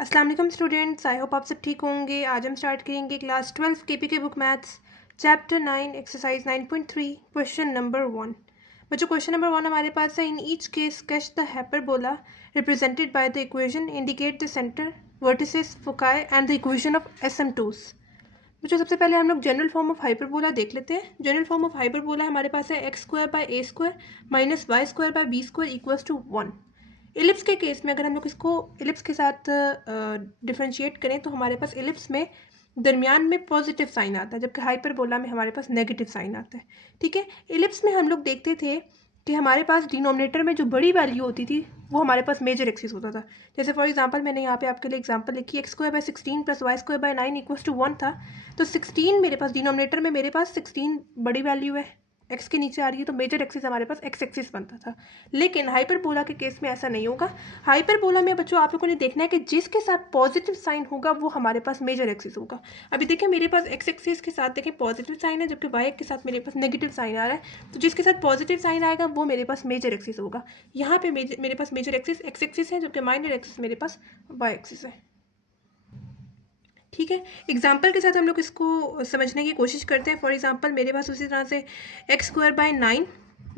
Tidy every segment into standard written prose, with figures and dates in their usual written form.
अस्सलाम वालेकुम students, I hope आप सब ठीक होंगे। आज हम स्टार्ट करेंगे क्लास 12 केपी के book maths chapter 9 exercise 9.3 question number 1। बच्चों क्वेश्चन नंबर 1 हमारे पास है, in each case sketch the hyperbola represented by the equation indicate the centre vertices foci and the equation of asymptotes. बच्चों सबसे पहले हम लोग जनरल फॉर्म ऑफ हाइपरबोला देख लेते हैं। जनरल फॉर्म ऑफ हाइपरबोला हमारे पास है x square by a square minus y square by b square equals to 1। Ellipse के केस में अगर हम लोग इसको इलिप्स के साथ डिफ्रेंशिएट करें तो हमारे पास इलिप्स में दरमियान में पॉजिटिव साइन आता है, जबकि हाइपरबोला में हमारे पास नेगेटिव साइन आता है। ठीक है, इलिप्स में हम लोग देखते थे कि हमारे पास डिनोमिनेटर में जो बड़ी वैल्यू होती थी वो हमारे पास मेजर एक्सिस होता था। जैसे फॉर एग्जांपल मैंने यहाँ पे आपके लिए एग्जांपल लिखी, x square by 16 plus y square by 9 equals to 1 था। तो 16 मेरे पास डिनोमिनेटर में मेरे पास 16 बड़ी वैल्यू है, एक्स के नीचे आ रही है, तो मेजर एक्सिस हमारे पास एक्स एक्सिस बनता था। लेकिन हाइपरबोला के केस में ऐसा नहीं होगा। हाइपरबोला में बच्चों आप लोगों ने देखना है कि जिसके साथ पॉजिटिव साइन होगा वो हमारे पास मेजर एक्सिस होगा। अभी देखिए मेरे पास एक्स एक्सिस के साथ देखें पॉजिटिव साइन है, जबकि वाई के साथ मेरे पास नेगेटिव साइन आ रहा है। तो जिसके साथ पॉजिटिव साइन आएगा वो मेरे पास मेजर एक्सिस होगा। यहाँ पे मेरे पास मेजर एक्सिस एक्स एक्सिस है, जबकि माइनर एक्सिस मेरे पास वाई एक्सिस है। ठीक है, एग्जाम्पल के साथ हम लोग इसको समझने की कोशिश करते हैं। फॉर एग्जाम्पल मेरे पास उसी तरह से x square by 9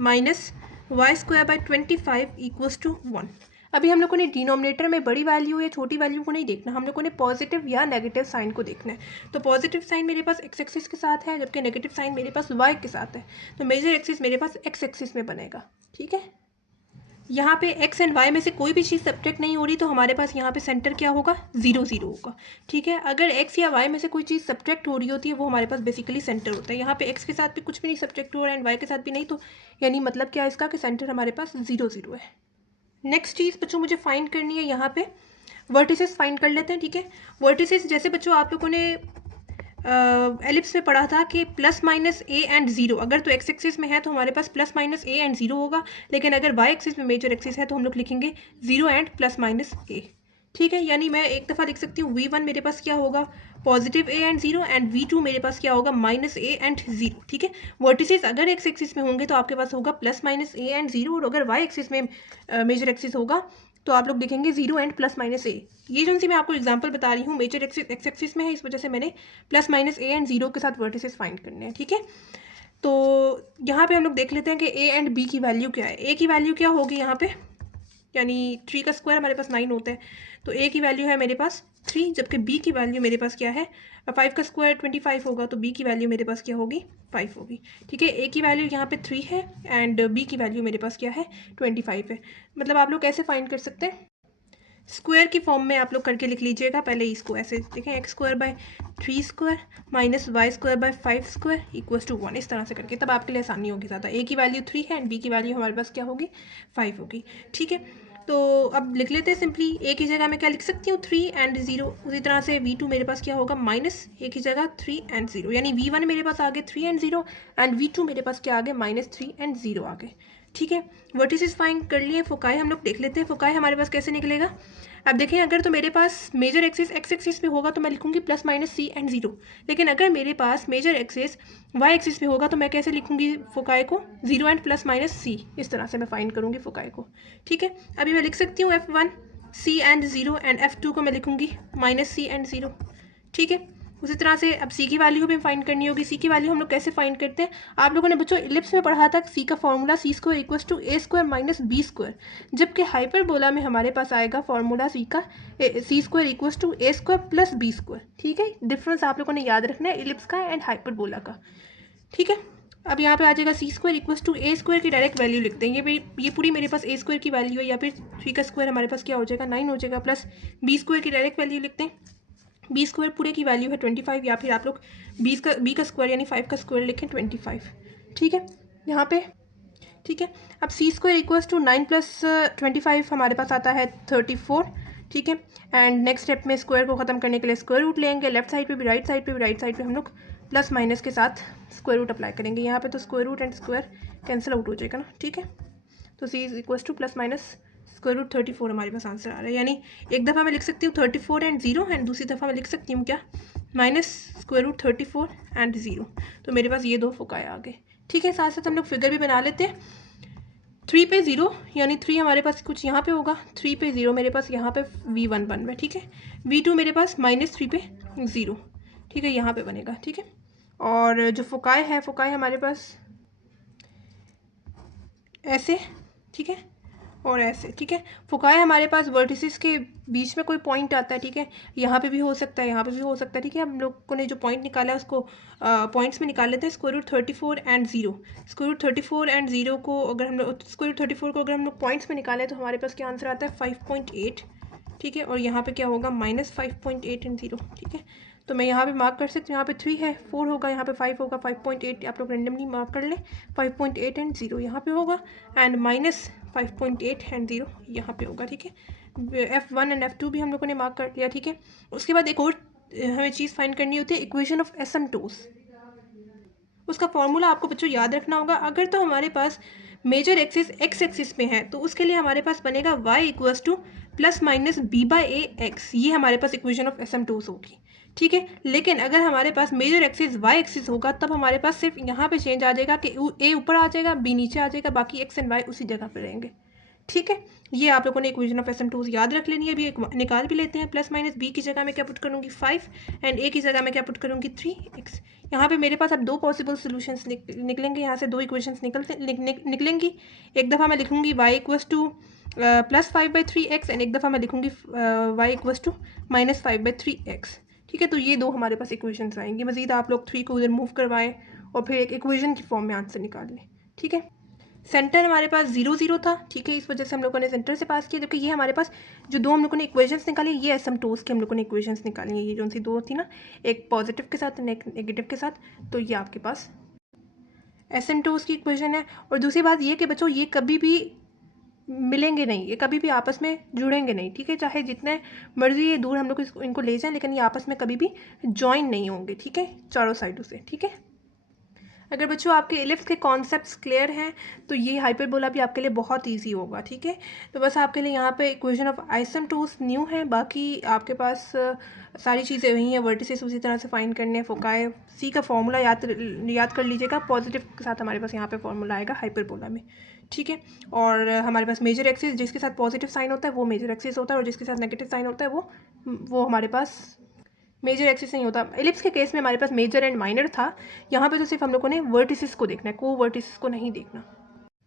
minus y square by 25 equals to 1। अभी हम लोगों ने डिनोमिनेटर में बड़ी वैल्यू या छोटी वैल्यू को नहीं देखना, हम लोगों ने पॉजिटिव या नेगेटिव साइन को देखना है। तो पॉजिटिव साइन मेरे पास एक्स एक्सिस के साथ है, जबकि नेगेटिव साइन मेरे पास वाई के साथ है। तो मेजर एक्सिस मेरे पास एक्स एक्सिस में बनेगा। ठीक है, यहाँ पे एक्स एंड वाई में से कोई भी चीज़ सब्ट्रैक्ट नहीं हो रही, तो हमारे पास यहाँ पे सेंटर क्या होगा, 0 0 होगा। ठीक है, अगर एक्स या वाई में से कोई चीज़ सब्ट्रैक्ट हो रही होती है वो हमारे पास बेसिकली सेंटर होता है। यहाँ पे एक्स के साथ भी कुछ भी नहीं सब्ट्रैक्ट हो रहा है एंड वाई के साथ भी नहीं, तो यानी मतलब क्या है इसका कि सेंटर हमारे पास 0 0 है। नेक्स्ट चीज़ बच्चों मुझे फाइंड करनी है, यहाँ पे वर्टिसेस फाइंड कर लेते हैं। ठीक है, वर्टिसेस जैसे बच्चों आप लोगों ने एलिप्स में पढ़ा था कि plus minus A and zero, अगर तो एक्स एक्सिस में है तो हमारे पास plus minus A and zero होगा, लेकिन अगर वाई एक्सिस में मेजर एक्सिस है तो हम लोग लिखेंगे जीरो एंड प्लस माइनस ए। ठीक है, यानी मैं एक दफ़ा लिख सकती हूँ v1 मेरे पास क्या होगा, positive A and zero, and v2 मेरे पास क्या होगा, माइनस ए एंड जीरो। ठीक है, वर्टिसेस अगर एक्स एक्सिस में होंगे तो आपके पास होगा plus minus A and zero, और अगर वाई एक्सिस में मेजर एक्सिस होगा तो आप लोग लिखेंगे जीरो एंड प्लस माइनस ए। ये जो सी मैं आपको एग्जांपल बता रही हूँ मेजर एक्सिस एक्स एक्सिस में है, इस वजह से मैंने plus minus A and zero के साथ वर्टिसेस फाइंड करने हैं। ठीक है, तो यहाँ पे हम लोग देख लेते हैं कि ए एंड बी की वैल्यू क्या है। ए की वैल्यू क्या होगी यहाँ पे, यानी 3 का स्क्वायर हमारे पास 9 होता है, तो ए की वैल्यू है मेरे पास 3, जबकि बी की वैल्यू मेरे पास क्या है, 5 का स्क्वायर 25 होगा, तो बी की वैल्यू मेरे पास क्या होगी, 5 होगी। ठीक है, ए की वैल्यू यहाँ पे 3 है एंड बी की वैल्यू मेरे पास क्या है, 25 है। मतलब आप लोग कैसे फाइंड कर सकते हैं, स्क्वायर की फॉर्म में आप लोग करके लिख लीजिएगा। पहले इसको ऐसे देखें, x square by 3 square minus y square by 5 square equals to 1, इस तरह से करके, तब आपके लिए आसानी होगी ज़्यादा। ए की वैल्यू 3 है एंड बी की वैल्यू हमारे पास क्या होगी, 5 होगी। ठीक है, तो अब लिख लेते हैं सिंपली। ए की जगह मैं क्या लिख सकती हूँ, 3 एंड 0। उसी तरह से v2 मेरे पास क्या होगा, माइनस ए की जगह 3 एंड 0, यानी v1 मेरे पास आ गए 3 एंड 0 एंड v2 मेरे पास क्या आ गए, माइनस 3 एंड 0 आ गए। ठीक है, वर्टिसेस फाइंड कर लिए। फोकाई हम लोग देख लेते हैं, फोकाई हमारे पास कैसे निकलेगा। अब देखें, अगर तो मेरे पास मेजर एक्सिस एक्स एक्सिस में होगा तो मैं लिखूंगी plus minus c and zero, लेकिन अगर मेरे पास मेजर एक्सिस वाई एक्सिस में होगा तो मैं कैसे लिखूंगी फोकाई को, zero and plus minus c, इस तरह से मैं फाइंड करूंगी फोकाई को। ठीक है, अभी मैं लिख सकती हूँ F1 c and zero and F2 को मैं लिखूंगी माइनस सी एंड जीरो। ठीक है, उसी तरह से अब सी की वैल्यू भी फाइंड करनी होगी। सी की वैल्यू हम लोग कैसे फाइंड करते हैं, आप लोगों ने बच्चों इलिप्स में पढ़ा था सी का formula C square equals to A square minus B square, जबकि हाइपरबोला में हमारे पास आएगा फॉर्मूला सी का C square equals to A square plus B square. ठीक है, डिफरेंस आप लोगों ने याद रखना है इलिप्स का एंड हाइपरबोला का। ठीक है, अब यहाँ पे आ जाएगा C square equals to A square की डायरेक्ट वैल्यू लिखते हैं, ये पूरी मेरे पास ए स्क्वायर की वैल्यू है, या फिर 3 का स्क्वायर हमारे पास क्या हो जाएगा, 9 हो जाएगा, प्लस बी स्क्वायर की डायरेक्ट वैल्यू लिखते हैं। बी स्क्वायर पूरे की वैल्यू है 25, या फिर आप लोग बी का स्क्वायर यानी 5 का स्क्वायर लिखें 25। ठीक है, यहाँ पे ठीक है, अब सी स्क्वायर इक्वल्स टू 9 प्लस 25 हमारे पास आता है 34। ठीक है, एंड नेक्स्ट स्टेप में स्क्वायर को ख़त्म करने के लिए स्क्वायर रूट लेंगे, लेफ्ट साइड पे भी राइट साइड पे भी, राइट साइड पे हम लोग प्लस माइनस के साथ स्क्वायर रूट अप्लाई करेंगे। यहाँ पे तो square root and square cancel out हो जाएगा ना। ठीक है, तो C is equals to plus minus square root 34 हमारे पास आंसर आ रहा है, यानी एक दफ़ा मैं लिख सकती हूँ 34 एंड 0, एंड दूसरी दफ़ा मैं लिख सकती हूँ क्या, माइनस स्क्वायर रूट 34 एंड 0। तो मेरे पास ये दो फोकाए आ गए। ठीक है, साथ साथ हम लोग फिगर भी बना लेते हैं। 3 पे 0 यानी 3 हमारे पास कुछ यहाँ पे होगा, 3 पे 0 मेरे पास यहाँ पे V1 बन रहा है, ठीक है। V2 मेरे पास -3 पे 0, ठीक है, यहाँ पे बनेगा, ठीक है। और जो फोकाई है, फोकाई हमारे पास ऐसे, ठीक है, और ऐसे, ठीक है। फोकाई हमारे पास वर्टिसेस के बीच में कोई पॉइंट आता है, ठीक है, यहाँ पे भी हो सकता है, यहाँ पे भी हो सकता है, ठीक है। हम लोगों ने जो पॉइंट निकाला है उसको पॉइंट्स में निकाल लेते हैं। √34 एंड 0, √34 एंड 0 को अगर हम लोग √34 को अगर हम लोग पॉइंट्स में निकालें तो हमारे पास क्या आंसर आता है 5.8, ठीक है। और यहाँ पे क्या होगा -5.8 एंड 0, ठीक है। तो मैं यहाँ पे मार्क कर सकती हूँ, यहाँ पे 3 है, 4 होगा, यहाँ पे 5 होगा, 5.8 आप लोग रेंडमली मार्क कर लें। 5.8 एंड 0 यहाँ पे होगा, एंड -5.8 एंड 0 यहाँ पे होगा, ठीक है। F1 एंड F2 भी हम लोगों ने मार्क कर लिया, ठीक है। उसके बाद एक और हमें चीज़ फाइंड करनी होती है, इक्वेशन ऑफ एसिम्प्टोट्स। उसका फॉर्मूला आपको बच्चों याद रखना होगा। अगर तो हमारे पास मेजर एक्सिस एक्स एक्सिस में है तो उसके लिए हमारे पास बनेगा y = +-b/a(x), ये हमारे पास इक्वेशन ऑफ एसिम्प्टोट्स होगी, ठीक है। लेकिन अगर हमारे पास मेजर एक्सिस y एक्सिस होगा तब हमारे पास सिर्फ यहाँ पे चेंज आ जाएगा कि a ऊपर आ जाएगा, b नीचे आ जाएगा, बाकी x एंड y उसी जगह पे रहेंगे, ठीक है। ये आप लोगों ने इक्वेशन ऑफ एसिम्प्टोट्स याद रख लेनी है। अभी निकाल भी लेते हैं। +-b की जगह में क्या पुट करूँगी 5 एंड a की जगह में क्या पुट करूँगी 3x। यहाँ पे मेरे पास अब 2 पॉसिबल सोल्यूशंस निकलेंगे, यहाँ से 2 इक्वेशंस निकलेंगी। एक दफ़ा मैं लिखूँगी y = +5/3x एंड एक दफ़ा मैं लिखूँगी y = -5/3x, ठीक है। तो ये 2 हमारे पास इक्वेशंस आएंगी। मज़ीद आप लोग 3 को उधर मूव करवाएं और फिर एक इक्वेशन की फॉर्म में आंसर निकाल लें, ठीक है। सेंटर हमारे पास 0 0 था, ठीक है, इस वजह से हम लोगों ने सेंटर से पास किया। जबकि ये हमारे पास जो 2 हम लोगों ने इक्वेशंस निकाली, ये एसिम्प्टोट्स की हम लोगों ने इक्वेशंस निकाली हैं। ये जो सी 2 थी ना, एक पॉजिटिव के साथ एक नेगेटिव के साथ, तो ये आपके पास एसिम्प्टोट्स की इक्वेशन है। और दूसरी बात ये कि बच्चों ये कभी भी मिलेंगे नहीं, ये कभी भी आपस में जुड़ेंगे नहीं, ठीक है। चाहे जितने मर्जी ये दूर हम लोग इनको ले जाएं, लेकिन ये आपस में कभी भी ज्वाइन नहीं होंगे, ठीक है, चारों साइडों से, ठीक है। अगर बच्चों आपके इलिप्स के कॉन्सेप्ट्स क्लियर हैं तो ये हाइपरबोला भी आपके लिए बहुत इजी होगा, ठीक है। तो बस आपके लिए यहाँ पे इक्वेशन ऑफ आइसेम्प्टोट्स न्यू है, बाकी आपके पास सारी चीज़ें वही हैं। वर्टिसेस उसी तरह से फाइंड करने हैं। फोकाई सी का फॉर्मूला याद कर लीजिएगा। पॉजिटिव के साथ हमारे पास यहाँ पे फॉर्मूला आएगा हाइपरबोला में, ठीक है। और हमारे पास मेजर एक्सिस जिसके साथ पॉजिटिव साइन होता है वो मेजर एक्सिस होता है, और जिसके साथ नेगेटिव साइन होता है वो हमारे पास मेजर एक्सिस नहीं होता। एलिप्स के केस में हमारे पास मेजर एंड माइनर था। यहाँ पे तो सिर्फ हम लोगों ने वर्टिसेस को देखना है, को वर्टिसेस को नहीं देखना।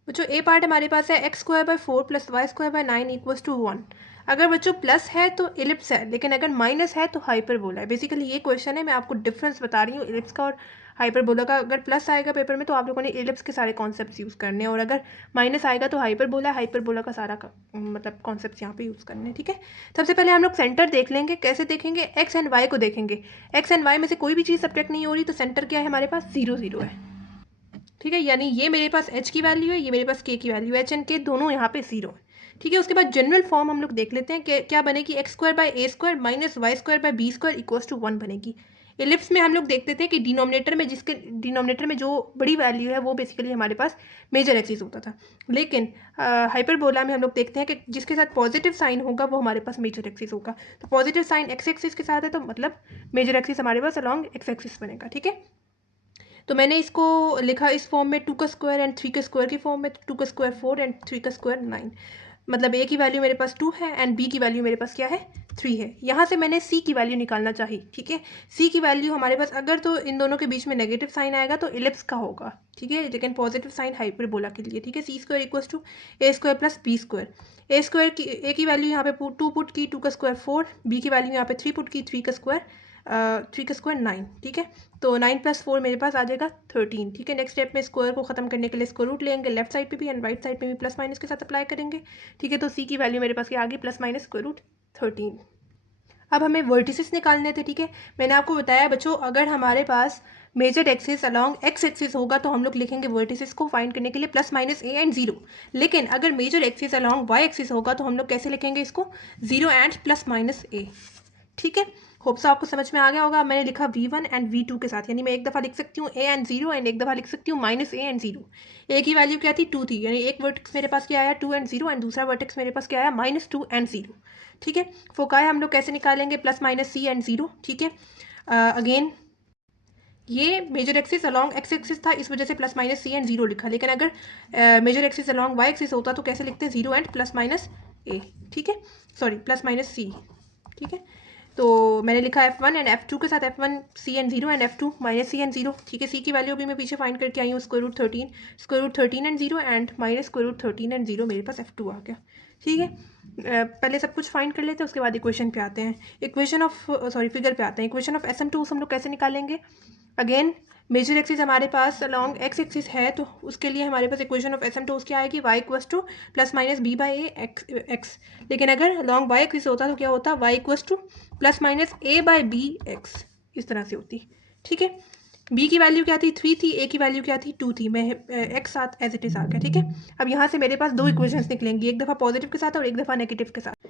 बच्चों ए पार्ट हमारे पास है x² + y² 9 = 1। अगर बच्चों प्लस है तो इलिप्स है, लेकिन अगर माइनस है तो हाइपरबोला है। बेसिकली ये क्वेश्चन है, मैं आपको डिफरेंस बता रही हूँ इलिप्स का और हाइपरबोला का। अगर प्लस आएगा पेपर में तो आप लोगों ने इलिप्स के सारे कॉन्सेप्ट्स यूज़ करने हैं, और अगर माइनस आएगा तो हाइपरबोला का सारा मतलब कॉन्सेप्ट यहाँ पे यूज़ करने हैं, ठीक है। सबसे पहले हम लोग सेंटर देख लेंगे। कैसे देखेंगे? एक्स एंड वाई को देखेंगे। एक्स एंड वाई में से कोई भी चीज़ सब्ट्रैक्ट नहीं हो रही, तो सेंटर क्या है हमारे पास 0 0 है, ठीक है। यानी ये मेरे पास h की वैल्यू है, ये मेरे पास k की वैल्यू है, h एंड k दोनों यहाँ पे 0 है, ठीक है। उसके बाद जनरल फॉर्म हम लोग देख लेते हैं कि क्या बनेगी। x² / a² - y² / b² = 1 बनेगी। इलिप्स में हम लोग देखते थे कि डिनोमिनेटर में जो बड़ी वैल्यू है वो बेसिकली हमारे पास मेजर एक्सिस होता था, लेकिन हाइपरबोला में हम लोग देखते हैं कि जिसके साथ पॉजिटिव साइन होगा वो हमारे पास मेजर एक्सिस होगा। तो पॉजिटिव साइन एक्स एक्सिस के साथ है तो मतलब मेजर एक्सिस हमारे पास अलॉन्ग एक्स एक्सिस बनेगा, ठीक है। तो मैंने इसको लिखा इस फॉर्म में 2² एंड 3² की फॉर्म में। 2² 4 एंड 3² 9, मतलब a की वैल्यू मेरे पास 2 है एंड b की वैल्यू मेरे पास क्या है 3 है। यहाँ से मैंने c की वैल्यू निकालना चाहिए, ठीक है। c की वैल्यू हमारे पास अगर तो इन दोनों के बीच में नेगेटिव साइन आएगा तो इलिप्स का होगा, ठीक है, लेकिन पॉजिटिव साइन हाइपरबोला के लिए, ठीक है। c² = a² + b²। a की वैल्यू यहाँ पे 2 पुट की, 2² 4, b की वैल्यू यहाँ पे 3 पुट की, 3² 9, ठीक है। तो 9 + 4 मेरे पास आ जाएगा 13, ठीक है। नेक्स्ट स्टेप में स्क्वायर को खत्म करने के लिए स्क्वायर रूट लेंगे, लेफ्ट साइड पे भी एंड राइट साइड पे भी प्लस माइनस के साथ अप्लाई करेंगे, ठीक है। तो सी की वैल्यू मेरे पास क्या आ गई +-√13। अब हमें वर्टिसेस निकालने थे, ठीक है। मैंने आपको बताया बच्चों अगर हमारे पास major axis along x axis होगा तो हम लोग लिखेंगे वर्टिसेस को फाइंड करने के लिए +-a एंड 0। लेकिन अगर major axis along Y axis होगा तो हम लोग कैसे लिखेंगे इसको 0 एंड +-a, ठीक है। होप सो आपको समझ में आ गया होगा। मैंने लिखा v1 एंड v2 के साथ, यानी मैं एक दफ़ा लिख सकती हूँ a एंड 0 एंड एक दफ़ा लिख सकती हूँ -a एंड 0। a की वैल्यू क्या थी 2 थी, यानी एक वर्टेक्स मेरे पास क्या आया 2 एंड 0 एंड दूसरा वर्टेक्स मेरे पास क्या आया -2 एंड 0, ठीक है। फोकाई हम लोग कैसे निकालेंगे +-c एंड 0, ठीक है। अगेन ये major axis along x axis था, इस वजह से plus minus c and zero लिखा, लेकिन अगर major axis along Y axis होता तो कैसे लिखते हैं, जीरो एंड प्लस माइनस ए, ठीक है, सॉरी प्लस माइनस सी, ठीक है। तो मैंने लिखा F1 एंड F2 के साथ F1 c and zero and F2 minus c and zero, ठीक है। सी की वैल्यू अभी मैं पीछे फाइंड करके आई हूँ, square root 13 and zero and minus square root 13 and zero, मेरे पास F2 आ गया, ठीक है। पहले सब कुछ फाइंड कर लेते हैं, उसके बाद इक्वेशन पे आते हैं, इक्वेशन ऑफ सॉरी फिगर पे आते हैं। इक्वेशन ऑफ SM2 हम लोग कैसे निकालेंगे, अगेन मेजर एक्सिस हमारे पास अलॉन्ग एक्स एक्सिस है, तो उसके लिए हमारे पास इक्वेशन ऑफ SM2 क्या आएगी, y equals to plus minus b by a x. लेकिन अगर अलॉन्ग y एक्सिस होता तो क्या होता, y equals to plus minus a by b x, इस तरह से होती, ठीक है। b की वैल्यू क्या थी, 3 थी, a की वैल्यू क्या थी, 2 थी, मैं x साथ एज इट इज आ गया, ठीक है। अब यहाँ से मेरे पास दो इक्वेशंस निकलेंगी, एक दफ़ा पॉजिटिव के साथ और एक दफ़ा नेगेटिव के साथ।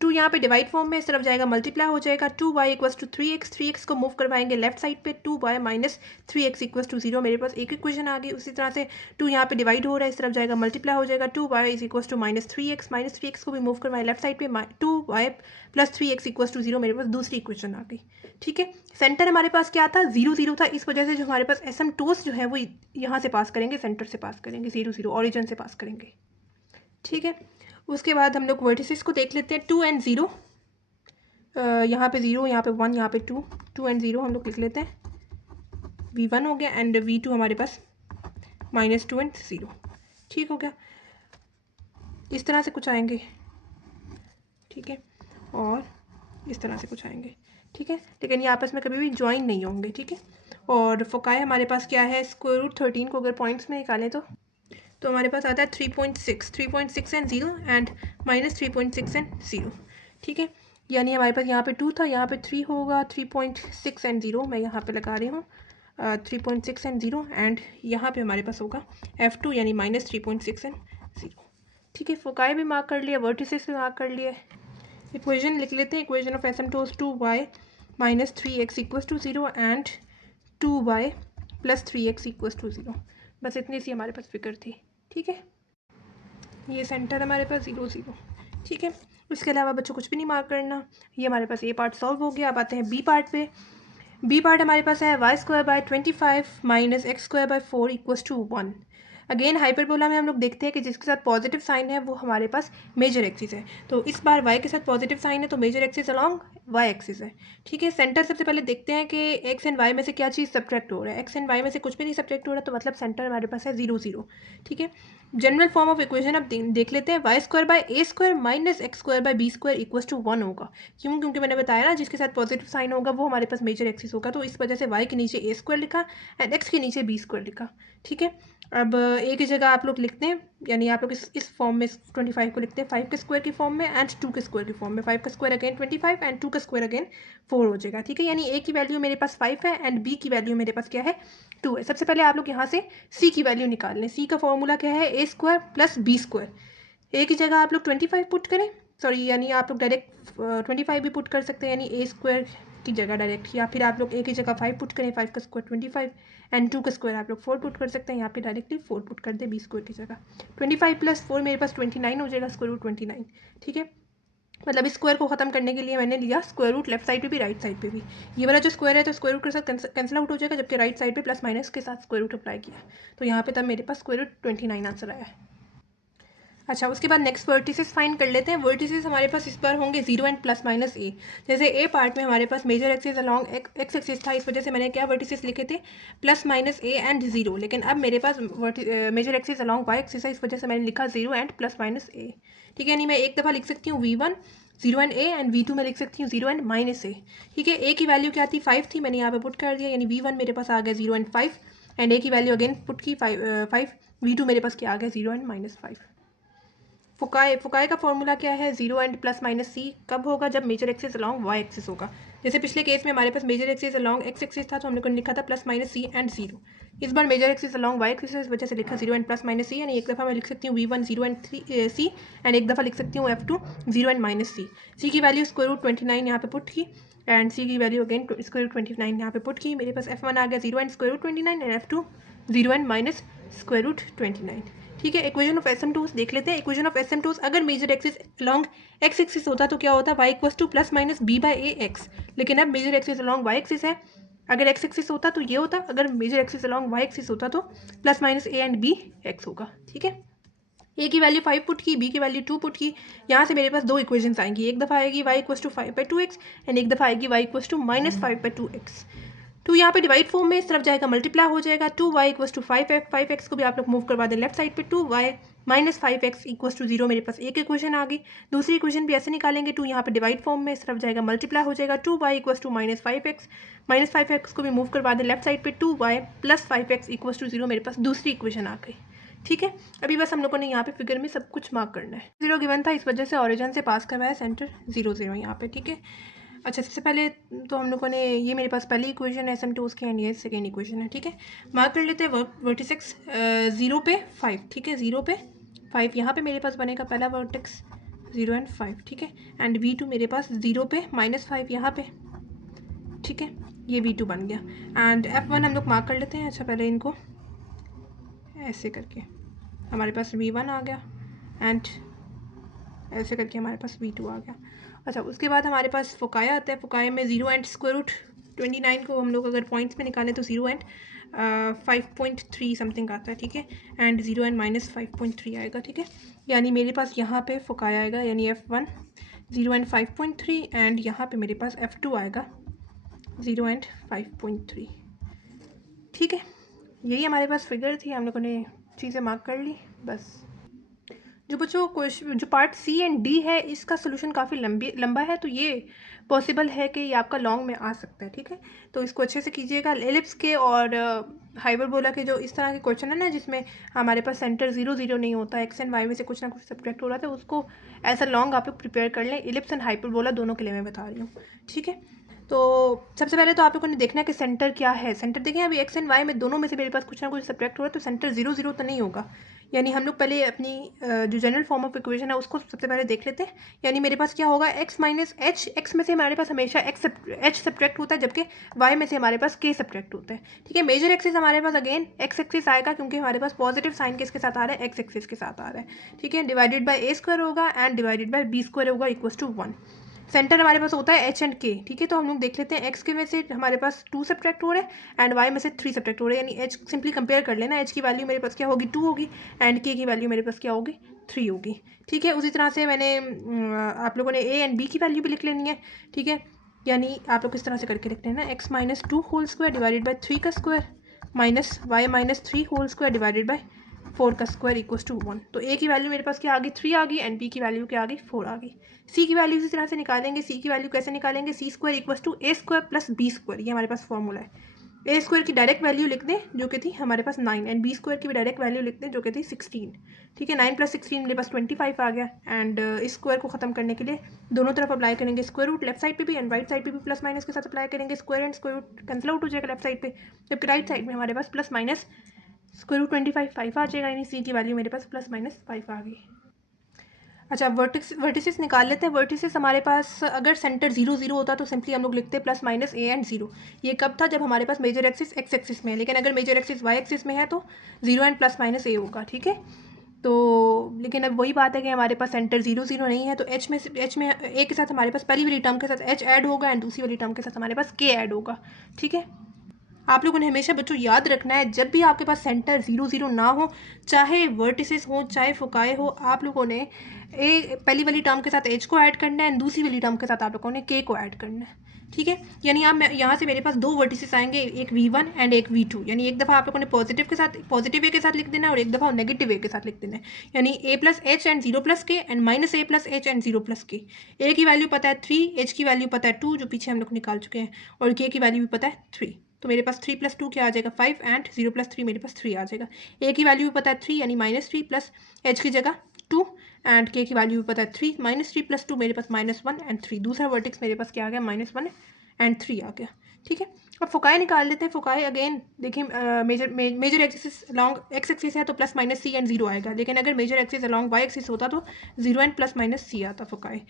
2 यहाँ पे डिवाइड फॉर्म में इस तरफ जाएगा, मल्टीप्लाई हो जाएगा, 2y equals to 3x, 3x को मूव करवाएंगे लेफ्ट साइड पे, 2y minus 3x equals to 0, मेरे पास एक इक्वेशन आ गई। उसी तरह से 2 यहाँ पे डिवाइड हो रहा है, इस तरफ जाएगा, मल्टीप्लाई हो जाएगा, 2y is equals to minus 3x को भी मूव करवाएं लेफ्ट साइड पे, 2y plus 3x equals to 0, मेरे पास दूसरी इक्वेशन आ गई, ठीक है। सेंटर हमारे पास क्या था, 0 0 था, इस वजह से जो हमारे पास एसिम्प्टोस जो है वो यहाँ से पास करेंगे, सेंटर से पास करेंगे, 0 0 ऑरिजिन से पास करेंगे, ठीक है। उसके बाद हम लोग वर्टिसेस को देख लेते हैं, 2 एंड 0, यहाँ पे 0, यहाँ पे 1, यहाँ पे 2, 2 एंड 0 हम लोग लिख लेते हैं, V1 हो गया एंड V2 हमारे पास माइनस 2 एंड 0, ठीक हो गया। इस तरह से कुछ आएंगे, ठीक है, और इस तरह से कुछ आएंगे, ठीक है, लेकिन ये आपस में कभी भी ज्वाइन नहीं होंगे, ठीक है। और फोकाई हमारे पास क्या है, स्क्वायर रूट 13 को अगर पॉइंट्स में निकालें तो हमारे पास आता है 3.6 एंड 0 एंड माइनस 3.6 एंड 0, ठीक है। यानी हमारे पास यहाँ पे 2 था, यहाँ पे 3 होगा, 3.6 एंड 0 मैं यहाँ पे लगा रही हूँ, 3.6 एंड 0 एंड यहाँ पे हमारे पास होगा F2 यानी माइनस 3.6 एंड 0, ठीक है। फोकाई भी मार्क कर लिया, वर्टिसेस भी मार्क कर लिए। इक्वेशन लिख लेते हैं, equation of SM2 2y minus 3x equals to 0 and 2y plus 3x equals to 0, बस इतनी सी हमारे पास फिगर थी, ठीक है। ये सेंटर हमारे पास 0 0, ठीक है। उसके अलावा बच्चों कुछ भी नहीं मार्क करना। ये हमारे पास ए पार्ट सॉल्व हो गया। अब आते हैं बी पार्ट पे। बी पार्ट हमारे पास है y square by 25 minus x square by 4 equals to 1। Again hyperbola में हम लोग देखते हैं कि जिसके साथ पॉजिटिव साइन है वो हमारे पास मेजर एक्सिस है, तो इस बार y के साथ पॉजिटिव साइन है तो major axis along y axis है, ठीक है। सेंटर सबसे पहले देखते हैं कि x एंड y में से क्या चीज़ सब्ट्रैक्ट हो रहा है, x एंड y में से कुछ भी नहीं सब्ट्रैक्ट हो रहा, तो मतलब सेंटर हमारे पास है 0 0, ठीक है। जनरल फॉर्म ऑफ इक्वेशन अब देख लेते हैं, y square by a square minus x square by b square equals to 1 होगा। क्यों, क्योंकि मैंने बताया ना जिसके साथ पॉजिटिव साइन होगा वो हमारे पास मेजर एक्सिस होगा, तो इस वजह से y के नीचे ए स्क्वायर लिखा एंड x के नीचे बी स्क्वायर लिखा, ठीक है। अब ए की जगह आप लोग लिखते हैं, यानी आप लोग इस फॉर्म में 25 को लिखते हैं 5 के स्क्वायर की फॉर्म में एंड 2 के स्क्वायर की फॉर्म में, 5 का स्क्वायर अगेन 25 एंड 2 का स्क्वायर अगेन 4 हो जाएगा, ठीक है। यानी ए की वैल्यू मेरे पास 5 है एंड बी की वैल्यू मेरे पास क्या है 2 है। सबसे पहले आप लोग यहाँ से सी की वैल्यू निकाल लें। सी का फॉर्मूला क्या है, A square plus B square. ए की जगह आप लोग 25 पुट करें, सॉरी यानी आप लोग डायरेक्ट 25 भी पुट कर सकते हैं, यानी ए स्क्वायर की जगह डायरेक्ट, या फिर आप लोग ए की जगह 5 पुट करें, 5 का स्क्वायर 25 एंड 2 का स्क्वायर आप लोग 4 पुट कर सकते हैं, यहाँ पे डायरेक्टली 4 पुट कर दे बी स्क्वायर की जगह। 25 प्लस 4 मेरे पास 29 हो जाएगा, स्क्वायर रूट 29, ठीक है। मतलब इस स्क्वायर को खत्म करने के लिए मैंने लिया स्क्वायर रूट लेफ्ट साइड पे भी राइट साइड पे भी। ये वाला जो स्क्वायर है तो स्क्वायर रूट के साथ कैंसिल आउट हो जाएगा, जबकि राइट साइड पे प्लस माइनस के साथ स्क्वायर रूट अप्लाई किया, तो यहाँ पे तब मेरे पास स्क्वायर रूट 29 आंसर आया है। अच्छा, उसके बाद नेक्स्ट वर्टिसेस फाइंड कर लेते हैं। वर्टिसेस हमारे पास इस बार होंगे 0 एंड प्लस माइनस ए। जैसे ए पार्ट में हमारे पास major axis along x axis था, इस वजह से मैंने क्या वर्टिसेस लिखे थे, प्लस माइनस ए एंड 0। लेकिन अब मेरे पास major axis along Y axis है, इस वजह से मैंने लिखा 0 एंड प्लस माइनस ए, ठीक है। यानी मैं एक दफ़ा लिख सकती हूँ V1 0 and A and V2 में लिख सकती हूँ 0 एंड माइनस ए, ठीक है। ए की वैल्यू क्या थी, 5 थी, मैंने यहाँ पे पुट कर दिया, यानी V1 मेरे पास आ गया 0 एंड 5 एंड ए की वैल्यू अगेन पुट की 5, V2 मेरे पास क्या आ गया 0 एंड माइनस 5। फुकाई का फॉर्मूला क्या है, 0 एंड प्लस माइनस सी कब होगा, जब major axis along Y axis होगा। जैसे पिछले केस में हमारे पास major axis along x axis था, तो हमने को लिखा था प्लस माइनस सी एंड 0। इस बार major axis along Y axis है, इस वजह से लिखा 0 एंड प्लस माइनस सी, यानी एक दफ़ा मैं लिख सकती हूँ V1 0 एंड सी एंड एक दफ़ा लिख सकती हूँ F2 0 एंड माइनस सी। सी की वैल्यू स्क्वायर रूट 29 यहाँ पे पुट की एंड सी की वैल्यू अगेन स्क्वायर रूट 29 यहाँ पे पुट की। मेरे पास F1 आ गया 0 and square root 29 and F2 0 and minus square root 29, ठीक है। इक्वेशन ऑफ SM2 देख लेते हैं। इक्वेशन ऑफ SM2 अगर major axis along x axis होता तो क्या होता, y equals to plus minus b by a x. लेकिन अब major axis along Y axis है, अगर एक्स एक्सिस होता तो ये होता, अगर major axis along Y axis होता तो plus minus A and b x होगा। ठीक है, ए की वैल्यू 5 पुट की, बी की वैल्यू 2 पुट की। यहाँ से मेरे पास दो इक्वेशंस आएंगी, एक दफ़ा आएगी y equals to 5/2x and एक दफ़ा आएगी y equals to -5/2x। To यहाँ पे डिवाइड फॉर्म में इस तरफ जाएगा, मल्टीप्लाई हो जाएगा। 2y इक्वस टू 5x को भी आप लोग मूव करवा दें लेफ्ट साइड पे। 2y -5x इक्वस टू 0 मेरे पास एक इक्वेशन आ गई। दूसरी इक्वेशन भी ऐसे निकालेंगे, 2 यहाँ पे डिवाइड फॉर्म में इस तरफ जाएगा, मल्टीप्लाई हो जाएगा। 2y इक्वस टू -5x को भी मूव करवा दें लेफ्ट साइड पे। 2y + 5x इक्वस टू 0 मेरे पास दूसरी इक्वेशन आ गई। ठीक है, अभी बस हम लोगों ने यहाँ पे फिगर में सब कुछ मार्क करना है। 0 गिवन था, इस वजह से ओरिजिन से पास करवाया, सेंटर 0 0 यहाँ पे। ठीक है, अच्छा सबसे पहले तो हम लोगों ने, ये मेरे पास पहली इक्वेशन है SM2 की एंड ये सेकेंड इक्वेशन है। ठीक है, मार्क कर लेते हैं वर्टिसेक्स 0 पे 5। ठीक है, 0 पे 5 यहाँ पे मेरे पास बनेगा पहला वर्टेक्स 0 एंड 5। ठीक है, एंड V2 मेरे पास 0 पे -5 यहाँ पे। ठीक है, ये V2 बन गया एंड F1 हम लोग मार्क कर लेते हैं। अच्छा पहले इनको ऐसे करके हमारे पास V1 आ गया एंड ऐसे करके हमारे पास V2 आ गया। अच्छा उसके बाद हमारे पास फोकाया आता है। फोकाया में 0 एंड स्क्वायर रूट 29 को हम लोग अगर पॉइंट्स में निकालें तो 0 एंड 5.3 समथिंग आता है। ठीक है, एंड 0 एंड -5.3 आएगा। ठीक है, यानी मेरे पास यहाँ पे फोकाया आएगा, यानी F1 0 एंड 5.3 एंड यहाँ पे मेरे पास F2 आएगा 0 एंड 5.3। ठीक है, यही हमारे पास फिगर थी, हम लोगों ने चीज़ें मार्क कर ली बस। जो बच्चों क्वेश्चन जो पार्ट सी एंड डी है इसका सोल्यूशन काफ़ी लंबा है, तो ये पॉसिबल है कि ये आपका लॉन्ग में आ सकता है। ठीक है, तो इसको अच्छे से कीजिएगा। एलिप्स के और हाइपरबोला के जो इस तरह के क्वेश्चन है ना, जिसमें हमारे पास सेंटर 0 0 नहीं होता, एक्स एंड वाई में से कुछ ना कुछ सब्ट्रैक्ट हो रहा था, उसको ऐसा लॉन्ग आप लोग प्रिपेयर कर लें। एलिप्स एंड हाइपरबोला दोनों के लिए मैं बता रही हूँ। ठीक है, तो सबसे पहले तो आप लोगों ने देखना है कि सेंटर क्या है। सेंटर देखें, अभी एक्स एंड वाई में दोनों में से मेरे पास कुछ ना कुछ सब्ट्रैक्ट हो रहा है, तो सेंटर 0 0 तो नहीं होगा। यानी हम लोग पहले अपनी जो जनरल फॉर्म ऑफ इक्वेशन है उसको सबसे पहले देख लेते हैं। यानी मेरे पास क्या होगा, x माइनस एच, एक्स में से हमारे पास हमेशा एच सब्ट्रैक्ट होता है, जबकि y में से हमारे पास k सब्ट्रैक्ट होता है। ठीक है, मेजर एक्सिस हमारे पास अगेन एक्स एक्सिस आएगा, क्योंकि हमारे पास पॉजिटिव साइन किसके साथ आ रहा है, एक्स एक्सिस के साथ आ रहा है। ठीक है, डिवाइडेड बाय a स्क्वायर होगा and divided by b square होगा इक्वल्स टू 1। सेंटर हमारे पास होता है एच एंड के। ठीक है, तो हम लोग देख लेते हैं, एक्स के में से हमारे पास 2 सब्ट्रैक्ट हो रहे हैं एंड वाई में से 3 सब्ट्रैक्ट हो रहे हैं। यानी एच सिंपली कंपेयर कर लेना, एच की वैल्यू मेरे पास क्या होगी, 2 होगी एंड के की वैल्यू मेरे पास क्या होगी, 3 होगी। ठीक है, उसी तरह से मैंने आप लोगों ने ए एंड बी की वैल्यू भी लिख लेनी है। ठीक है, यानी आप लोग किस तरह से करके लिखते हैं ना, x minus 2 whole square divided by 3 का square minus y minus 3 whole square divided by 4 का स्क्वायर इक्वल्स टू 1। तो ए की वैल्यू मेरे पास क्या आ गई, 3 आ गई एंड बी की वैल्यू क्या आ गई, 4 आ गई। सी की वैल्यू इसी तरह से निकालेंगे। सी की वैल्यू कैसे निकालेंगे, C square equals to A square plus B square, ये हमारे पास फॉर्मूला है। ए स्क्वायर की डायरेक्ट वैल्यू लिख दें जो कि थी हमारे पास 9 एंड बी स्क्वायर की भी डायरेक्ट वैल्यू लिख दें जो कि थी 16। ठीक है, 9 + 16 मेरे पास 25 आ गया एंड इस स्क्वायर को ख़त्म करने के लिए दोनों तरफ अप्लाई करेंगे स्क्वायर रूट, लेफ्ट साइड पे भी एंड राइट साइड पे भी प्लस माइनस के साथ अप्लाई करेंगे। Square and square root cancel out हो जाएगा लेफ्ट साइड पे, जबकि राइट साइड में हमारे पास प्लस माइनस स्क्वायर रूट 25 5 आ जाएगा, यानी सी की वैल्यू मेरे पास प्लस माइनस 5 आ गई। अच्छा वर्टिसेस निकाल लेते हैं। वर्टिसेस हमारे पास अगर सेंटर 0 0 होता तो सिंपली हम लोग लिखते प्लस माइनस ए एंड 0। ये कब था, जब हमारे पास मेजर एक्सिस एक्स एक्सिस में है, लेकिन अगर मेजर एक्सिस वाई एक्सिस में है तो 0 एंड प्लस माइनस ए होगा। ठीक है, तो लेकिन अब वही बात है कि हमारे पास सेंटर 0 0 नहीं है, तो एच में ए के साथ हमारे पास पहली वाली टर्म के साथ एच ऐड होगा एंड दूसरी वाली टर्म के साथ हमारे पास के ऐड होगा। ठीक है, आप लोगों ने हमेशा बच्चों याद रखना है, जब भी आपके पास सेंटर 0 0 ना हो, चाहे वर्टिसेस हो चाहे फोकाए हो, आप लोगों ने पहली वाली टर्म के साथ एच को ऐड करना है एंड दूसरी वाली टर्म के साथ आप लोगों ने के को ऐड करना है। ठीक है, यानी आप यहाँ से मेरे पास दो वर्टिसेस आएंगे, एक V1 एंड एक V2। यानी एक दफ़ा आप लोगों ने पॉजिटिव के साथ पॉजिटिव ए के साथ लिख देना है और एक दफ़ा नेगेटिव ए के साथ लिख देना है। यानी a + h and 0 + k and minus a + h and 0 + k। ए की वैल्यू पता है 3, एच की वैल्यू पता है 2 जो पीछे हम लोग निकाल चुके हैं, और के की वैल्यू भी पता है 3। तो मेरे पास 3 + 2 क्या आ जाएगा 5 एंड 0 + 3 मेरे पास 3 आ जाएगा। ए की वैल्यू भी पता है 3, यानी -3 प्लस एच की जगह 2 एंड के की वैल्यू भी पता है 3, -3 + 2 मेरे पास -1 एंड 3। दूसरा वर्टेक्स मेरे पास क्या आ गया, -1 एंड 3 आ गया। ठीक है, अब फोकाई निकाल लेते हैं। फोकाई अगेन देखिए, major axis along x axis है तो प्लस माइनस सी एंड 0 आएगा, लेकिन अगर major axis along Y axis होता तो 0 एंड प्लस माइनस सी आता फोकाई।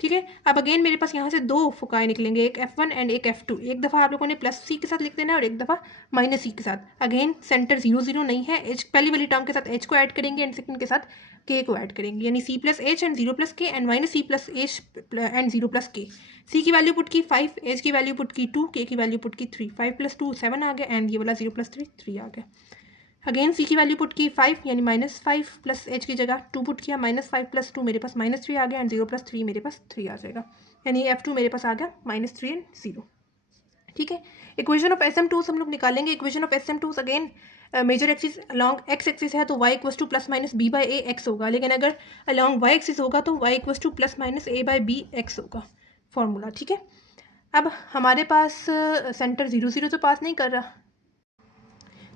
ठीक है, अब अगेन मेरे पास यहाँ से दो फोकाई निकलेंगे, एक F1 एंड एक F2। एक दफ़ा आप लोगों ने प्लस सी के साथ लिख देना है और एक दफ़ा माइनस सी के साथ। अगेन सेंटर 0 0 नहीं है, एच पहली वाली टर्म के साथ एच को ऐड करेंगे एंड सेकंड के साथ के को ऐड करेंगे, यानी C plus H and 0 plus के and minus C plus H and 0 plus K. C की वैल्यू पुट की 5, एच की वैल्यू पुट की 2, के की वैल्यू पुट की 3, 5 प्लस 2 7 आ गया एंड ये वाला 0 प्लस 3 3 आ गया। अगेन सी की वैल्यू पुट की 5 यानी -5 प्लस एच की जगह 2 पुट किया, -5 प्लस 2 मेरे पास -3 आ गया एंड 0 प्लस 3 मेरे पास 3 आ जाएगा, यानी F2 मेरे पास आ गया -3 एंड 0। ठीक है, इक्वेशन ऑफ SM2 हम लोग निकालेंगे। Equation of SM2 again major axis along x axis है तो y equals to plus minus b by a x होगा, लेकिन अगर अलॉन्ग y एक्सिस होगा तो y equals to plus minus a by b x होगा फॉर्मूला। ठीक है, अब हमारे पास सेंटर 0 0 तो पास नहीं कर रहा,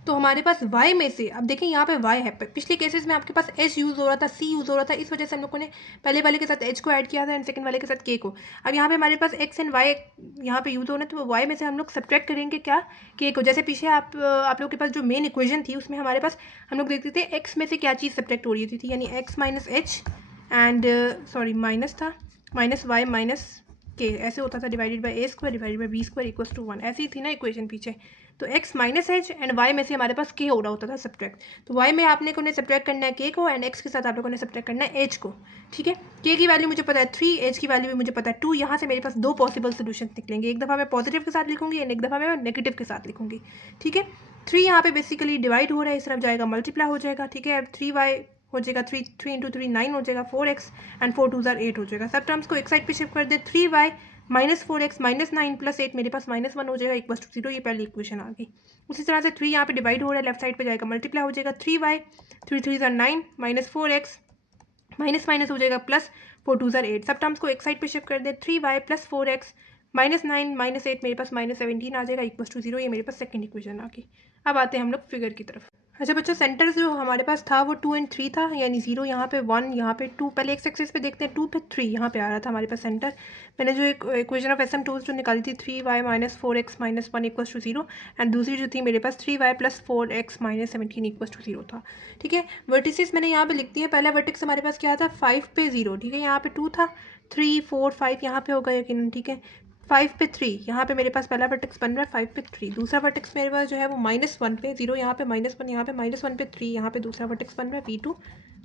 तो हमारे पास y में से, अब देखें यहाँ पे y है, पिछले केसेस में आपके पास h यूज़ हो रहा था, c यूज़ हो रहा था, इस वजह से हम लोगों ने पहले वाले के साथ h को ऐड किया था एंड सेकंड वाले के साथ k को। अब यहाँ पे हमारे पास x एंड y यहाँ पे यूज़ हो रहा है, तो y में से हम लोग सब्ट्रैक्ट करेंगे क्या, k को। जैसे पीछे आप लोग के पास जो मेन इक्वेशन थी उसमें हमारे पास हम लोग देखते थे x में से क्या चीज़ सब्ट्रैक्ट हो रही थी, यानी x minus h and sorry minus था माइनस y माइनस के, ऐसे होता था, divided by a square divided by b square equals to 1, ऐसी थी ना इक्वेशन पीछे। तो x minus h and y में से हमारे पास k हो रहा होता था सब्ट्रैक्ट, तो y में आपने को ने सब्ट्रैक्ट करना है k को एंड x के साथ आप लोगों ने सब्ट्रैक्ट करना है h को। ठीक है, k की वैल्यू मुझे पता है 3, h की वैल्यू भी मुझे पता है 2, यहाँ से मेरे पास दो पॉसिबल सोल्यूशन निकलेंगे, एक दफ़ा मैं पॉजिटिव के साथ लिखूंगी एंड एक दफ़ा मैं नेगेटिव के साथ लिखूंगी। ठीक है, 3 यहाँ पे बेसिकली डिवाइड हो रहा है, इस तरफ जाएगा मल्टीप्लाई हो जाएगा। ठीक है, अब 3y हो जाएगा 3 इंटू 3 9 हो जाएगा, 4x एंड 4 2 8 हो जाएगा। सब टर्म्स को एक साइड पे शिफ्ट कर दे, 3y minus 4x minus 9 plus 8 मेरे पास -1 हो जाएगा इक्वल्स टू 0, ये पहली इक्वेशन आ गई। उसी तरह से 3 यहाँ पे डिवाइड हो रहा है, लेफ्ट साइड पे जाएगा मल्टीप्लाई हो जाएगा, 3y 3 3 9 minus 4x minus minus हो जाएगा प्लस 4 2 8। सब टर्म्स को एक साइड पे शिफ्ट कर दे, 3y plus 4x minus 9 minus 8 मेरे पास -17 आ जाएगा इक्वल्स टू 0, ये मेरे पास सेकंड इक्वेशन आ गई। अब आते हैं हम लोग फिगर की तरफ। अच्छा बच्चों, सेंटर जो हमारे पास था वो 2 एंड 3 था, यानी 0 यहाँ पे 1 यहाँ पे 2, पहले एक्स एक्सिस पे देखते हैं 2 पे 3 यहाँ पे आ रहा था हमारे पास सेंटर। मैंने जो एक इक्वेशन ऑफ SM2 जो निकाली थी 3y minus 4x minus 1 equals to 0 and दूसरी जो थी मेरे पास 3y plus 4x minus 17 equals to 0 था। ठीक है, वर्टिसेस मैंने यहाँ पे लिख दी है। पहला वर्टिक्स हमारे पास क्या था 5 पे 0, ठीक है, यहाँ पे 2 था, 3 4 5 यहाँ पे होगा यकीनन। ठीक है, 5 पे 3 यहाँ पे मेरे पास पहला वर्टेक्स बन रहा है 5 पे 3, दूसरा वर्टेक्स मेरे पास जो है वो -1 पे 0 यहाँ पे -1 यहाँ पे -1 पे 3 यहाँ पे दूसरा वर्टेक्स बन रहा है V2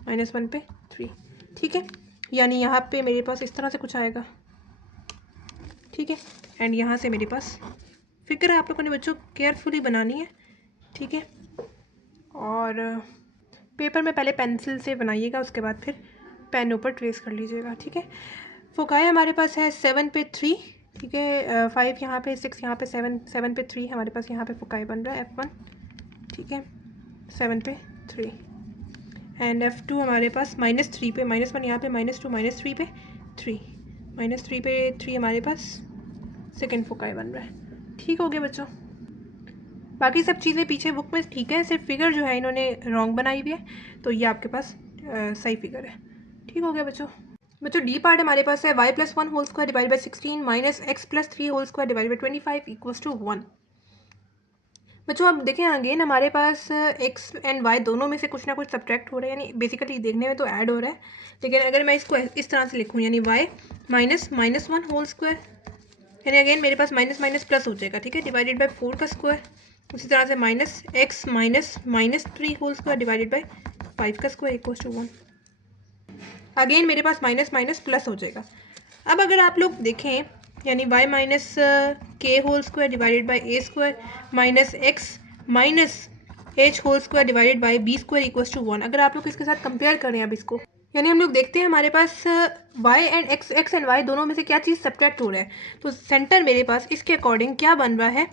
-1 पे 3। ठीक है, यानी यहाँ पे मेरे पास इस तरह से कुछ आएगा। ठीक है, एंड यहाँ से मेरे पास फिगर आप लोगों ने बच्चों केयरफुली बनानी है। ठीक है, और पेपर में पहले पेंसिल से बनाइएगा, उसके बाद फिर पेन ऊपर ट्रेस कर लीजिएगा। ठीक है, फोकाई हमारे पास है 7 पे 3, ठीक है, 5 यहाँ पे 6 यहाँ पे 7 पे 3 हमारे पास यहाँ पे फोकाई बन रहा है F1। ठीक है, 7 पे 3 एंड F2 हमारे पास -3 पे -1 यहाँ पे -2 -3 पे 3 -3 पे 3 हमारे पास सेकंड फोकाई बन रहा है। ठीक हो गया बच्चों, बाकी सब चीज़ें पीछे बुक में ठीक है, सिर्फ फिगर जो है इन्होंने रॉन्ग बनाई हुई है, तो ये आपके पास सही फिगर है। ठीक हो गया बच्चों। डी पार्ट हमारे पास है y plus 1 whole square divide by 16 minus x plus 3 whole square divide by 25 equals to 1। बच्चों अब देखें अगेन हमारे पास x एंड y दोनों में से कुछ ना कुछ सब्ट्रैक्ट हो रहा है, यानी बेसिकली देखने में तो ऐड हो रहा है, लेकिन अगर मैं इसको इस तरह से लिखूँ यानी y माइनस -1 होल स्क्वायर, यानी अगेन मेरे पास माइनस माइनस प्लस हो जाएगा। ठीक है, डिवाइडेड बाई 4 का स्क्वायर, उसी तरह से -x minus 3 whole square divided by 5 का स्क्वायर इक्वल्स टू 1। अगेन मेरे पास माइनस माइनस प्लस हो जाएगा। अब अगर आप लोग देखें यानी y minus k whole square divided by a square minus x minus h whole square divided by b square equals to 1, अगर आप लोग इसके साथ कंपेयर करें अब इसको, यानी हम लोग देखते हैं हमारे पास y and x and y दोनों में से क्या चीज़ सब्ट्रैक्ट हो रहा है, तो सेंटर मेरे पास इसके अकॉर्डिंग क्या बन रहा है,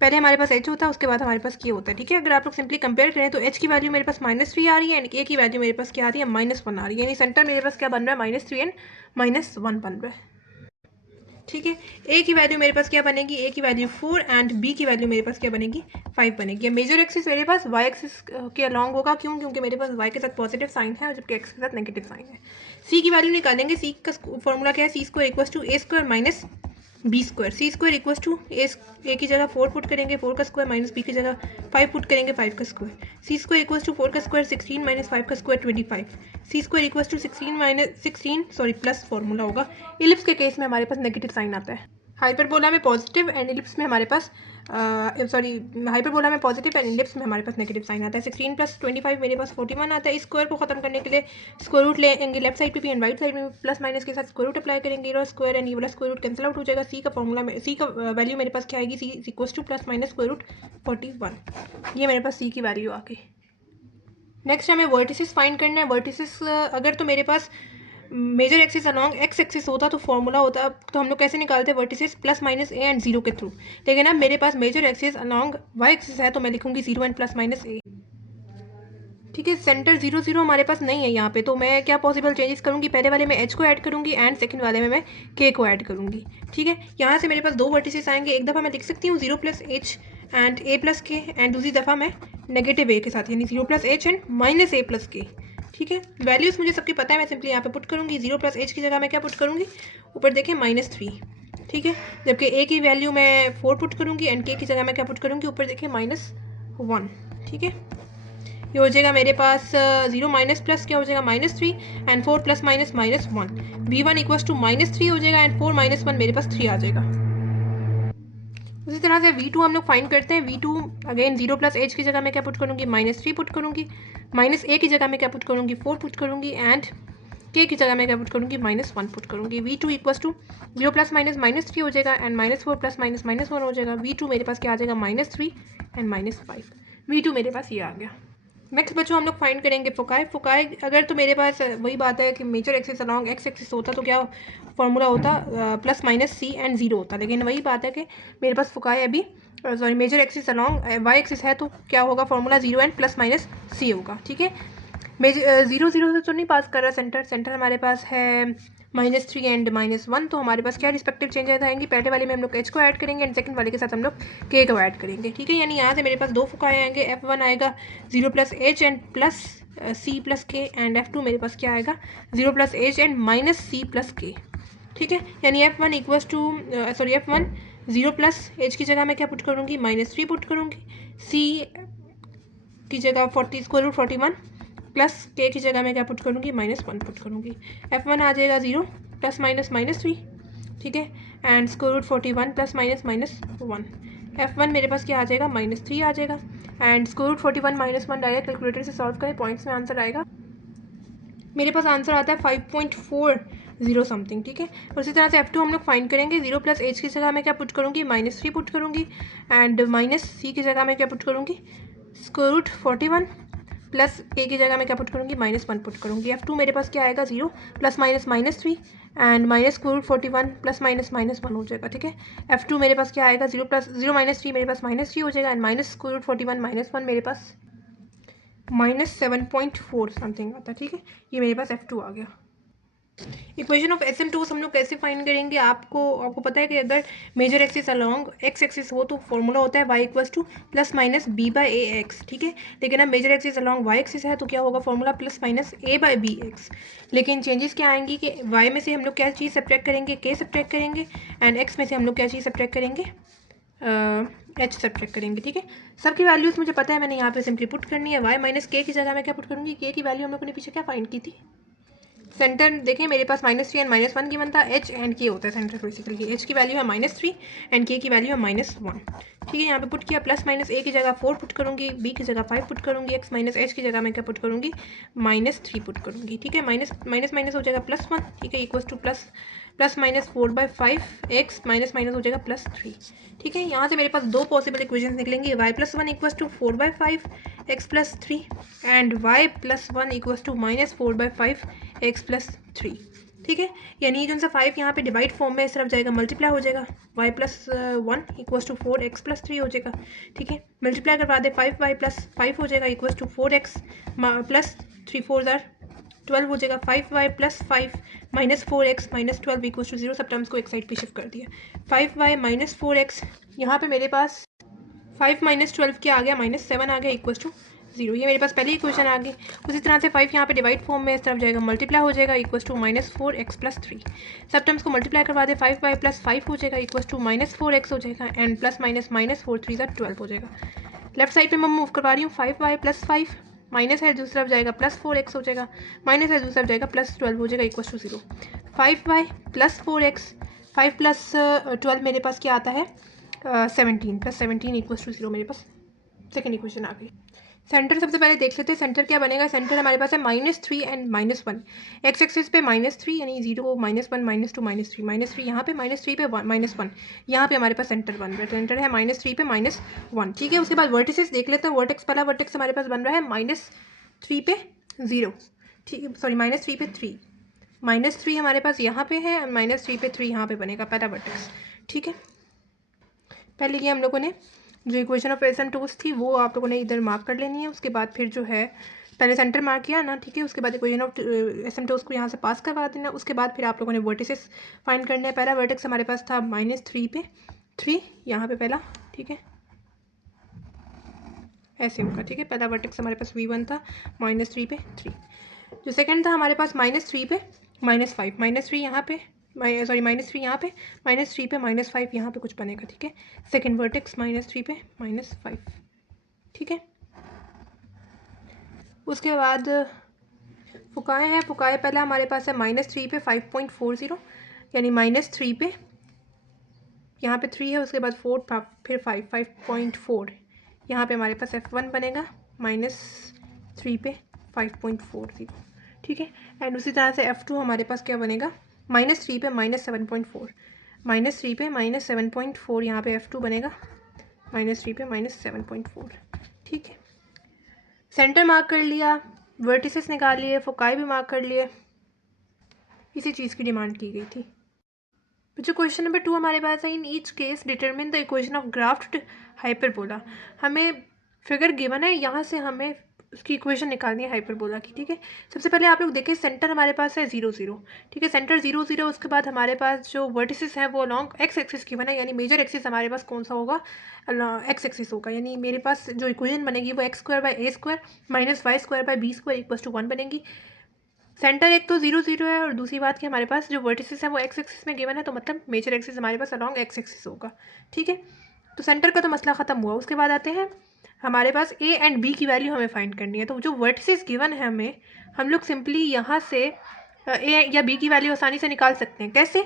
पहले हमारे पास h होता है उसके बाद हमारे पास k होता है। ठीक है, अगर आप लोग सिंपली कंपेयर करें तो h की वैल्यू मेरे पास -3 आ रही है एंड k की वैल्यू मेरे पास क्या आ रही है -1 आ रही है, यानी सेंटर मेरे पास क्या बन रहा है -3 एंड -1 बन रहा है। ठीक है, a की वैल्यू मेरे पास क्या बनेगी, a की वैल्यू 4 एंड b की वैल्यू मेरे पास क्या बनेगी 5 बनेगी। मेजर एक्सिस मेरे पास y एक्सिस के अलॉन्ग होगा, क्यों, क्योंकि मेरे पास y के साथ पॉजिटिव साइन है जबकि x के साथ नेगेटिव साइन है। c की वैल्यू निकालेंगे, c का फॉर्मूला क्या है, c square equals to a square minus B square, C square equals to A की जगह 4 पुट करेंगे 4 का स्क्वायर माइनस बी की जगह 5 पुट करेंगे 5 का square, C square equals to 4 का स्क्वायर 16 माइनस 5 का square 25, c square equals to 16 plus formula होगा। इलिप्स के केस में हमारे पास नेगेटिव साइन आता है। हाइपरबोला में पॉजिटिव एंड इलिप्स में हमारे पास हाइपरबोला में पॉजिटिव एंड इलिप्स में हमारे पास नेगेटिव साइन आता है। 16 + 25 मेरे पास 41 आता है। इस स्क्वायर को खत्म करने के लिए स्क्वायर रूट लेंगे लेफ्ट साइड पे भी एंड राइट साइड में प्लस माइनस के साथ स्क्वायर रूट अप्लाई करेंगे और स्क्वायर एंड ये वाला स्क्वायर रूट कैंसिल आउट हो जाएगा। सी का फॉर्मूला में सी का वैल्यू मेरे पास क्या आएगी, C equals to plus minus square root 41। ये मेरे पास सी की वैल्यू आ गई। नेक्स्ट हमें वर्टिसेस फाइंड करना है। वर्टिसेस अगर तो मेरे पास major axis along x axis होता तो फॉर्मूला होता, तो हम लोग कैसे निकालते हैं vertices, plus minus A and zero के थ्रू। लेकिन अब मेरे पास major axis along Y axis है तो मैं लिखूंगी जीरो एंड प्लस माइनस ए। ठीक है, सेंटर 0 0 हमारे पास नहीं है यहाँ पे, तो मैं क्या पॉसिबल चेंजेस करूँगी, पहले वाले में एच को ऐड करूँगी एंड सेकंड वाले में मैं के को ऐड करूँगी। ठीक है, यहाँ से मेरे पास दो वर्टिसेस आएंगे। एक दफ़ा मैं लिख सकती हूँ 0 + h and a + k and दूसरी दफ़ा मैं नेगेटिव ए के साथ, यानी 0 + h एंड -a + k। ठीक है, वैल्यूज़ मुझे सबकी पता है, मैं सिंपली यहाँ पे पुट करूँगी। 0 + h की जगह मैं क्या पुट करूँगी, ऊपर देखें -3। ठीक है, जबकि a की वैल्यू मैं 4 पुट करूँगी एंड k की जगह मैं क्या पुट करूँगी, ऊपर देखें -1। ठीक है, ये हो जाएगा मेरे पास 0 माइनस प्लस क्या हो जाएगा -3 एंड 4 + -1। v1 इक्वल्स टू -3 हो जाएगा एंड 4 - 1 मेरे पास 3 आ जाएगा। उसी तरह से v2 हम लोग फाइंड करते हैं। v2 अगेन 0 + h की जगह मैं क्या पुट करूँगी, -3 पुट करूँगी, -a की जगह मैं क्या पुट करूँगी, 4 पुट करूँगी एंड k की जगह मैं क्या पुट करूँगी, -1 पुट करूँगी। v2 इक्वल्स टू 0 + -3 हो जाएगा एंड -4 + -1 हो जाएगा। v2 मेरे पास क्या आ जाएगा, -3 एंड -5। v2 मेरे पास ये आ गया। नेक्स्ट बच्चों हम लोग फाइंड करेंगे फोकाई। फोकाई अगर तो मेरे पास वही बात है कि major axis along x axis होता तो क्या फॉर्मूला होता, plus minus c and zero होता। लेकिन वही बात है कि मेरे पास फोकाई अभी sorry major axis along Y axis है तो क्या होगा formula, zero and plus minus सी होगा। ठीक है, मेजर 0 0 से तो नहीं पास कर रहा सेंटर, सेंटर हमारे पास है -3 एंड -1। तो हमारे पास क्या रिस्पेक्टिव चेंजेस आएंगी, पहले वाले में हम लोग h को ऐड करेंगे एंड सेकंड वाले के साथ हम लोग k को ऐड करेंगे। ठीक है, यानी यहाँ से मेरे पास दो फुकाए आएंगे। f1 आएगा 0 + h and plus c + k and f2 मेरे पास क्या आएगा 0 + h एंड -c + k। ठीक है, यानी f1 equals to f1 0 + h की जगह मैं क्या पुट करूँगी, -3 पुट करूँगी, c की जगह 41 प्लस k की जगह मैं क्या पुट करूँगी, -1 पुट करूँगी। f1 आ जाएगा 0 + -3। ठीक है, एंड √41 + -1। f1 मेरे पास क्या आ जाएगा, -3 आ जाएगा एंड √41 -1 डायरेक्ट कैलकुलेटर से सॉल्व करें, पॉइंट्स में आंसर आएगा। मेरे पास आंसर आता है 5.40 समथिंग। ठीक है, उसी तरह से f2 हम लोग फाइंड करेंगे। 0 + h की जगह मैं क्या पुट करूँगी, -3 पुट करूँगी एंड -c की जगह मैं क्या पुट करूँगी, √41 प्लस a की जगह मैं क्या पुट करूँगी, -1 पुट करूँगी। f2 मेरे पास क्या आएगा, 0 + -3 एंड -√41 प्लस -1 हो जाएगा। ठीक है, f2 मेरे पास क्या आएगा, 0 + 0 - 3 मेरे पास -3 हो जाएगा एंड -√41 -1 मेरे पास -7.4 समथिंग आता है। ठीक है, ये मेरे पास f2 आ गया। इक्वेशन ऑफ SM2 हम लोग कैसे फाइंड करेंगे, आपको पता है कि अगर major axis along x axis हो तो फॉर्मूला होता है y इक्वल्स टू +-b/ax। ठीक है, लेकिन अब major axis along y axis है तो क्या होगा फॉर्मूला +-a/bx। लेकिन चेंजेस क्या आएंगी कि y में से हम लोग क्या चीज़ सब्ट्रैक्ट करेंगे, k सब्ट्रैक्ट करेंगे एंड x में से हम लोग क्या चीज़ सब्ट्रैक्ट करेंगे, h सब्ट्रैक्ट करेंगे। ठीक है, सबकी वैल्यूज़ मुझे पता है, मैंने यहाँ पे सिंपली पुट करनी है। y - k की जगह मैं क्या पुट करूँगी, k की वैल्यू हम लोगों ने पीछे क्या फाइंड की थी, सेंटर देखें मेरे पास -3 एंड -1 गिवन था, h एंड k होता है सेंटर बेसिकली। h की वैल्यू है -3 एंड k की वैल्यू है -1। ठीक है, यहाँ पे पुट किया, +-a की जगह 4 पुट करूँगी, b की जगह 5 पुट करूँगी, x - h की जगह मैं क्या पुट करूँगी, -3 पुट करूँगी। ठीक है, माइनस हो जाएगा +1। ठीक है, इक्वल्स टू +-4/5 x माइनस हो जाएगा +3। ठीक है, यहाँ से मेरे पास दो पॉसिबल इक्वेशन निकलेंगी, y + 1 equals to 4/5 x + 3 and y + 1 equals to -4/5 x + 3। ठीक है, यानी जो सा 5 यहाँ पे डिवाइड फॉर्म में इस तरफ जाएगा, मल्टीप्लाई हो जाएगा, y + 1 इक्वल्स टू 4x + 3 हो जाएगा। ठीक है, मल्टीप्लाई करवा दे, 5y + 5 हो जाएगा इक्वल्स टू 4x + 3 4 12 हो जाएगा। 5y + 5 -4x -12 equals to 0। सब टर्म्स को एक साइड पे शिफ्ट कर दिया। 5y - 4x, यहाँ पे मेरे पास 5 - 12 क्या आ गया, -7 आ गया इक्वल्स टू 0। ये मेरे पास पहली इक्वेशन आ गई। उसी तरह से 5 यहाँ पे डिवाइड फॉर्म में इस तरफ जाएगा, मल्टीप्लाई हो जाएगा इक्वल्स टू -4x + 3। सब टर्म्स को मल्टीप्लाई करवा दे, 5y + 5 हो जाएगा इक्वल्स टू -4x हो जाएगा एंड +-4 3 12 हो जाएगा। लेफ्ट साइड पे मैं मूव करवा रही हूँ, 5y + 5 माइनस है दूसरी तरफ जाएगा, +4x हो जाएगा, माइनस है दूसरी तरफ जाएगा, +12 हो जाएगा equals to 0। 5y + 4x 5 plus 12 मेरे पास क्या आता है 17 प्लस 17 इक्वल्स टू 0 मेरे पास सेकेंड इक्वेशन आ गई। सेंटर सबसे पहले देख लेते हैं सेंटर क्या बनेगा। सेंटर हमारे पास है -3 एंड -1। एक्स एक्सिस पे -3 यानी 0 -1 -2 -3 -3 यहाँ पे -3 पे -1 यहाँ पे हमारे पास सेंटर बन रहा है। सेंटर है -3 पे -1 ठीक है। उसके बाद वर्टिसेस देख लेते हैं। वर्टेक्स पहला वर्टेक्स हमारे पास बन रहा है -3 पे 0 ठीक है, सॉरी -3 पे 3 -3 हमारे पास यहाँ पे है, -3 पे 3 यहाँ पे बनेगा पहला वर्टेक्स ठीक है। पहले ये हम लोगों ने जो इक्वेशन ऑफ एसिम्प्टोस थी वो आप लोगों ने इधर मार्क कर लेनी है। उसके बाद फिर जो है पहले सेंटर मार्क किया ना ठीक है, उसके बाद इक्वेशन ऑफ एसिम्प्टोस को यहाँ से पास करवा देना। उसके बाद फिर आप लोगों ने वर्टिसेस फाइंड करने हैं। पहला वर्टेक्स हमारे पास था -3 पे 3 यहाँ पे पहला ठीक है, ऐसे होगा ठीक है। पहला वर्टेक्स हमारे पास V1 था -3 पे 3। जो सेकंड था हमारे पास -3 पे -5 -3 यहाँ पे सॉरी -3 यहाँ पे -3 पे -5 यहाँ पे कुछ बनेगा ठीक है। सेकंड वर्टेक्स -3 पे -5 ठीक है। उसके बाद फुकाए हैं। फुकाए पहला हमारे पास है -3 पे 5.40 यानी -3 पे यहाँ पे 3 है, उसके बाद 4 फिर 5.4 यहाँ पे हमारे पास F1 बनेगा -3 पे 5.40 ठीक है। एंड उसी तरह से F2 हमारे पास क्या बनेगा -3 पे -7.4 -3 पे -7.4 यहाँ पे F2 बनेगा -3 पे -7.4 ठीक है। सेंटर मार्क कर लिया, वर्टिसेस निकाल लिए, फोकाई भी मार्क कर लिए। इसी चीज़ की डिमांड की गई थी। जो क्वेश्चन नंबर 2 हमारे पास है, in each case determine the equation of graphed hyperbola. हमें फिगर गिवन है, यहाँ से हमें उसकी इक्वेशन निकालनी है हाइपरबोला की ठीक है। सबसे पहले आप लोग देखें सेंटर हमारे पास है 0 0 ठीक है, सेंटर 0 0। उसके बाद हमारे पास जो वर्टिसेस हैं वो लॉन्ग एक्स एक्सिस गिवन है, यानी मेजर एक्सिस हमारे पास कौन सा होगा एक्स एक्सिस होगा। यानी मेरे पास जो इक्वेशन बनेगी वो x² by a² -y² by b² equals to 1 बनेगी। सेंटर एक तो 0 0 है और दूसरी बात कि हमारे पास जो वर्टिसेस है वो एक्स एक्सिस में गिवन है, तो मतलब मेजर एक्सिस हमारे पास अलॉन्ग एक्स एक्सिस होगा ठीक है। तो सेंटर का तो मसला ख़त्म हुआ। उसके बाद आते हैं हमारे पास ए एंड बी की वैल्यू हमें फाइंड करनी है। तो जो वर्टिसेस गिवन है हमें, हम लोग सिंपली यहाँ से ए या बी की वैल्यू आसानी से निकाल सकते हैं। कैसे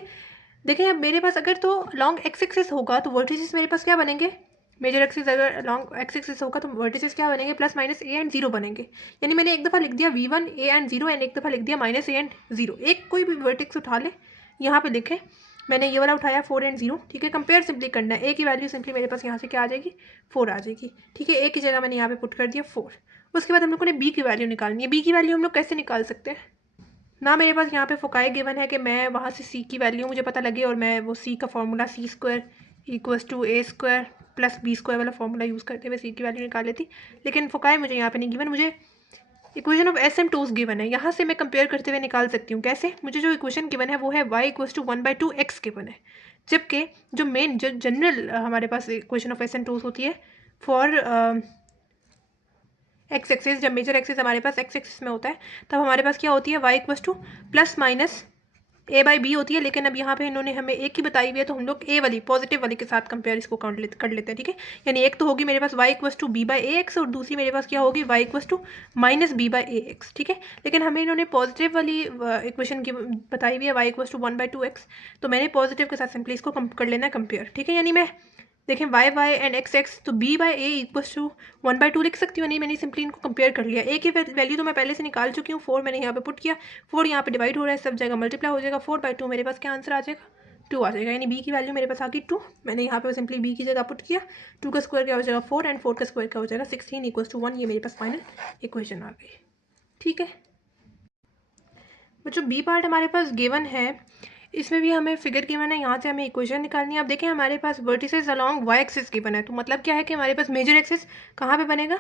देखें, अब मेरे पास अगर तो लॉन्ग एक्स एक्सिस होगा तो वर्टिसेस मेरे पास क्या बनेंगे, मेजर एक्सिस अगर लॉन्ग एक्स एक्सिस होगा तो वर्टिसेस क्या बनेंगे +- a एंड 0 बनेंगे। यानी मैंने एक दफ़ा लिख दिया V1 a एंड 0 एंड एक दफ़ा लिख दिया -a एंड 0। एक कोई भी वर्टेक्स उठा ले, यहाँ पे लिखे मैंने ये वाला उठाया 4 एंड 0 ठीक है। कंपेयर सिंपली करना है, ए की वैल्यू सिंपली मेरे पास यहाँ से क्या आ जाएगी 4 आ जाएगी ठीक है। ए की जगह मैंने यहाँ पे पुट कर दिया 4। उसके बाद हम लोगों ने बी की वैल्यू निकालनी है। बी की वैल्यू हम लोग कैसे निकाल सकते हैं ना, मेरे पास यहाँ पे फोकाई गिवन है कि मैं वहाँ से सी की वैल्यू मुझे पता लगे और मैं वो सी का formula C² equals to a² + b² वाला फॉर्मूला यूज़ करते हुए सी की वैल्यू निकाल लेती। लेकिन फोकाई मुझे यहाँ पे नहीं गिवन, मुझे इक्वेशन ऑफ एसिम्प्टोस गिवन है, यहाँ से मैं कंपेयर करते हुए निकाल सकती हूँ। कैसे, मुझे जो इक्वेशन गिवन है वो है y = 1/2x गिवन है, जबकि जो मेन जो जनरल हमारे पास इक्वेशन ऑफ एसिम्प्टोस होती है फॉर एक्स एक्सिस, जब मेजर एक्सिस हमारे पास एक्स एक्सिस में होता है तब हमारे पास क्या होती है y = +- a/b होती है। लेकिन अब यहाँ पे इन्होंने हमें एक ही बताई हुई है तो हम लोग ए वाली पॉजिटिव वाली के साथ कंपेयर इसको कर लेते हैं ठीक है। यानी एक तो होगी मेरे पास y = b/ax और दूसरी मेरे पास क्या होगी y = -b/ax ठीक है। लेकिन हमें इन्होंने पॉजिटिव वाली इक्वेशन की बताई हुई है y = 1/2x, तो मैंने पॉजिटिव के साथ सिंपली इसको कर लेना है कंपेयर ठीक है। यानी मैं देखें y एंड x तो b/a = 1/2 लिख सकती हूँ। नहीं, मैंने सिंपली इनको कंपेयर कर लिया। a की वैल्यू तो मैं पहले से निकाल चुकी हूँ, 4 मैंने यहाँ पे पुट किया, 4 यहाँ पे डिवाइड हो रहा है, सब जगह मल्टीप्लाई हो जाएगा, 4/2 मेरे पास क्या आंसर आ जाएगा 2 आ जाएगा। यानी b की वैल्यू मेरे पास आ गई 2। मैंने यहाँ पे सिंपली b की जगह पुट किया, 2 का स्क्वायर क्या हो जाएगा 4 एंड 4 का स्क्वायर क्या हो जाएगा 16 = 1। ये मेरे पास फाइनल इक्वेशन आ गई ठीक है। बच्चों बी पार्ट हमारे पास गिवन है, इसमें भी हमें फिगर गिवन है, यहाँ से हमें इक्वेशन निकालनी है। अब देखें हमारे पास vertices along y axis given है, तो मतलब क्या है कि हमारे पास मेजर एक्सिस कहाँ पे बनेगा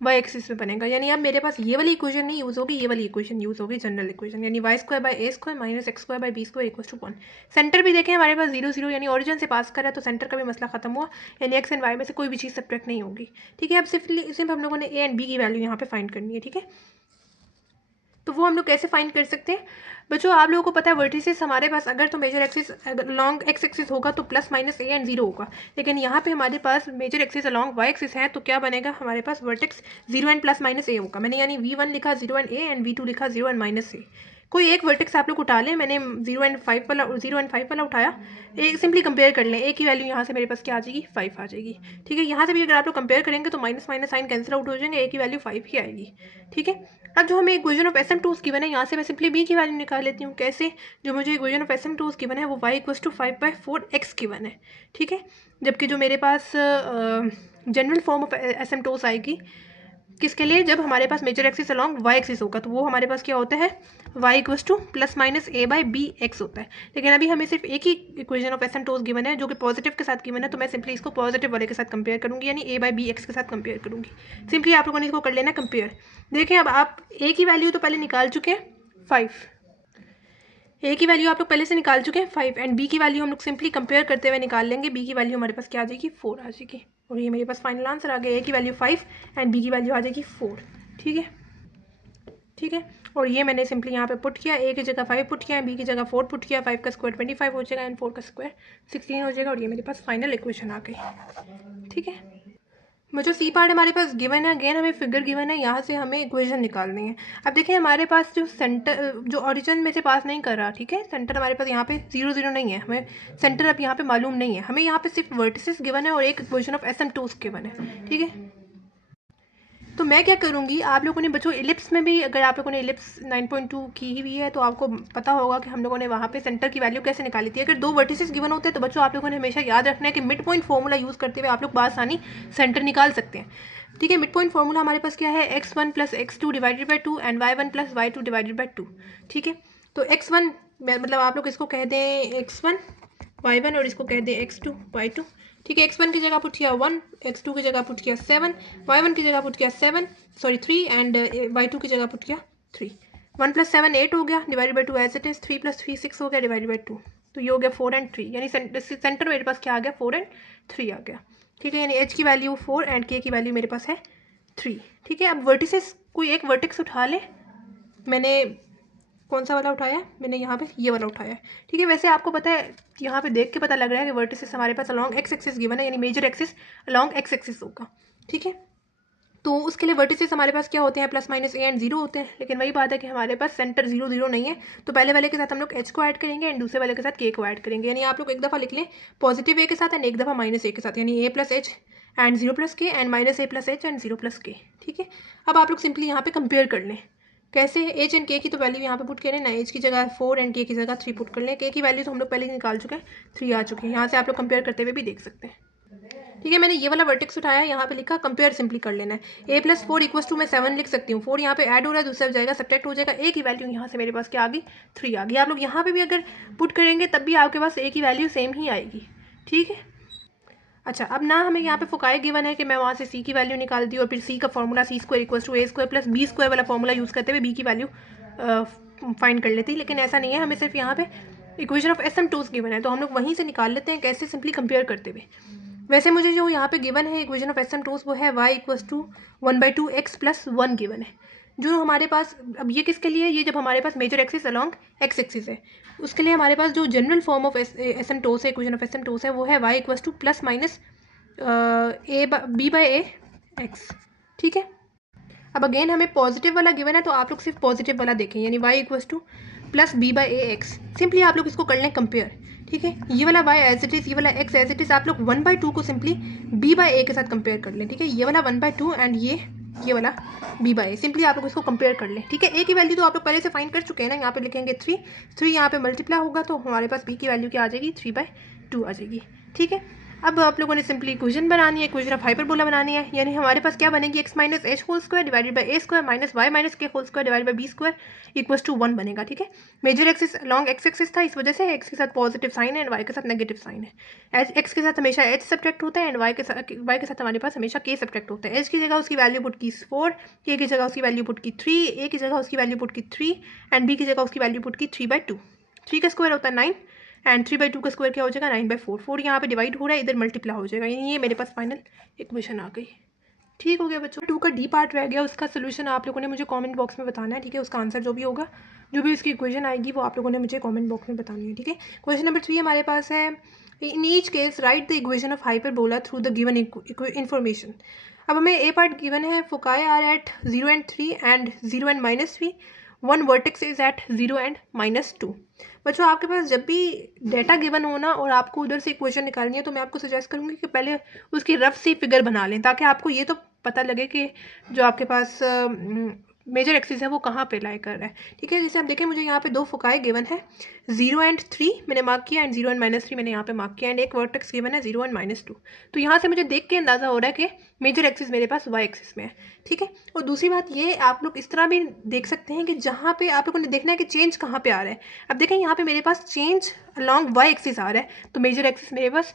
y एक्सिस में बनेगा। यानी अब मेरे पास ये वाली इक्वेशन नहीं यूज़ होगी, ये वाली इक्वेशन यूज़ होगी जनरल इक्वेशन, यानी y² / a² - x² / b² = 1। Centre भी देखें हमारे पास 0 0 यानी ऑरिजिन से पास कर रहा है, तो सेंटर का भी मसला खत्म हुआ, यानी x एंड y में से कोई भी चीज़ सब्ट्रैक्ट नहीं होगी ठीक है। अब सिर्फ हम लोगों ने a एंड b की वैल्यू यहाँ पे फाइंड करनी है ठीक है। तो वो हम लोग कैसे फाइंड कर सकते हैं बच्चों, आप लोगों को पता है वर्टिसेस हमारे पास अगर तो major axis long x axis होगा तो +- a एंड 0 होगा। लेकिन यहाँ पे हमारे पास major axis along y axis है, तो क्या बनेगा हमारे पास वर्टेक्स 0 एंड +- a होगा। मैंने यानी V1 लिखा 0 एंड a एंड V2 लिखा 0 एंड -a। कोई एक वर्टेक्स आप लोग उठा लें, मैंने 0 एंड 5 वाला उठाया, एक सिंपली कंपेयर कर लें, ए की वैल्यू यहाँ से मेरे पास क्या आ जाएगी 5 आ जाएगी। ठीक है, यहाँ से भी अगर आप लोग कंपेयर करेंगे तो minus minus sign cancel out हो जाएंगे, ए की वैल्यू 5 ही आएगी। ठीक है, अब जो हमें इक्वेशन ऑफ SM2 गिवन है, यहाँ से मैं सिंपली बी की वैल्यू निकाल लेती हूँ। कैसे? जो मुझे इक्वेशन ऑफ SM2 गिवन है वो y = 5/4x गिवन है। ठीक है, जबकि जो मेरे पास जनरल फॉर्म ऑफ SM2 आएगी किसके लिए, जब हमारे पास major axis along y axis होगा, तो वो हमारे पास क्या होता है, y = ±a/bx होता है। लेकिन अभी हमें सिर्फ एक ही इक्वेशन ऑफ SM2 गिवन है जो कि पॉजिटिव के साथ गिवन है, तो मैं सिंपली इसको पॉजिटिव वाले के साथ कंपेयर करूंगी, यानी a/bx के साथ कंपेयर करूंगी। सिंपली आप लोगों ने इसको कर लेना कंपेयर। देखिए, अब आप a की वैल्यू तो पहले निकाल चुके हैं 5, ए की वैल्यू आप लोग पहले से निकाल चुके हैं 5, एंड बी की वैल्यू हम लोग सिंपली कंपेयर करते हुए निकाल लेंगे। बी की वैल्यू हमारे पास क्या आ जाएगी 4 आ जाएगी, और ये मेरे पास फाइनल आंसर आ गया, ए की वैल्यू 5 एंड बी की वैल्यू आ जाएगी 4। ठीक है, ठीक है, और ये मैंने सिंपली यहाँ पे पुट किया, ए की जगह 5 पुट किया, बी की जगह 4 पुट किया, 5 का स्क्वायर 25 हो जाएगा एंड 4 का स्क्वायर 16 हो जाएगा, और ये मेरे पास फाइनल इक्वेशन आ गई। ठीक है, जो सी पार्ट हमारे पास गिवन है, अगेन हमें फिगर गिवन है, यहाँ से हमें इक्वेशन निकालनी है। अब देखिए, हमारे पास जो सेंटर जो ओरिजिन में से पास नहीं कर रहा, ठीक है, सेंटर हमारे पास यहाँ पे 0 0 नहीं है, हमें सेंटर अब यहाँ पे मालूम नहीं है, हमें यहाँ पे सिर्फ वर्टिसेस गिवन है और एक इक्वेशन ऑफ SM2 गिवन है। ठीक है, तो मैं क्या करूँगी, आप लोगों ने बच्चों इलिप्स में भी, अगर आप लोगों ने इलिप्स 9.2 की हुई है तो आपको पता होगा कि हम लोगों ने वहाँ पे सेंटर की वैल्यू कैसे निकाली थी। अगर 2 वर्टिसेस गिवन होते हैं तो बच्चों आप लोगों ने हमेशा याद रखना है कि मिड पॉइंट फॉर्मूला यूज़ करते हुए आप लोग बासानी सेंटर निकाल सकते हैं। ठीक है, मिड पॉइंट फॉर्मूला हमारे पास क्या है, x1 + x2 divided by 2 and y1 + y2 divided by 2। ठीक है, तो x1 मतलब आप लोग इसको कह दें x1 y1 और इसको कह दें x2 y2। ठीक है, x1 की जगह पुट किया 1, x2 की जगह पुट किया 7, y1 की जगह पुट किया 3 एंड y2 की जगह पुट किया 3। 1 + 7 8 हो गया, divided by 2 as it is, 3 + 3 6 हो गया, डिवाइडेड बाई 2, तो ये हो गया 4 एंड 3, यानी सेंटर मेरे पास क्या आ गया 4 एंड 3 आ गया। ठीक है, यानी h की वैल्यू 4 एंड k की वैल्यू मेरे पास है 3। ठीक है, अब वर्टिसेस कोई एक वर्टेक्स उठा ले, मैंने कौन सा वाला उठाया, मैंने यहाँ पे ये वाला उठाया है। ठीक है, वैसे आपको पता है, यहाँ पे देख के पता लग रहा है कि वर्टिसेस हमारे पास अलॉन्ग x एक्सिस गिवन है, यानी major axis along x axis होगा। ठीक है, तो उसके लिए वर्टिसेस हमारे पास क्या होते हैं, ± a एंड 0 होते हैं, लेकिन वही बात है कि हमारे पास सेंटर 0 0 नहीं है, तो पहले वाले के साथ हम लोग h को ऐड करेंगे एंड दूसरे वाले के साथ k को ऐड करेंगे, यानी आप लोग एक दफ़ा लिख लें पॉजिटिव a के साथ एंड एक दफ़ा -a के साथ, यानी a + h and 0 + k and -a + h and 0 + k। ठीक है, अब आप लोग सिंपली यहाँ पे कंपेयर कर लें, कैसे, h एंड k की तो वैल्यू यहाँ पे पुट करें ना, h की जगह 4 एंड k की जगह 3 पुट कर लें, k की वैल्यू तो हम लोग पहले ही निकाल चुके हैं, 3 आ चुकी है, यहाँ से आप लोग कंपेयर करते हुए भी देख सकते हैं। ठीक है, मैंने ये वाला वर्टेक्स उठाया, यहाँ पे लिखा कंपेयर सिंपली कर लेना है, a + 4 = मैं 7 लिख सकती हूँ, 4 यहाँ पे ऐड हो रहा है, दूसरा जाएगा सब्ट्रैक्ट हो जाएगा, a की वैल्यू यहाँ से मेरे पास क्या आ गई 3 आ गई। आप लोग यहाँ पे भी अगर पुट करेंगे तब भी आपके पास a की वैल्यू सेम ही आएगी। ठीक है, अच्छा, अब ना हमें यहाँ पे फुकाए गिवन है कि मैं वहाँ से c की वैल्यू निकाल दी और फिर c का फॉर्मूला c² = a² + b² वाला फॉर्मूला यूज़ करते हुए b की वैल्यू फाइंड कर लेती, लेकिन ऐसा नहीं है, हमें सिर्फ यहाँ पे इक्वेशन ऑफ SM2 गिवन है, तो हम लोग वहीं से निकाल लेते हैं, कैसे, सिंपली कंपेयर करते हुए। वैसे मुझे जो यहाँ पे गिवन है इक्वेशन ऑफ SM2 वो है y = 1/2x + 1 गिवन है, जो हमारे पास, अब ये किसके लिए, ये जब हमारे पास major axis along x axis है, उसके लिए हमारे पास जो जनरल फॉर्म ऑफ SM2 है, इक्वेशन ऑफ SM2 है, वो है y = b/a(x). ठीक है, अब अगेन हमें पॉजिटिव वाला गिवन है, तो आप लोग सिर्फ पॉजिटिव वाला देखें, यानी y = b/a(x). सिंपली आप लोग इसको कर लें कंपेयर। ठीक है, ये वाला y एज इट इज़, ये वाला x एज इट इज़, आप लोग 1/2 को सिंपली b/a के साथ कंपेयर कर लें। ठीक है, ये वाला 1/2 एंड ये वाला b/a, सिंपली आप लोग इसको कंपेयर कर लें। ठीक है, a की वैल्यू तो आप लोग पहले से फाइंड कर चुके हैं ना, यहाँ पे लिखेंगे 3 यहाँ पे मल्टीप्लाई होगा, तो हमारे पास b की वैल्यू क्या आ जाएगी 3/2 आ जाएगी। ठीक है, अब आप लोगों ने सिंपली इक्वेशन बनानी है, इक्वेशन ऑफ हाइपरबोला बनानी है, यानी हमारे पास क्या बनेगी, x - h² divided by a² - y - k² divided by b² = 1 बनेगा। ठीक है, major axis long x axis था, इस वजह से x के साथ पॉजिटिव साइन है एंड y के साथ नेगेटिव साइन है। x के साथ हमेशा h सब्ट्रैक्ट होता है एंड y के साथ हमारे पास हमेशा k सब्ट्रैक्ट होता है। h की जगह उसकी वैल्यू पुट की 4, k की जगह उसकी वैल्यू पुट की 3, a की जगह उसकी वैल्यू पुट की 3 एंड b की जगह उसकी वैल्यू पुट की 3/2। 3 का स्क्वायर होता है 9 एंड 3/2 का स्क्वायर क्या हो जाएगा 9/4। 4 यहाँ पे डिवाइड हो रहा है, इधर मल्टीप्लाई हो जाएगा, यानी ये मेरे पास फाइनल इक्वेशन आ गई। ठीक हो गया बच्चों, 2 का डी पार्ट रह गया, उसका सोल्यूशन आप लोगों ने मुझे कमेंट बॉक्स में बताना है। ठीक है, उसका आंसर जो भी होगा, जो भी उसकी इक्वेशन आएगी वो आप लोगों ने मुझे कमेंट बॉक्स में बतानी है। ठीक है, क्वेश्चन नंबर 3 हमारे पास है, in each case write the equation of hyperbola through the given information. अब हमें ए पार्ट गिवन है, foci are at 0 and 3 and 0 and -3, one vertex is at 0 and -2। बच्चों आपके पास जब भी डेटा गिवन होना और आपको उधर से इक्वेशन निकालनी है तो मैं आपको सजेस्ट करूँगी कि पहले उसकी रफ सी फिगर बना लें, ताकि आपको ये तो पता लगे कि जो आपके पास मेजर एक्सिस है वो कहाँ पे लाई कर रहा है। ठीक है, जैसे आप देखें मुझे यहाँ पे दो फोकाई गिवन है, 0 एंड 3 मैंने मार्क किया एंड 0 एंड -3 मैंने यहाँ पे मार्क किया, एंड एक वर्टेक्स गिवन है 0 एंड -2। तो यहाँ से मुझे देख के अंदाज़ा हो रहा है कि मेजर एक्सिस मेरे पास वाई एक्सिस में है। ठीक है, और दूसरी बात ये आप लोग इस तरह भी देख सकते हैं कि जहाँ पे आप लोगों ने देखना है कि चेंज कहाँ पे आ रहा है। अब देखें यहाँ पे मेरे पास चेंज अलॉन्ग वाई एक्सिस आ रहा है, तो मेजर एक्सिस मेरे पास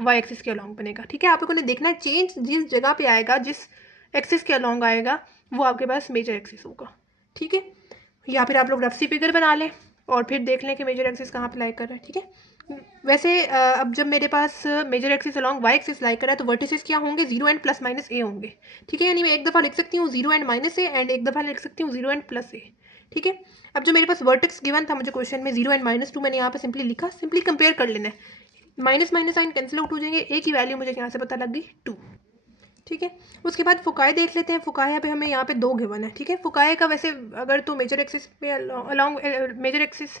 वाई एक्सिस के अलॉन्ग बनेगा। ठीक है, आप लोगों ने देखना है चेंज जिस जगह पे आएगा, जिस एक्सिस के अलॉन्ग आएगा, वो आपके पास मेजर एक्सिस होगा। ठीक है, या फिर आप लोग रफ सी फिगर बना लें और फिर देख लें कि मेजर एक्सिस कहाँ पे लाई कर रहा है। ठीक है, वैसे अब जब मेरे पास major axis along Y axis lie कर रहा है तो वर्टिसेस क्या होंगे, 0 एंड +- a होंगे। ठीक है, यानी मैं एक दफ़ा लिख सकती हूँ 0 एंड -a एंड एक दफ़ा लिख सकती हूँ 0 एंड +a। ठीक है, अब जो मेरे पास वर्टेक्स गिवन था मुझे क्वेश्चन में 0 एंड -2 मैंने यहाँ पे सिंपली लिखा, सिंपली कंपेयर कर लेना है, minus minus sign cancel out हो जाएंगे, ए की वैल्यू मुझे यहाँ से पता लग गई 2। ठीक है, उसके बाद फुकाए देख लेते हैं। फुकाया पे हमें यहाँ पे 2 गिवन है। ठीक है, फुकाए का वैसे अगर तो मेजर एक्सिस पे अलॉन्ग मेजर एक्सिस,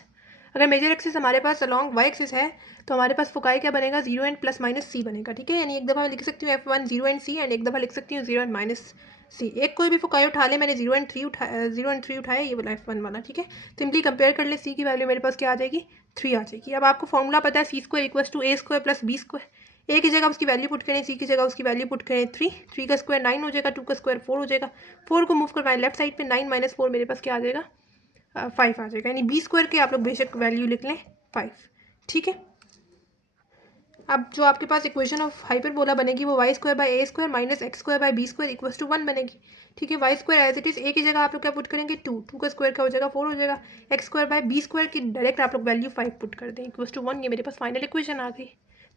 अगर मेजर एक्सिस हमारे पास अलॉन्ग वाई एक्सिस है तो हमारे पास फुकाए क्या बनेगा, 0 एंड +- c बनेगा। ठीक है, यानी एक दफ़ा मैं लिख सकती हूँ F1 0 एंड c एंड एक दफ़ा लिख सकती हूँ 0 एंड -c। एक कोई भी फुकाए उठा ले, मैंने 0 एंड 3 उठाया, ये वाला F1 वाला। ठीक है, सिंपली कंपेयर कर ले, c की वैल्यू मेरे पास क्या आ जाएगी, 3 आ जाएगी। अब आपको फॉर्मूला पता है c² = a² + b²। ए की जगह उसकी वैल्यू पुट करें, सी की जगह उसकी वैल्यू पुट करें 3, 3 का स्क्वायर 9 हो जाएगा, 2 का स्क्वायर 4 हो जाएगा। 4 को मूव करवाएं लेफ्ट साइड पे, 9 - 4 मेरे पास क्या आ जाएगा, 5 आ जाएगा। यानी b² के आप लोग बेशक वैल्यू लिख लें 5। ठीक है, अब जो आपके पास इक्वेशन ऑफ हाइपरबोला बनेगी वो y² / a² - x² / b² = 1 बनेगी। ठीक है, y² एज इट इज़, ए की जगह आप लोग क्या पुट करेंगे 2, 2 का स्क्वायर क्या हो जाएगा 4 हो जाएगा, x² / b² की डायरेक्ट आप लोग वैल्यू 5 पुट कर दें =1। ये मेरे पास फाइनल इक्वेशन आ गई।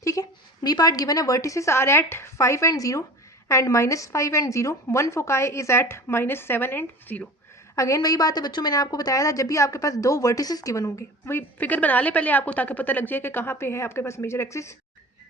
ठीक है, बी पार्ट गिवन है, vertices are at 5 and 0 and -5 and 0, one foci is at -7 and 0। Again वही बात है बच्चों, मैंने आपको बताया था जब भी आपके पास 2 वर्टिसेस गिवन होंगे, वही फिगर बना ले पहले आपको, ताकि पता लग जाए कि कहाँ पे है आपके पास मेजर एक्सिस।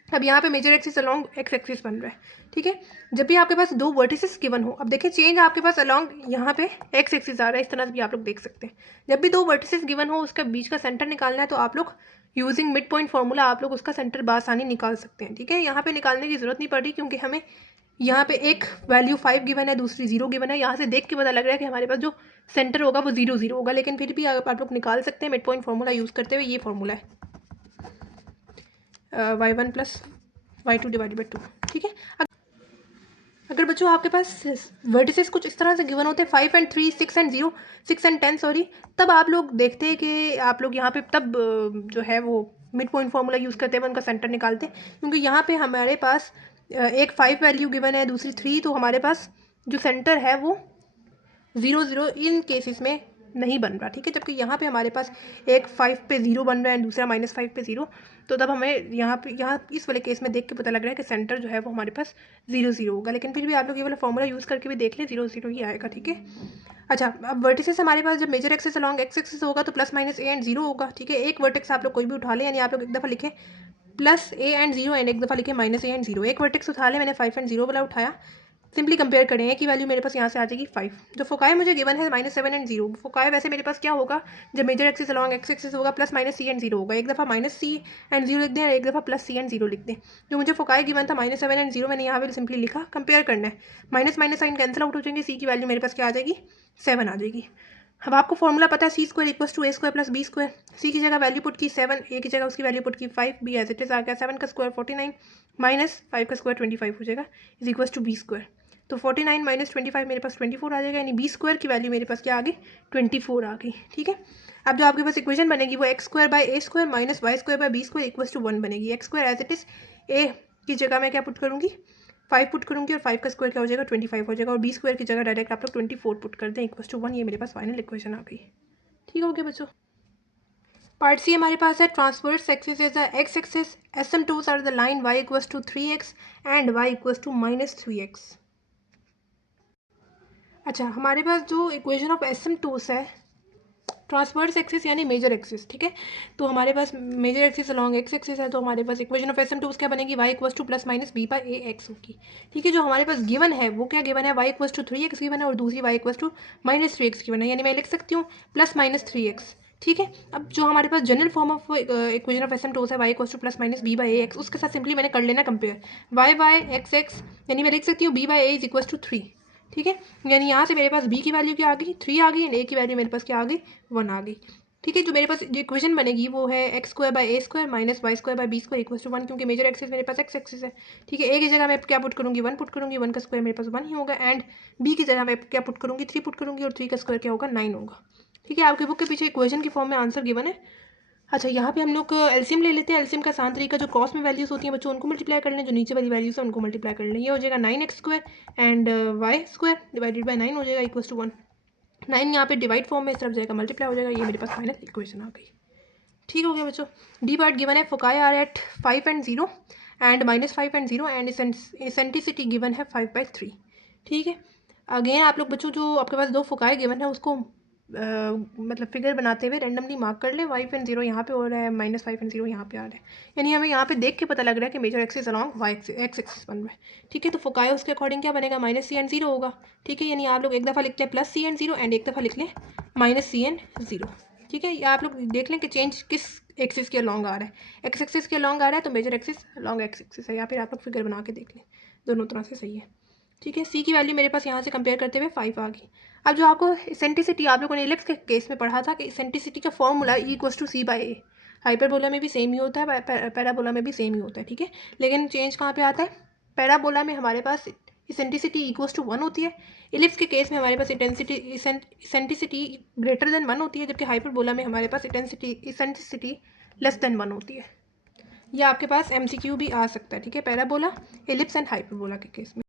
अब यहाँ पे major axis along x axis बन रहा है। ठीक है, जब भी आपके पास 2 वर्टिसेस गिवन हो, अब देखिए चेंज आपके पास अलॉन्ग यहाँ पे एक्स एक्सिस आ रहा है, इस तरह से भी आप लोग देख सकते हैं। जब भी 2 वर्टिसेस गिवन हो, उसका बीच का सेंटर निकालना है तो आप लोग यूजिंग मिड पॉइंट फार्मूला आप लोग उसका सेंटर बासानी निकाल सकते हैं। ठीक है, यहाँ पे निकालने की जरूरत नहीं पड़ रही, क्योंकि हमें यहाँ पे एक वैल्यू 5 गिवन है, दूसरी 0 गिवन है। यहाँ से देख के पता लग रहा है कि हमारे पास जो सेंटर होगा वो 0 0 होगा, लेकिन फिर भी आप लोग निकाल सकते हैं मिड पॉइंट फार्मूला यूज़ करते हुए। ये फार्मूला है y1 + y2 / 2। ठीक है, अगर बच्चों आपके पास वर्टिसेस कुछ इस तरह से गिवन होते हैं 5 एंड 3, 6 एंड 0, 6 एंड 10 सॉरी, तब आप लोग देखते हैं कि आप लोग यहाँ पे तब जो है वो मिड पॉइंट फार्मूला यूज़ करते हुए उनका सेंटर निकालते हैं, क्योंकि यहाँ पे हमारे पास एक 5 वैल्यू गिवन है, दूसरी 3, तो हमारे पास जो सेंटर है वो 0 0 इन केसेस में नहीं बन रहा। ठीक है, जबकि यहाँ पे हमारे पास एक 5 पे 0 बन रहा है, दूसरा -5 पे 0, तो तब हमें यहाँ इस वाले केस में देख के पता लग रहा है कि सेंटर जो है वो हमारे पास 0 0 होगा, लेकिन फिर भी आप लोग ये वाला फॉर्मूला यूज़ करके भी देख लें, 0 0 ही आएगा। ठीक है, अच्छा, अब वर्टिसेस हमारे पास जब major axis along x axis होगा तो +- a एंड 0 होगा। ठीक है, एक वर्टेक्स आप लोग कोई भी उठा लें, यानी आप लोग एक दफ़ा लिखें +a एंड 0 एंड एक दफ़ा लिखें -a एंड 0। एक वर्टेक्स उठा लें, मैंने 5 एंड 0 वाला उठाया, सिंपली कंपेयर करें, ए की वैल्यू मेरे पास यहाँ से आ जाएगी 5। जो फोकाई मुझे गिवन है -7 एंड 0, फोकाई वैसे मेरे पास क्या होगा जब major axis along x axis होगा, +- c एंड 0 होगा। एक दफ़ा -c एंड 0 लिख दें और एक दफ़ा +c एंड 0 लिख दें। जो मुझे फोकाई गिवन था -7 एंड 0, मैंने यहाँ पे सिंपली लिखा, कंपेयर करना है, minus minus sign cancel out हो जाएंगे, सी की वैल्यू मेरे पास क्या आ जाएगी 7 आ जाएगी। अब आपको फॉर्मूला पता है c² = a² + b²। c की जगह वैल्यू पुट की 7, a की जगह उसकी वैल्यू पुट की 5, b एज इट इज आ गया, 7 का स्क्वायर 49 -5 का स्क्वायर 25 हो जाएगा = b²। तो 49 - 25 मेरे पास 24 आ जाएगा, यानी b² की वैल्यू मेरे पास क्या आ गई 24 आ गई। ठीक है, अब जो आपके पास इक्वेशन बनेगी वो x² / a² - y² / b² = 1 बनेगी। x² as it is, a की जगह मैं क्या पुट करूँगी 5 पुट करूँगी और 5 का स्क्वायर क्या हो जाएगा 25 हो जाएगा, और b² की जगह डायरेक्ट आप लोग 24 पुट कर दें =1। ये मेरे पास फाइनल इक्वेशन आ गई। ठीक हो गया बच्चों। पार्ट सी हमारे पास है, transverse axis is the x axis, SM2s are the line y = 3x and y = -3x। अच्छा, हमारे पास जो इक्वेशन ऑफ SM2s है ट्रांसवर्स एक्सिस यानी मेजर एक्सिस, ठीक है। तो हमारे पास major axis along x axis है, तो हमारे पास इक्वेशन ऑफ SM2 क्या बनेगी, y equals to plus minus b by a x होगी, ठीक है। जो हमारे पास गिवन है वो क्या गिवन है, y equals to 3x given है और दूसरी y equals to minus 3x given है, यानी मैं लिख सकती हूँ प्लस माइनस 3x, ठीक है। अब जो हमारे पास general form of equation of SM2 है y equals to plus minus b by a x, उसके साथ सिंपली मैंने कर लेना कंपेयर y एक्स एक्स, यानी मैं लिख सकती हूँ b by a is equals to 3, ठीक है। यानी यहाँ से मेरे पास b की वैल्यू क्या आ गई, 3 आ गई, एंड a की वैल्यू मेरे पास क्या आ गई, 1 आ गई, ठीक है। जो मेरे पास जो इक्वेशन बनेगी वो है x square by a square minus y square by b square equal to 1, क्योंकि मेजर एक्सिस मेरे पास एक्स एक्सिस है, ठीक है। ए की जगह मैं क्या पुट करूँगी, 1 पुट करूँगी, 1 का स्क्वायर मेरे पास 1 ही होगा, एंड बी की जगह मैं क्या पुट करूँगी, 3 पुट करूँगी, और 3 का स्क्वायर क्या होगा, 9 होगा, ठीक है। आपकी बुक के पीछे इक्वेशन की फॉर्म में आंसर गिवन है। अच्छा, यहाँ पे हम लोग एलसीएम ले लेते हैं। एलसीएम का आसान तरीका, जो क्रॉस में वैल्यूज होती हैं बच्चों उनको मल्टीप्लाई कर लें, जो नीचे वाली वैल्यूज है उनको मल्टीप्लाई कर लें। ये हो जाएगा 9x square and y square divided by 9 हो जाएगा इक्वल्स टू 1। 9 यहाँ पे डिवाइड फॉर्म में, इस तरफ जाएगा मल्टीप्लाई हो जाएगा, ये मेरे पास फाइनल इक्वेशन आ गई, ठीक हो गया बच्चों। डी पार्ट गिवन है, foci are at 5 and 0 and minus 5 and 0 and eccentricity given है 5/3, ठीक है। अगेन आप लोग बच्चों जो आपके पास दो फोकाई गिवन है उसको मतलब फिगर बनाते हुए रैंडमली मार्क कर ले। 5 एंड 0 यहाँ पे हो रहा है, माइनस 5 एंड 0 यहाँ पे आ रहा है, यानी हमें यहाँ पे देख के पता लग रहा है कि major axis along y x axis बन रहा है, ठीक है। तो फोकाई उसके अकॉर्डिंग क्या बनेगा, माइनस सी एंड 0 होगा, ठीक है। यानी आप लोग एक दफ़ा लिख लें प्लस सी एंड 0 एंड एक दफ़ा लिख लें माइनस सी एंड 0, ठीक है। या आप लोग देख लें कि चेंज किस एक्सिस के अलॉन्ग आ रहा है, एक्स एक्सिस के अलॉन्ग आ रहा है तो major axis along x axis है, या फिर आप लोग फिगर बना के देख लें, दोनों तरह से सही है, ठीक है। सी की वैल्यू मेरे पास यहाँ से कंपेयर करते हुए 5 आ गई। अब जो आपको इसेंट्रिसिटी आप लोगों ने इलिप्स के केस में पढ़ा था कि इसेंट्रिसिटी का formula e equals to c by a, hyperbola में भी सेम ही होता है, पैराबोला में भी सेम ही होता है, ठीक है। लेकिन चेंज कहाँ पे आता है, पैराबोला में हमारे पास इसेंट्रिसिटी इक्वल्स टू 1 होती है, इलिप्स के केस में हमारे पास इसेंट्रिसिटी ग्रेटर देन 1 होती है, जबकि हाइपरबोला में हमारे पास इसेंट्रिसिटी लेस देन 1 होती है। यह आपके पास MCQ भी आ सकता है, ठीक है, पैराबोला, इलिप्स एंड हाइपरबोला के केस में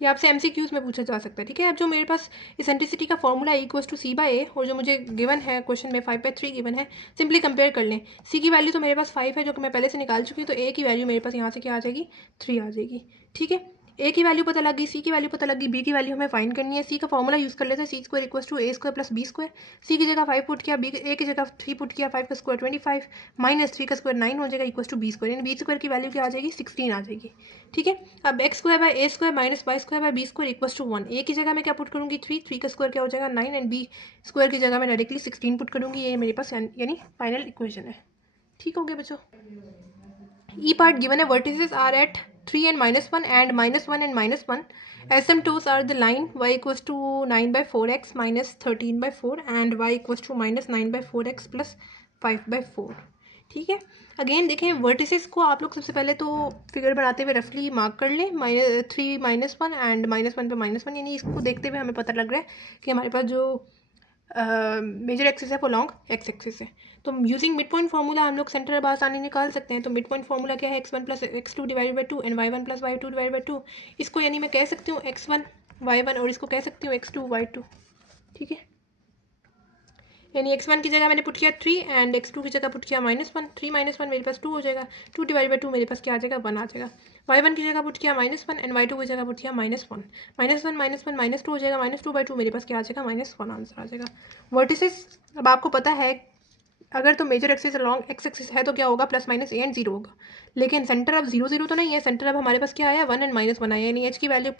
ये आपसे MCQs में पूछा जा सकता है, ठीक है। अब जो मेरे पास इसेंट्रिसिटी का formula equals to c by a, और जो मुझे गिवन है क्वेश्चन में 5/3 गिवन है, सिंपली कंपेयर कर लें। सी की वैल्यू तो मेरे पास 5 है जो कि मैं पहले से निकाल चुकी हूँ, तो ए की वैल्यू मेरे पास यहाँ से क्या आ जाएगी, 3 आ जाएगी, ठीक है। ए की वैल्यू पता लग गई, सी की वैल्यू पता लग गई, बी की वैल्यू हमें फाइंड करनी है। सी का फॉर्मूला यूज़ कर लेते हैं, C square equals to A square plus B square. C की जगह 5 पुट किया, बी ए की जगह 3 पुट किया, 5 का स्क्वायर 25 माइनस 3 का स्क्वायर 9 हो जाएगा इक्वल्स टू बी स्क्वायर, यानी बी स्क्वायर की वैल्यू क्या आ जाएगी, 16 आ जाएगी, ठीक है। अब x square by a square minus y square by b square equals to 1। A की जगह मैं क्या पुट करूँगी, 3 का स्क्वायर क्या हो जाएगा 9, एंड बी स्क्वायर की जगह मैं डायरेक्टली 16 पुट करूँगी, ये मेरे पास यानी फाइनल इक्वेशन है, ठीक हो गया बच्चों। ई पार्ट गिवन है, vertices are eight 3 and -1 and -1 and -1. SM2s are the line y equals to 9/4x minus 13/4 and y equals to minus 9/4x plus 5/4, ठीक है। अगेन देखें वर्टिसेस को आप लोग सबसे पहले तो फिगर बनाते हुए रफली मार्क कर लें, -3 -1 एंड -1 पे -1, यानी इसको देखते हुए हमें पता लग रहा है कि हमारे पास जो मेजर एक्सिस है वो लॉन्ग एक्स एक्सिस है। तो यूजिंग मिड पॉइंट फार्मूला हम लोग सेंटर अब आसानी निकाल सकते हैं। तो मिड पॉइंट फार्मूला क्या है, x1 plus x2 divide by 2 and y1 plus y2 divide by 2। इसको यानी मैं कह सकती हूँ x1 y1 और इसको कह सकती हूँ x2 y2, ठीक है। यानी x1 की जगह मैंने पुट किया 3 एंड x2 की जगह पुट किया -1। 3 -1 मेरे पास 2 हो जाएगा, 2 डिवाइड बाई 2 मेरे पास क्या आ जाएगा, 1 आ जाएगा। y1 की जगह पुट किया -1 एंड y2 की जगह पुट किया -1। -1 -1 -2 हो जाएगा, -2/2 मेरे पास क्या आ जाएगा, -1 आंसर आ जाएगा। वर्टिसेस अब आपको पता है अगर तो major axis long x axis है तो क्या होगा, प्लस माइनस ए एंड 0 होगा, लेकिन सेंटर अब 0 0 तो नहीं है, सेंटर अब हमारे पास क्या आया, 1 एंड -1 आया, यानी एच की वैल्यू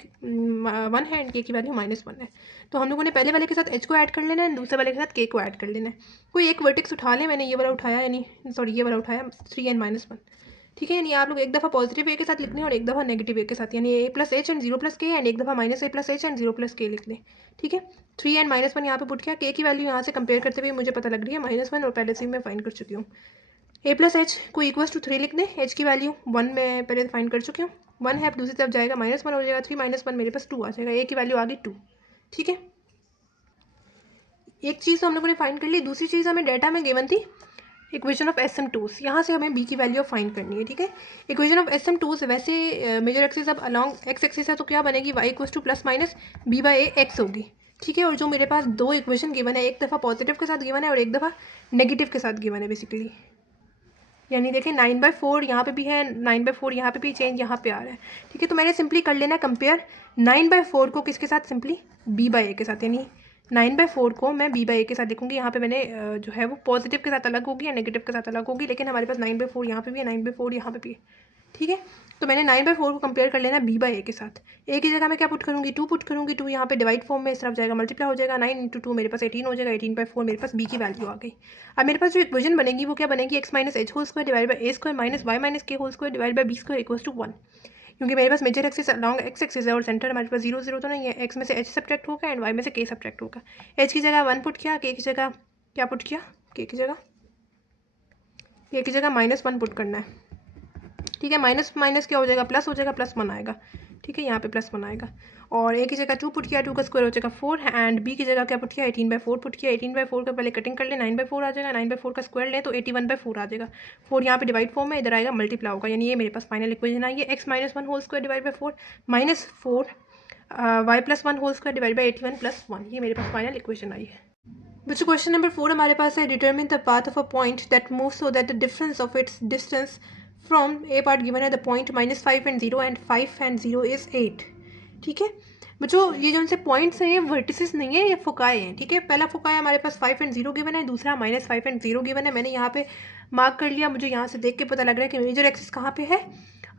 1 है एंड के की वैल्यू -1 है। तो हम लोगों ने पहले वाले के साथ एच को ऐड कर लेना है, दूसरे वाले के साथ के को ऐड कर लेना है। कोई एक वर्टेक्स उठा लें, मैंने ये वाला उठाया, यानी सॉरी ये वाला उठाया 3 एंड -1, ठीक है। यानी आप लोग एक दफ़ा पॉजिटिव ए के साथ लिखने और एक दफ़ा नेगेटिव ए के साथ, यानी a plus H and 0 plus के एंड एक दफ़ा -a plus H and 0 plus के लिख लें, ठीक है। 3 एंड -1 यहाँ पे पुट किया, के की वैल्यू यहाँ से कंपेयर करते हुए मुझे पता लग रही है -1 और पहले से मैं फाइंड कर चुकी हूँ। a प्लस एच को इक्वल्स टू 3 लिख दें, एच की वैल्यू 1 मैं पहले फाइंड कर चुकी हूँ, 1 है, दूसरी तरफ जाएगा -1 हो जाएगा, 3 -1 मेरे पास 2 आ जाएगा, a की वैल्यू आ गई 2, ठीक है। एक चीज़ तो हम लोगों ने फाइंड कर ली, दूसरी चीज़ हमें डाटा में गिवन थी इक्वेशन ऑफ SM2s, यहाँ से हमें b की वैल्यू फाइंड करनी है, ठीक है। इक्वेशन ऑफ SM2s वैसे मेजर एक्सिस अब अलॉन्ग एक्स एक्सिस है तो क्या बनेगी, y equals to plus minus b by a x होगी, ठीक है। और जो मेरे पास दो इक्वेशन गिवन है, एक दफ़ा पॉजिटिव के साथ गिवन है और एक दफ़ा नेगेटिव के साथ गिवन है बेसिकली, यानी देखें 9/4 यहाँ पे भी है, 9/4 यहाँ पे भी चेंज यहाँ पे आ रहा है, ठीक है। तो मैंने सिंपली कर लेना कंपेयर 9/4 को किसके साथ, सिंपली b बाई ए के साथ, यानी 9/4 को मैं b/a के साथ लिखूंगी। यहाँ पे मैंने जो है वो पॉजिटिव के साथ अलग होगी या नेगेटिव के साथ अलग होगी, लेकिन हमारे पास 9/4 यहाँ पे भी है, 9/4 यहाँ पे भी है, ठीक है। तो मैंने 9/4 को कंपेयर कर लेना b/a के साथ। a की जगह मैं क्या पुट करूँगी, 2 पुट करूँगी। 2 यहाँ पे डिवाइड फॉर्म में इस तरफ जाएगा, मल्टीप्लाई हो जाएगा। 9 × 2 मेरे पास 18 हो जाएगा। 18/4 मेरे पास b की वैल्यू आ गई। अब मेरे पास जो इक्वेशन बनेगी वो क्या बनेगी, x - h² divide by a² minus y - k² divide by b² equals to 1, क्योंकि मेरे पास major axis long x axis है और सेंटर हमारे पास 0 0 तो नहीं है। x में से h सब्ट्रैक्ट होगा एंड y में से k सब्ट्रैक्ट होगा। h की जगह 1 पुट किया, k की जगह क्या पुट किया, k की जगह -1 पुट करना है, ठीक है। माइनस माइनस क्या हो जाएगा, प्लस हो जाएगा, +1 आएगा, ठीक है। यहाँ पे +1 आएगा। और a की जगह 2 पुट किया, 2 का स्क्वायर हो जाएगा 4 एंड b की जगह क्या पुट किया, 18/4 पुट किया। 18/4 का पहले कटिंग कर ले, 9/4 आ जाएगा। 9/4 का स्क्वायर ले तो 81/4 आ जाएगा। 4 यहाँ पे डिवाइड फॉर्म में, इधर आएगा मल्टीप्लाई होगा, यानी ये मेरे पास फाइनल इक्वेशन आई है। x - 1² divide by 4 -4 y + 1² divide by 81 + 1, ये मेरे पास फाइनल इक्वेशन आई है। बच्चों क्वेश्चन नंबर 4 हमारे पास है, determine the path of a point that move so that the difference of its distance from a part given है the point -5 and 0 and 5 and 0 is 8, ठीक है। बच्चों ये जो उनसे पॉइंट्स हैं ये वर्टिसेस नहीं है, ये फोकाए हैं, ठीक है। पहला फोकाया हमारे पास 5 and 0 गिवन है, दूसरा -5 and 0 गिवन है। मैंने यहाँ पे मार्क कर लिया, मुझे यहाँ से देख के पता लग रहा है कि मेजर एक्सिस कहाँ पे है,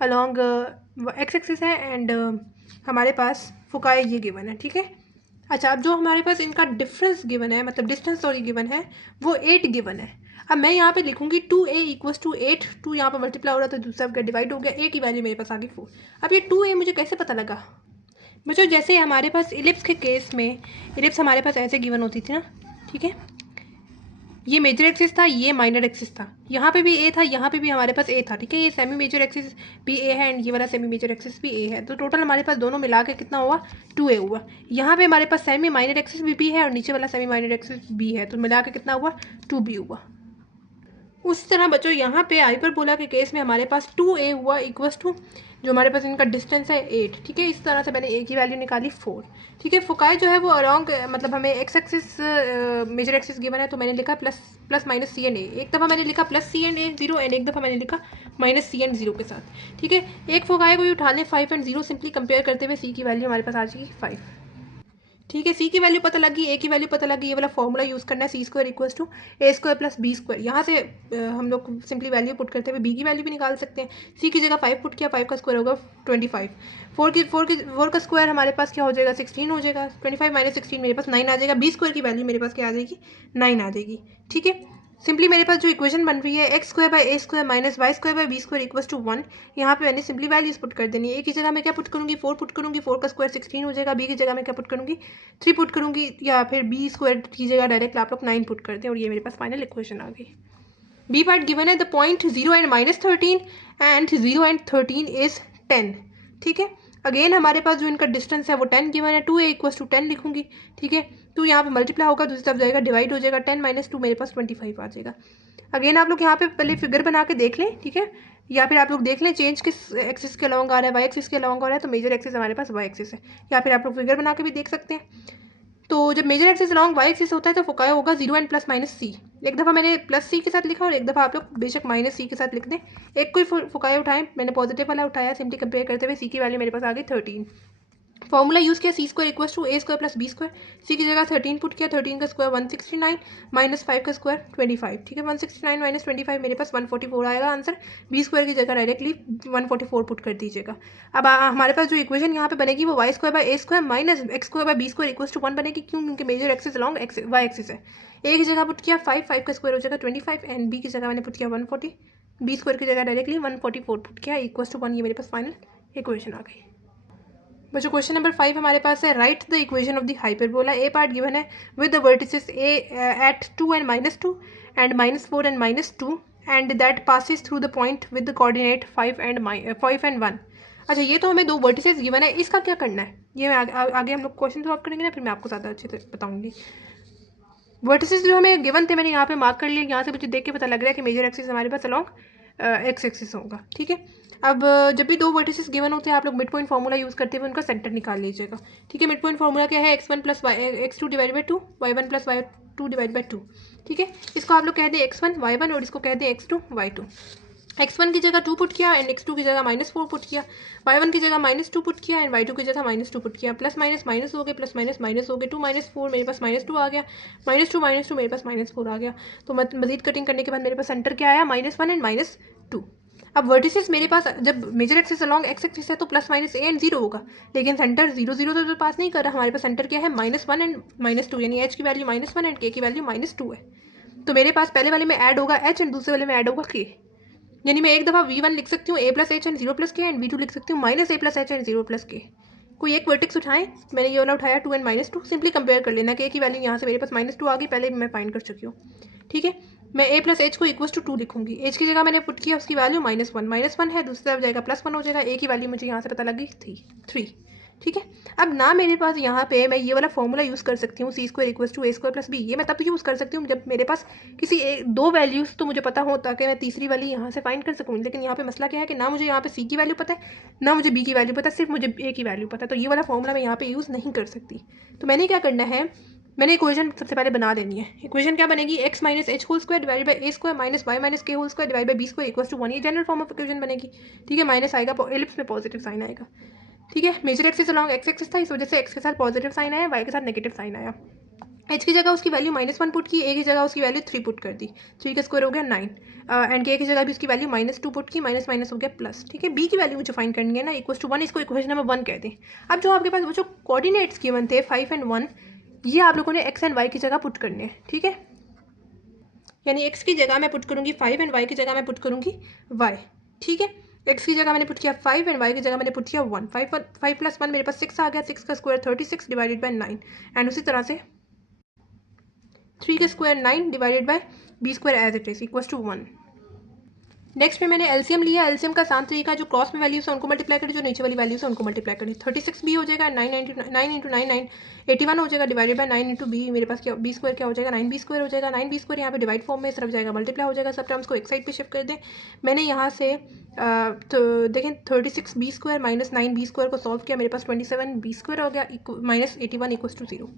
अलॉन्ग एक्स एक्सिस है एंड हमारे पास फोकाए ये गिवन है, ठीक है। अच्छा, अब जो हमारे पास इनका डिफरेंस गिवन है, मतलब डिस्टेंस सॉरी गिवन है, वो 8 गिवन है। अब मैं यहाँ पे लिखूंगी 2a = 8, 2 यहाँ पर मल्टीप्लाई हो रहा था, दूसरा का डिवाइड हो गया, a की वैल्यू मेरे पास आ गई 4। अब ये 2a मुझे कैसे पता लगा बच्चों, जैसे हमारे पास इलिप्स के केस में इलिप्स हमारे पास ऐसे गिवन होती थी ना, ठीक है। ये मेजर एक्सिस था, ये माइनर एक्सिस था, यहाँ पे भी ए था, यहाँ पे भी हमारे पास ए था, ठीक है। ये सेमी मेजर एक्सिस भी ए है एंड ये वाला सेमी मेजर एक्सिस भी ए है, तो टोटल हमारे पास दोनों मिला के कितना हुआ, 2a हुआ। यहाँ पे हमारे पास सेमी माइनर एक्सिस भी बी है और नीचे वाला सेमी माइनर एक्सिस बी है, तो मिला के कितना हुआ, 2b हुआ। उसी तरह बच्चों यहाँ पे हाइपरबोला के केस में हमारे पास 2a हुआ इक्वल्स टू जो हमारे पास इनका डिस्टेंस है 8, ठीक है। इस तरह से मैंने a की वैल्यू निकाली 4, ठीक है। फोकाई जो है वो अलॉन्ग मतलब हमें x axis major axis given है, तो मैंने लिखा plus minus c and a। एक दफ़ा मैंने लिखा +c एंड a 0 एंड एक दफ़ा मैंने लिखा -c एंड 0 के साथ, ठीक है। एक फोकाई को भी उठा लें 5 एंड 0 सिंपली कंपेयर करते हुए c की वैल्यू हमारे पास आ जाएगी 5, ठीक है। c की वैल्यू पता लगी, a की वैल्यू पता लगी, ये वाला फॉर्मूला यूज़ करना है, c² = a² + b²। यहाँ से हम लोग सिंपली वैल्यू पुट करते हुए b की वैल्यू भी निकाल सकते हैं। c की जगह 5 पुट किया, 5 का स्क्वायर होगा 25, 4 का स्क्वायर हमारे पास क्या हो जाएगा, 16 हो जाएगा। 25 - 16 मेरे पास 9 आ जाएगा। b² की वैल्यू मेरे पास क्या आ जाएगी, 9 आ जाएगी, ठीक है। सिंपली मेरे पास जो इक्वेशन बन रही है x² / a² minus y² / b² equals to 1, यहाँ पे मैंने सिंपली वैल्यूज पुट कर देनी है। a की जगह मैं क्या पुट करूँगी, 4 पुट करूँगी, 4 का स्क्वायर 16 हो जाएगा। b की जगह मैं क्या पुट करूँगी, 3 पुट करूँगी, या फिर b² की जगह डायरेक्ट आप लोग 9 पुट करते हैं और ये मेरे पास फाइनल इक्वेशन आ गई। बी पार्ट गिवन है the point 0 and -13 and 0 and 13 is 10, ठीक है। अगेन हमारे पास जो इनका डिस्टेंस है वो 10 गिवन है, 2a = 10 लिखूंगी, ठीक है। 2 यहाँ पे मल्टीप्लाई होगा, दूसरी तरफ जाएगा डिवाइड हो जाएगा, 10 - 2 मेरे पास 25 आ जाएगा। अगेन आप लोग यहाँ पे पहले फिगर बना के देख लें, ठीक है, या फिर आप लोग देख लें चेंज किस एक्सिस के अलॉन्ग आ रहा है, वाई एक्सिस के अलॉन्ग आ रहा है, तो मेजर एक्सिस हमारे पास वाई एक्सिस है, या फिर आप लोग फिगर बना के भी देख सकते हैं। तो जब major axis along Y axis होता है तो फोकाया होगा 0 एंड +- c। एक दफ़ा मैंने +c के साथ लिखा और एक दफ़ा आप लोग बेशक -c के साथ लिख दें। एक कोई फोकाया उठाएं, मैंने पॉजिटिव वाला उठाया, सिंपली कंपेयर करते हुए c की वैल्यू मेरे पास आ गई 13। फॉर्मूला यूज़ किया, c² = a² + b²। c की जगह 13 पुट किया, 13 का स्क्वायर 169 -5 का स्क्वायर 25, ठीक है। 169 - 25 मेरे पास 144 आएगा आंसर। b² की जगह डायरेक्टली 144 पुट कर दीजिएगा। अब हमारे पास जो इक्वेशन यहाँ पे बनेगी वो y² / a² minus x² / b² equals to 1 बनेगी, क्यों, क्योंकि major axis along y axis है। a की जगह पुट किया 5 का स्क्वायर हो जाएगा 25 एंड b की जगह मैंने पुट किया 140, b² की जगह डायरेक्टली 144 पुट किया इक्वल्स टू 1, ये मेरे पास फाइनल इक्वेशन आ गई। बच्चों क्वेश्चन नंबर 5 हमारे पास है, write the equation of the hyperbola. A part given है with the vertices a at 2 and -2 and -4 and -2 and that passes through the point with the coordinate 5 and 1। अच्छा, ये तो हमें दो वर्टिसेस गिवन है, इसका क्या करना है, ये मैं आगे हम लोग क्वेश्चन सॉल्व करेंगे ना, फिर मैं आपको ज़्यादा अच्छे से बताऊंगी। वर्टिसेस जो हमें गिवन थे मैंने यहाँ पे मार्क कर लिया, यहाँ से मुझे देख के पता लग रहा है कि मेजर एक्सिस हमारे पास अलॉन्ग एक्स एक्सिस होगा, ठीक है। अब जब भी दो वर्टिसेस गिवन होते हैं आप लोग मिड पॉइंट फार्मूला यूज़ करते हुए उनका सेंटर निकाल लीजिएगा, ठीक है। मिड पॉइंट फार्मूला क्या है, x1 + x2 divide by 2, y1 + y2 divide by 2, ठीक है। इसको आप लोग कह दें x1 y1 और इसको कह दें x2 y2। x1 की जगह 2 पुट किया एंड x2 की जगह -4 पुट किया, y1 की जगह -2 पुट किया एंड y2 की जगह -2 पुट किया, प्लस माइनस माइनस हो गए, प्लस माइनस माइनस हो गए, 2 -4 मेरे पास -2 आ गया, -2 मेरे पास -4 आ गया। तो मजीद कटिंग करने के बाद मेरे पास सेंटर क्या आया, -1 एंड -2। अब वर्टिसेस मेरे पास जब major axis along x axis है तो प्लस माइनस ए एंड 0 होगा, लेकिन सेंटर 0 0 तो पास नहीं कर रहा, हमारे पास सेंटर क्या है, -1 एंड -2, यानी एच की वैल्यू -1 एंड के की वैल्यू -2 है। तो मेरे पास पहले वाले में ऐड होगा एच एंड दूसरे वाले में ऐड होगा के, यानी मैं एक दफ़ा v1 लिख सकती हूँ a plus H and 0 plus के एंड v2 लिख सकती हूँ -a plus H and 0 plus के। कोई एक वर्टेक्स उठाएं, मैंने ये वाला उठाया 2 एंड -2, सिंपली कंपेयर कर लेना कि a की वैल्यू यहाँ से मेरे पास -2 आ गई, पहले भी मैं फाइंड कर चुकी हूँ। ठीक है, मैं a प्लस एच को इक्वल टू 2 लिखूंगी, h की जगह मैंने पुट किया उसकी वैल्यू -1 है, दूसरी तरफ जाएगा +1 हो जाएगा, a की वैल्यू मुझे यहाँ से पता लगी 3। ठीक है, अब ना मेरे पास यहाँ पे मैं ये वाला फॉर्मूला यूज़ कर सकती हूँ c square equal to a square plus b, ये मैं तब यूज़ कर सकती हूँ जब मेरे पास किसी दो वैल्यूज़ तो मुझे पता हो ताकि मैं तीसरी वाली यहाँ से फाइंड कर सकूँ। लेकिन यहाँ पे मसला क्या है कि ना मुझे यहाँ पे c की वैल्यू पता है, ना मुझे b की वैल्यू पता है, सिर्फ मुझे a की वैल्यू पता है, तो ये वाला फॉर्मूला मैं यहाँ पे यूज़ नहीं कर सकती। तो मैंने क्या करना है, मैंने इक्वेशन सबसे पहले बना देनी है। इक्वेशन क्या बनेगी, x minus h whole square divide by a square minus y minus k whole square divide by b square equal to 1, ये जनरल फॉर्म ऑफ इक्वेशन बनेगी। ठीक है, माइनस आएगा, एलिप्स में पॉजिटिव साइन आएगा। ठीक है, major axis along x axis था, इस वजह से एक्स के साथ पॉजिटिव साइन आया, वाई के साथ नेगेटिव साइन आया। एच की जगह उसकी वैल्यू -1 पुट की, ए की जगह उसकी वैल्यू 3 पुट कर दी, 3 का स्क्वायर हो गया 9 एंड के की जगह भी उसकी वैल्यू -2 पुट की, माइनस माइनस हो गया प्लस। ठीक है, बी की वैल्यू मुझे फाइंड करनी है ना, इक्वल टू 1, इसको इक्वेशन नंबर 1 कह दें। अब जो आपके पास वो जो कोऑर्डिनेट्स गिवन थे 5 एंड 1, ये आप लोगों ने एक्स एंड वाई की जगह पुट करने हैं। ठीक है, यानी एक्स की जगह मैं पुट करूँगी 5 एंड वाई की जगह मैं पुट करूँगी वाई। ठीक है, एक्स की जगह मैंने पुट किया 5 एंड वाई की जगह मैंने पुट किया 1, 5 प्लस 1 मेरे पास 6 आ गया, 6 का स्क्वायर 36 डिवाइडेड बाई 9 एंड उसी तरह से 3 का square 9 divided by b square as it is equal to 1। Next में मैंने एलसीएम लिया, एलसीएम का आसान तरीका जो क्रॉस में वैल्यूज है उनको मल्टीप्लाई करें, जो नीचे वाली वैल्यूज है उनको मल्टीप्लाई करें। 36 बी हो जाएगा, 9 इंटू 9 81 हो जाएगा, डिवाइडेड बाई 9 इंटू बी, मेरे पास क्या बी स्क्वायर क्या हो जाएगा, 9 बी स्क्वायर हो जाएगा। 9 बी स्क्वायर यहाँ पे डिवाइड फॉर्म में सिर्फ जाएगा, मल्टीप्लाई हो जाएगा, सब टर्म्स को एक साइड पे शिफ्ट कर दें। मैंने यहाँ से तो देखें 36 b square minus 9 b square को सॉल्व किया, मेरे पास 27 बी स्क्वायर हो गया माइनस 81 इक्वल टू 0।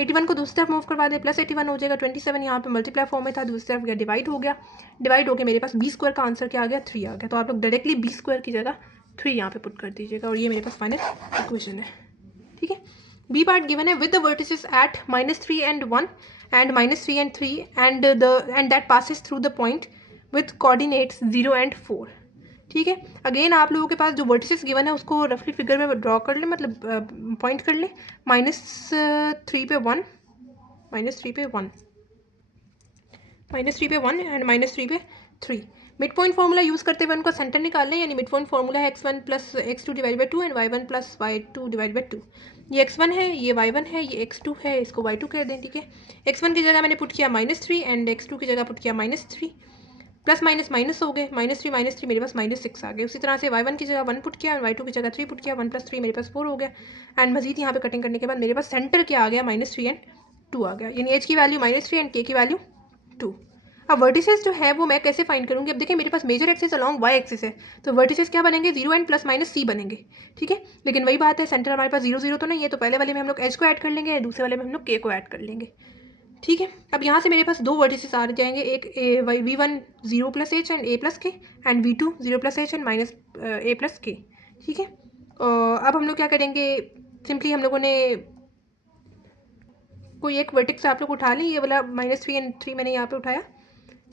81 को दूसरी तरफ मूव करवा दें, प्लस 81 हो जाएगा, 27 यहाँ पे मल्टीप्लाई फॉर्म में था, दूसरी तरफ गया डिवाइड हो गया, डिवाइड होकर मेरे पास बी स्क्वायर का आंसर क्या आ गया, 3 आ गया। तो आप लोग डायरेक्टली बी स्क्वायर की जगह 3 यहाँ पे पुट कर दीजिएगा और ये मेरे पास फाइनल इक्वेशन है। ठीक है, बी पार्ट गिवन है with the vertices at -3 and 1 and -3 and 3 and that passes through the point with coordinates 0 and 4। ठीक है, अगेन आप लोगों के पास जो वर्टिसेस गिवन है उसको रफली फिगर में ड्रॉ कर लें, मतलब पॉइंट कर लें। -3 पे 1, -3 पे 1, -3 पे 1 एंड -3 पे 3। मिड पॉइंट फार्मूला यूज़ करते हुए उनका सेंटर निकाल लें, यानी मिड पॉइंट फार्मूला है x1 plus x2 divide by 2 and y1 plus y2 divide by 2। ये x1 है, ये y1 है, ये x2 है, इसको y2 कह दें। ठीक है, x1 की जगह मैंने पुट किया -3 एंड x2 की जगह पुट किया -3, प्लस माइनस माइनस हो गए, -3 मेरे पास -6 आ गए। उसी तरह से y1 की जगह 1 पुट किया, y2 की जगह 3 पुट किया, 1 + 3 मेरे पास 4 हो गया एंड मजीद यहाँ पे कटिंग करने के बाद मेरे पास सेंटर क्या आ गया, -3 एंड 2 आ गया, यानी h की वैल्यू -3 एंड k की वैल्यू 2। अब वर्टिसेस जो है वो मैं कैसे फाइंड करूँगी, अब देखिए मेरे पास major axis along Y axis है, तो वर्टिसेस क्या बनेंगे, 0 एंड प्लस माइनस c बनेंगे। ठीक है, लेकिन वही बात है, सेंटर हमारे पास 0 0 तो नहीं है, तो पहले वाले में हम लोग h को ऐड कर लेंगे, दूसरे वाले में हम लोग k को ऐड कर लेंगे। ठीक है, अब यहाँ से मेरे पास दो वर्टिसेस आ जाएंगे, एक v1 0 plus H and a plus के and v2 0 plus H and minus a plus k. ठीक है, अब हम लोग क्या करेंगे, सिंपली हम लोगों ने कोई एक वर्टेक्स आप लोग उठा लें, ये वाला -3 एंड 3 मैंने यहाँ पे उठाया,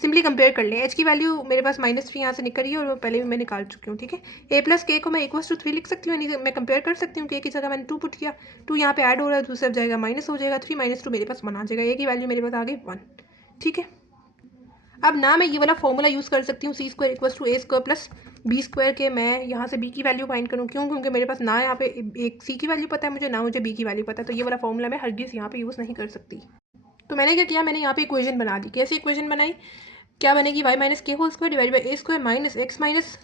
सिंपली कंपेयर कर लें। एच की वैल्यू मेरे पास -3 यहाँ से निकल रही है और पहले भी मैं निकाल चुकी हूँ। ठीक है, a प्लस के को मैं इक्वल टू 3 लिख सकती हूँ, यानी मैं कंपेयर कर सकती हूँ कि a की जगह मैंने 2 पुट किया, 2 यहाँ पे ऐड हो रहा है, दूसरी तरफ जाएगा माइनस हो जाएगा, 3 - 2 मेरे पास 1 आ जाएगा, a की वैल्यू मेरे पास आ गई 1। ठीक है, अब ना मैं ये वाला फॉर्मूला यूज़ कर सकती हूँ c square equal to a square plus B square के, मैं यहाँ से b की वैल्यू फाइंड करूँ, क्यों, क्योंकि मेरे पास ना यहाँ पे एक c की वैल्यू पता है मुझे, ना मुझे b की वैल्यू पता है, तो ये वाला फॉर्मूला मैं हरगिज़ यहाँ पे यूज़ नहीं कर सकती। तो मैंने क्या किया, मैंने यहाँ पे इक्वेशन बना दी। कैसी इक्वेशन बनाई, क्या बनेगी, y minus k whole square divide by a square minus x minus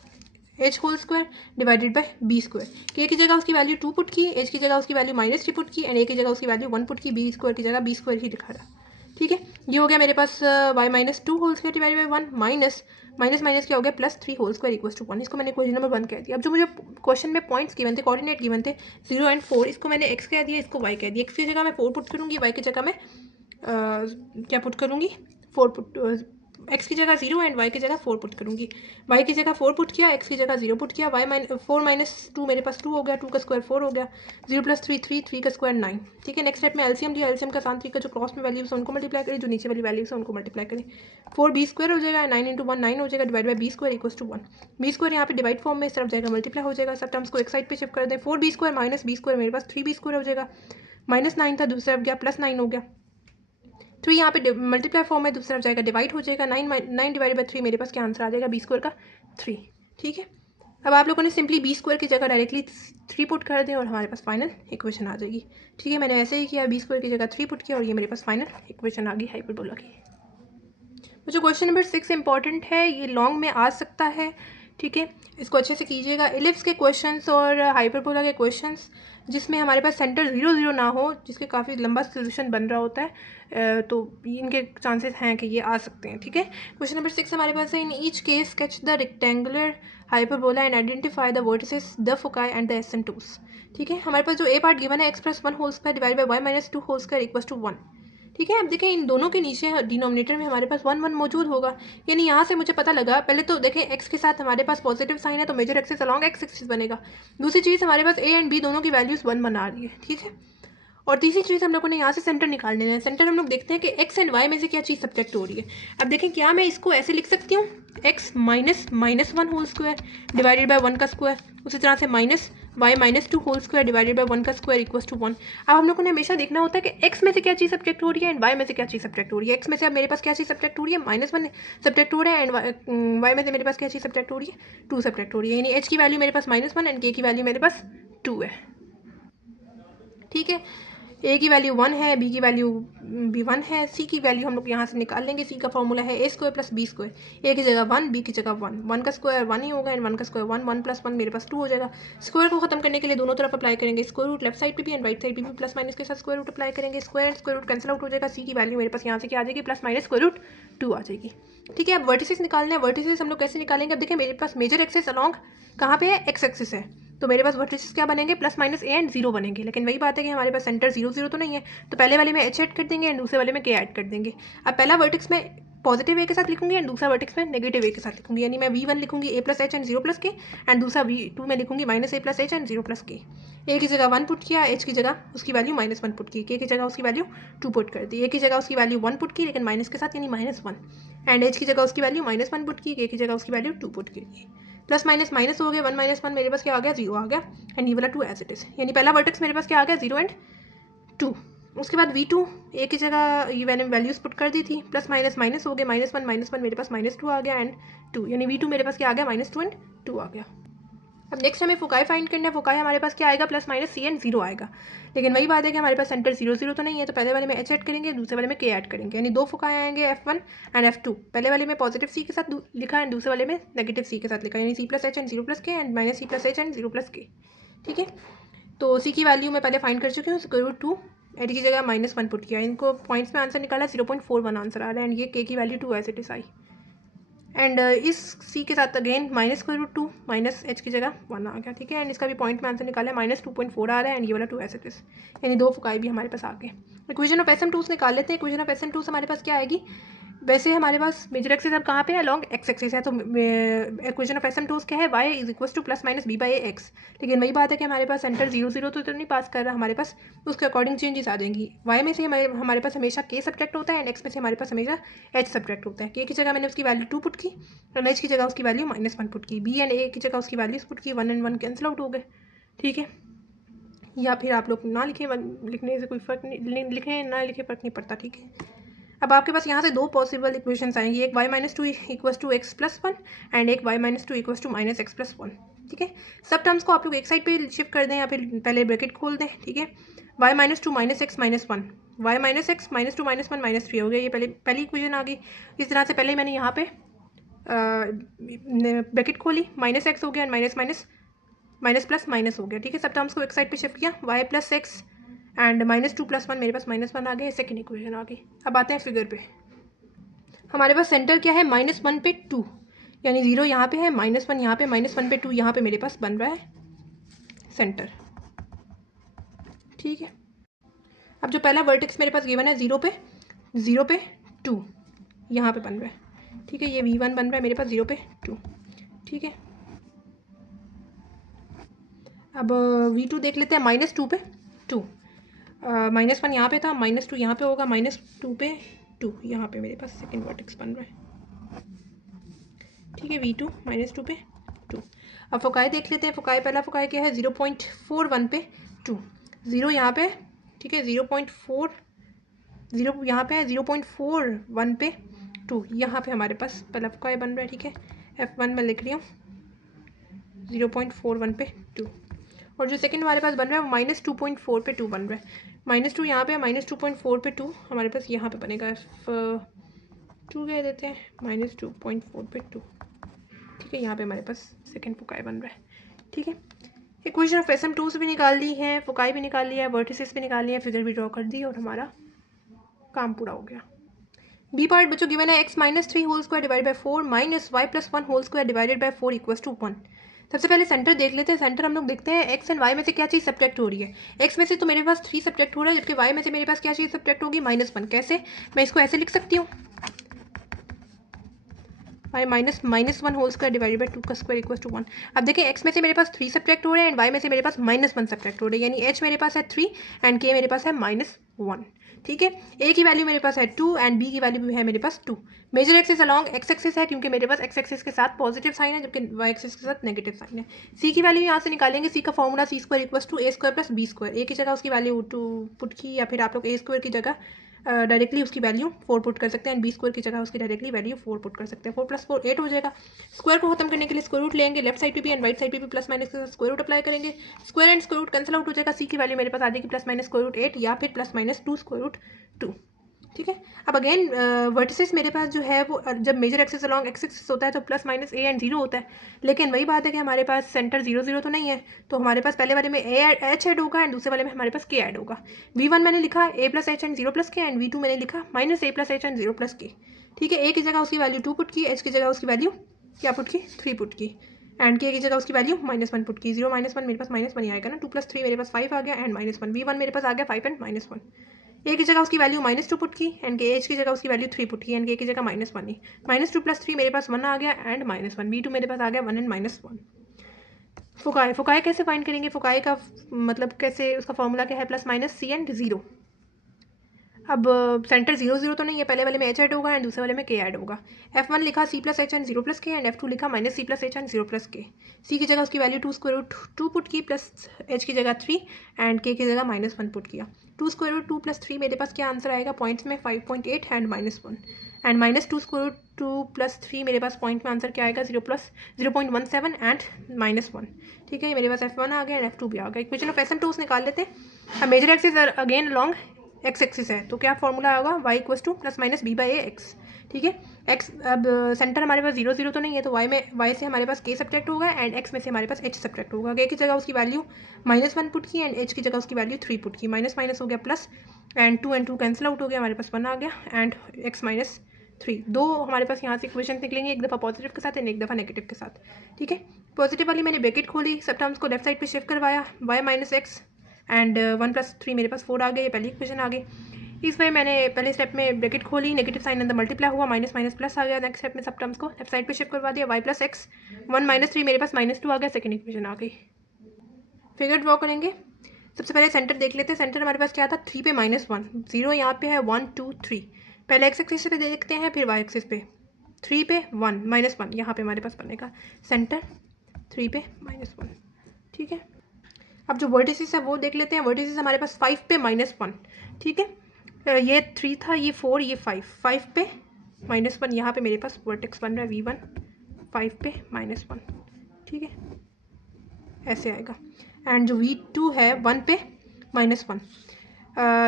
h whole square divided by b square. K की जगह उसकी वैल्यू 2 पुट की, एच की जगह उसकी वैल्यू -3 पुट की एंड ए की जगह उसकी वैल्यू 1 पुट की, बी स्क्वायर की जगह बी स्क्वायर ही लिखा रहा। ठीक है, ये हो गया मेरे पास y minus 2 whole square divide by 1 minus minus क्या हो गया +3 होल स्क्वायर इक्वल टू 1। इसको मैंने क्वेश्चन नंबर 1 कह दिया। अब जो मुझे क्वेश्चन में पॉइंट्स गिवन थे, कोऑर्डिनेट गिवन थे 0 एंड 4, इसको मैंने x कह दिया, इसको y कह दिया। x की जगह मैं 4 पुट करूँगी, y की जगह मैं क्या पुट करूँगी, 4 पुट एक्स की जगह 0 एंड वाई की जगह 4 पुट करूँगी। वाई की जगह 4 पुट किया, एक्स की जगह 0 पुट किया, वाई 4 माइनस 2 मेरे पास 2 हो गया, 2 का स्क्वायर 4 हो गया, 0 प्लस 3 3, 3 का स्क्वायर 9। ठीक है, नेक्स्ट स्टेप में एलसीएम दिया, एलसीएम का आसान तरीका जो क्रॉस में वैल्यूज है उनको मल्टीप्लाई करें, जो नीचे वाली वैल्यूज है उनको मल्टीप्लाई करें। 4b² हो जाएगा, 9 इंटू 1 9 हो जाएगा, divide by b² equals to 1। b² यहाँ पे डिवाइड फॉर्म में इस तरफ जाएगा, मल्टीप्लाई हो जाएगा, सब टर्म्स को एक साइड पे शिफ्ट कर दें। 4b² माइनस b² मेरे पास 3b² हो जाएगा, -9 था दूसरा गया +9 हो गया, 3 यहाँ पे मल्टीप्लाई फॉर्म में दूसरा जाएगा, डिवाइड हो जाएगा, 9 डिवाइड बाई 3 मेरे पास क्या आंसर आ जाएगा b² का 3। ठीक है, अब आप लोगों ने सिंपली b² की जगह डायरेक्टली 3 पुट कर दें और हमारे पास फाइनल इक्वेशन आ जाएगी। ठीक है, मैंने ऐसे ही किया, b² की जगह 3 पुट किया और ये मेरे पास फाइनल इक्वेशन आ गई हाइपरबोला की। जो क्वेश्चन नंबर 6 इंपॉर्टेंट है, ये लॉन्ग में आ सकता है। ठीक है, इसको अच्छे से कीजिएगा। इलिप्स के क्वेश्चंस और हाइपरबोला के क्वेश्चंस जिसमें हमारे पास सेंटर 0 0 ना हो, जिसके काफ़ी लंबा सोल्यूशन बन रहा होता है, तो इनके चांसेस हैं कि ये आ सकते हैं। ठीक है, क्वेश्चन नंबर 6 हमारे पास है, in each case sketch the rectangular hyperbola and identify the vertices, the foci and the asymptotes. ठीक है, हमारे पास जो ए पार्ट गिवन है x+1 whole square divide by y minus 2 whole square equals to 1। ठीक है, अब देखें इन दोनों के नीचे डिनोमिनेटर में हमारे पास 1 1 मौजूद होगा, यानी यहाँ से मुझे पता लगा, पहले तो देखें एक्स के साथ हमारे पास पॉजिटिव साइन है तो major axis along x axis बनेगा। दूसरी चीज़ हमारे पास ए एंड बी दोनों की वैल्यूज़ 1 बना रही है। ठीक है, और तीसरी चीज़ हम लोगों ने यहाँ से सेंटर निकालने हैं। सेंटर हम लोग देखते हैं कि एक्स एंड वाई में से क्या चीज़ सब्जेक्ट हो रही है। अब देखें, क्या मैं इसको ऐसे लिख सकती हूँ, x -1 whole square divided by 1 का स्क्वायर, उसी तरह से -y-2 whole square divided by 1 का स्क्वायर इक्वल्स टू 1। अब हम लोगों ने हमेशा देखना होता है कि एक्स में से क्या चीज़ सब्जेक्ट हो रही है एंड वाई में से क्या चीज़ सब्जेक्ट हो रही है। एक्स में से अब मेरे पास क्या चीज़ सब्जेक्ट हो रही है, -1 सब्जेक्ट हो रहा है, एंड वाई में से मेरे पास क्या चीज़ सब्जेक्ट हो रही है, 2 सब्जेक्ट हो रही है, यानी एच की वैल्यू मेरे पास -1 एंड के की वैल्यू मेरे पास 2 है। ठीक है, ए की वैल्यू 1 है, बी की वैल्यू भी 1 है, सी की वैल्यू हम लोग यहाँ से निकाल लेंगे। सी का फॉर्मूला है a² + b²। ए की जगह 1, बी की जगह 1, 1 का स्क्वायर 1 ही होगा एंड 1 का स्क्वायर 1, 1 + 1 मेरे पास 2 हो जाएगा। स्क्वायर को खत्म करने के लिए दोनों तरफ अप्लाई करेंगे, स्क्वायर रूट लेफ्ट साइड पे भी एंड राइट साइड पे भी प्लस माइनस के साथ स्क्वायर रूट अप्लाई करेंगे, square and square root cancel out हो जाएगा। सी की वैल्यू मेरे पास यहाँ से क्या आ जाएगी, +-√2 आ जाएगी। ठीक है, अब वर्टिसेस निकालना है। वर्टिसेस हम लोग कैसे निकालेंगे, अब देखिए मेरे पास मेजर एक्सिस अलॉन्ग कहाँ पे है, एक्स एक्सिस है, तो मेरे पास वर्टिसेस क्या बनेंगे, +- ए एंड 0 बनेंगे। लेकिन वही बात है कि हमारे पास सेंटर 0 0 तो नहीं है, तो पहले वाले में एच ऐड कर देंगे एंड दूसरे वाले में के ऐड कर देंगे। अब पहला वर्टेक्स में पॉजिटिव ए के साथ लिखूंगी एंड दूसरा वर्टेक्स में नेगेटिव ए के साथ लिखूंगी, यानी मैं v1 लिखूंगी a + h and 0 + k and दूसरा v2 में लिखूंगी -a + h एंड 0 + k। ए की जगह 1 पुट किया, h की जगह उसकी वैल्यू -1 पुट की, k की जगह उसकी वैल्यू 2 पुट कर दी, ए की जगह उसकी वैल्यू 1 पुट की लेकिन माइनस के साथ यानी -1, एंड h की जगह उसकी वैल्यू -1 पुट की, k की जगह उसकी वैल्यू 2 पुट की। प्लस माइनस माइनस हो गया, 1 - 1 मेरे पास क्या आ गया, 0 आ गया एंड ये वाला 2 एज इट इज, यानी पहला वर्टेक्स मेरे पास क्या आ गया, 0 एंड 2। उसके बाद v2 ए की जगह ये मैंने वैल्यूज पुट कर दी थी, प्लस माइनस माइनस हो गया, -1 मेरे पास -2 आ गया एंड 2, यानी v2 मेरे पास क्या आ गया, -2 एंड 2 आ गया। अब नेक्स्ट हमें फोकाई फाइंड करना है। फोकाई हमारे पास क्या आएगा, +-c एंड 0 आएगा, लेकिन वही बात है कि हमारे पास सेंटर 0 0 तो नहीं है, तो पहले वाले में h ऐड करेंगे, दूसरे वाले में k ऐड करेंगे, यानी 2 फोकाई आएंगे, f1 एंड f2। पहले वाले में पॉजिटिव c के साथ लिखा एंड दूसरे वाले में नेगेटिव c के साथ लिखा, यानी c + h and 0 + k and -c + h and 0 + k। ठीक है, तो c की वैल्यू मैं पहले फाइंड कर चुकी हूँ, √2, एड की जगह -1 पुट किया, इनको पॉइंट्स में आंसर निकाला, 0.41 आंसर आ रहा है एंड ये k की वैल्यू 2 एज इट इज आई, एंड इस c के साथ अगेन -√2 -h की जगह 1 आ गया। ठीक है, एंड इसका भी पॉइंट में आंसर निकाला है, -2.4 आ रहा है एंड ये वाला 2 एज इट इज, यानी 2 फोकाई भी हमारे पास आ गए। इक्वेशन ऑफ SM2 निकाल लेते हैं। इक्वेशन ऑफ SM2 हमारे पास क्या आएगी, वैसे हमारे पास मेजर एक्सिस अब कहाँ पे है, लॉन्ग एक्स एक्सिस है, तो इक्वेशन ऑफ SM2 क्या है, y = +-b/x। लेकिन वही बात है कि हमारे पास सेंटर 0 0 तो नहीं पास कर रहा हमारे पास, उसके अकॉर्डिंग चेंजेस आ जाएंगी। y में से हमारे पास हमेशा k सब्जेक्ट होता है एंड x में से हमारे पास हमेशा h सब्जेक्ट होता है। k की जगह मैंने उसकी वैल्यू 2 पुट की और h की जगह उसकी वैल्यू -1 पुट की, b एंड a की जगह उसकी वैल्यूज पुट की, 1 एंड 1 कैंसिल आउट हो गए। ठीक है, या फिर आप लोग ना लिखें, लिखने से कोई फ़र्क नहीं, लिखें ना लिखें फ़र्क नहीं पड़ता। ठीक है, अब आपके पास यहाँ से दो पॉसिबल इक्वेशंस आएंगी, एक y-2 = x + 1 एंड एक y-2 = -x + 1। ठीक है, सब टर्म्स को आप लोग एक साइड पे शिफ्ट कर दें या फिर पहले ब्रैकेट खोल दें। ठीक है, y-2 -x - 1, y - x -2 - 1 -3 हो गया, ये पहली इक्वेशन आ गई। इस तरह से पहले मैंने यहाँ पे ब्रैकेट खोली, -x हो गया एंड माइनस प्लस माइनस हो गया। ठीक है, सब टर्म्स को एक साइड पे शिफ्ट किया, y + x एंड -2 + 1 मेरे पास -1 आ गया, सेकेंड इक्वेशन आ गई। अब आते हैं फिगर पे, हमारे पास सेंटर क्या है, -1 पे 2, यानी 0 यहाँ पे है, -1 यहाँ पे, -1 पे 2 यहाँ पे मेरे पास बन रहा है सेंटर। ठीक है, अब जो पहला वर्टेक्स मेरे पास गिवन है 0 पे 2 यहाँ पे बन रहा है, ठीक है। ये V1 बन रहा है मेरे पास 0 पे 2, ठीक है। अब V2 देख लेते हैं -2 पे 2, -1 यहाँ पे था, -2 यहाँ पे होगा, -2 पे 2 यहाँ पे मेरे पास सेकेंड वर्टेक्स बन रहा है, ठीक है। V2 -2 पे 2। अब फोकाई देख लेते हैं। फोकाई पहला फोकाई क्या है 0.41 पे 2, 0 यहाँ पे, ठीक है। 0.40 यहाँ पे है, 0.41 पे 2 यहाँ पे हमारे पास पहला फोकाई बन रहा है, ठीक है। F1 में लिख रही हूँ 0.41 पे 2। और जो सेकंड हमारे पास बन रहा है वो -2.4 पे 2 बन रहा है। -2 यहाँ पे, -2.4 पे 2 हमारे पास यहाँ पे बनेगा F2 कह देते हैं, -2.4 पे 2, ठीक है। यहाँ पे हमारे पास सेकंड फोकाई बन रहा है, ठीक है। इक्वेशन ऑफ SM2 से भी निकाल ली है, फोकाई भी निकाल लिया है, वर्टिसेस भी निकाल लिया है, फिगर भी ड्रॉ कर दी और हमारा काम पूरा हो गया। बी पार्ट बच्चों गिवन है x-3 whole square divide by 4 minus y+1 whole square divided by 4 equals to 1। सबसे पहले सेंटर देख लेते हैं। सेंटर हम लोग देखते हैं x एंड y में से क्या चीज़ सब्ट्रैक्ट हो रही है। x में से तो मेरे पास 3 सब्ट्रैक्ट हो रहा है, जबकि y में से मेरे पास क्या चीज़ सब्ट्रैक्ट होगी -1। कैसे? मैं इसको ऐसे लिख सकती हूँ, y -1 whole square divided by 2 का स्क्वायर इक्वल्स टू 1। अब देखिए x में से मेरे पास 3 सब्ट्रैक्ट हो रहे हैं एंड y में से मेरे पास -1 सब्ट्रैक्ट हो रहे हैं, यानी h मेरे पास है 3 एंड k मेरे पास है -1, ठीक है। a की वैल्यू मेरे पास है 2 एंड b की वैल्यू भी है मेरे पास 2। Major axis along x axis है क्योंकि मेरे पास x एक्सिस के साथ पॉजिटिव साइन है जबकि y एक्सिस के साथ नेगेटिव साइन है। c की वैल्यू यहाँ से निकालेंगे। c का formula c² equals to a² plus b²। a की जगह उसकी वैल्यू 2 पुट की, या फिर आप लोग a² की जगह डायरेक्टली उसकी वैल्यू 4 पुट कर सकते हैं एंड b² की जगह उसकी डायरेक्टली वैल्यू 4 पुट कर सकते हैं। 4 + 4 8 हो जाएगा। स्क्वायर को खत्म करने के लिए स्क्वायर रूट लेंगे, लेफ्ट साइड पे भी एंड राइट साइड पे भी प्लस माइनस के साथ स्क्वायर रूट अप्लाई करेंगे। Square and square root cancel out हो जाएगा। c की वैल्यू मेरे पास आ जाएगी +- 8 या फिर +-2 ठीक है। अब अगेन वर्टिसेस मेरे पास जो है वो जब major axis along x axis होता है तो +- a एंड 0 होता है, लेकिन वही बात है कि हमारे पास सेंटर 0 0 तो नहीं है, तो हमारे पास पहले वाले में h ऐड होगा एंड दूसरे वाले में हमारे पास k ऐड होगा। v1 मैंने लिखा a + h and 0 + k and v2 मैंने लिखा -a + h एंड 0 + k, ठीक है। a की जगह उसकी वैल्यू 2 पुट की, h की जगह उसकी वैल्यू क्या पुट की 3 पुट की एंड k की जगह उसकी वैल्यू -1 पुट की। 0 -1 मेरे पास -1 ही आएगा ना, 2 + 3 मेरे पास 5 आ गया एंड -1। v1 मेरे पास आ गया 5 एंड -1। a की जगह उसकी वैल्यू -2 पुट की एंड h की जगह उसकी वैल्यू 3 पुट की एंड k की जगह -1 ही। -2 + 3 मेरे पास 1 आ गया एंड -1। v2 मेरे पास आ गया 1 एंड -1। फुकाई कैसे फाइंड करेंगे? फुकाई का मतलब कैसे, उसका फॉर्मूला क्या है +- c एंड 0। अब सेंटर 0 0 तो नहीं है, पहले वाले में h ऐड होगा एंड दूसरे वाले में k ऐड होगा। F1 लिखा c + h and 0 + k and F2 लिखा -c + h and 0 + k। c की जगह उसकी वैल्यू 2√2 पुट की प्लस h की जगह 3 एंड k की जगह -1 पुट किया। 2√2 + 3 मेरे पास क्या आंसर आएगा पॉइंट्स में 5.8 एंड -1 एंड -2√2 + 3 मेरे पास पॉइंट में आंसर क्या आएगा 0.17 एंड -1, ठीक है। मेरे पास F1 आ गया एंड F2 भी आ गया। इक्वेशन ऑफ SM2 निकाल लेते हैं। अब major axis again along x axis है तो क्या फॉर्मूला होगा y = +- b/ax, ठीक है। x अब सेंटर हमारे पास 0 0 तो नहीं है, तो y से हमारे पास k सब्ट्रैक्ट होगा एंड x में से हमारे पास h सब्ट्रैक्ट होगा। k की जगह उसकी वैल्यू -1 पुट की एंड h की जगह उसकी वैल्यू 3 पुट की। माइनस माइनस हो गया plus and 2 and 2 cancel out हो गया, हमारे पास 1 आ गया एंड x -3। दो हमारे पास यहाँ से इक्वेशन निकलेंगे, एक दफ़ा पॉजिटिव के साथ एंड एक दफ़ा नेगेटिव के साथ, ठीक है। पॉजिटिव वाली मैंने ब्रैकेट खोली, सब टर्म्स को लेफ्ट साइड पे शिफ्ट करवाया, y - x एंड 1 + 3 मेरे पास 4 आ गए, ये पहली इक्वेशन आ गई। इस वे मैंने पहले स्टेप में ब्रैकेट खोली, नेगेटिव साइन अंदर मल्टीप्लाई हुआ, माइनस माइनस प्लस आ गया। नेक्स्ट स्टेप में सब टर्म्स को लेफ्ट साइड पे शिफ्ट करवा दिया, y + x 1 - 3 मेरे पास -2 आ गया, सेकंड इक्वेशन आ गई। फिगर ड्रॉ करेंगे। सबसे पहले सेंटर देख लेते हैं। सेंटर हमारे पास क्या था 3 पे -1, 0 यहाँ पे है, 1 2 3। पहले एक्स एक्सिस पे देखते हैं फिर वाई एक्सिस पे। 3 पे 1 -1 यहाँ पे हमारे पास बनेगा सेंटर 3 पे -1, ठीक है। अब जो वर्टिसेस है वो देख लेते हैं। वर्टिसेस हमारे पास 5 पे -1, ठीक है। ये 3 था, ये 4, ये 5 पे -1 यहाँ पे मेरे पास वर्टेक्स बन रहा है v1 5 पे -1, ठीक है, ऐसे आएगा। एंड जो v2 है 1 पे -1,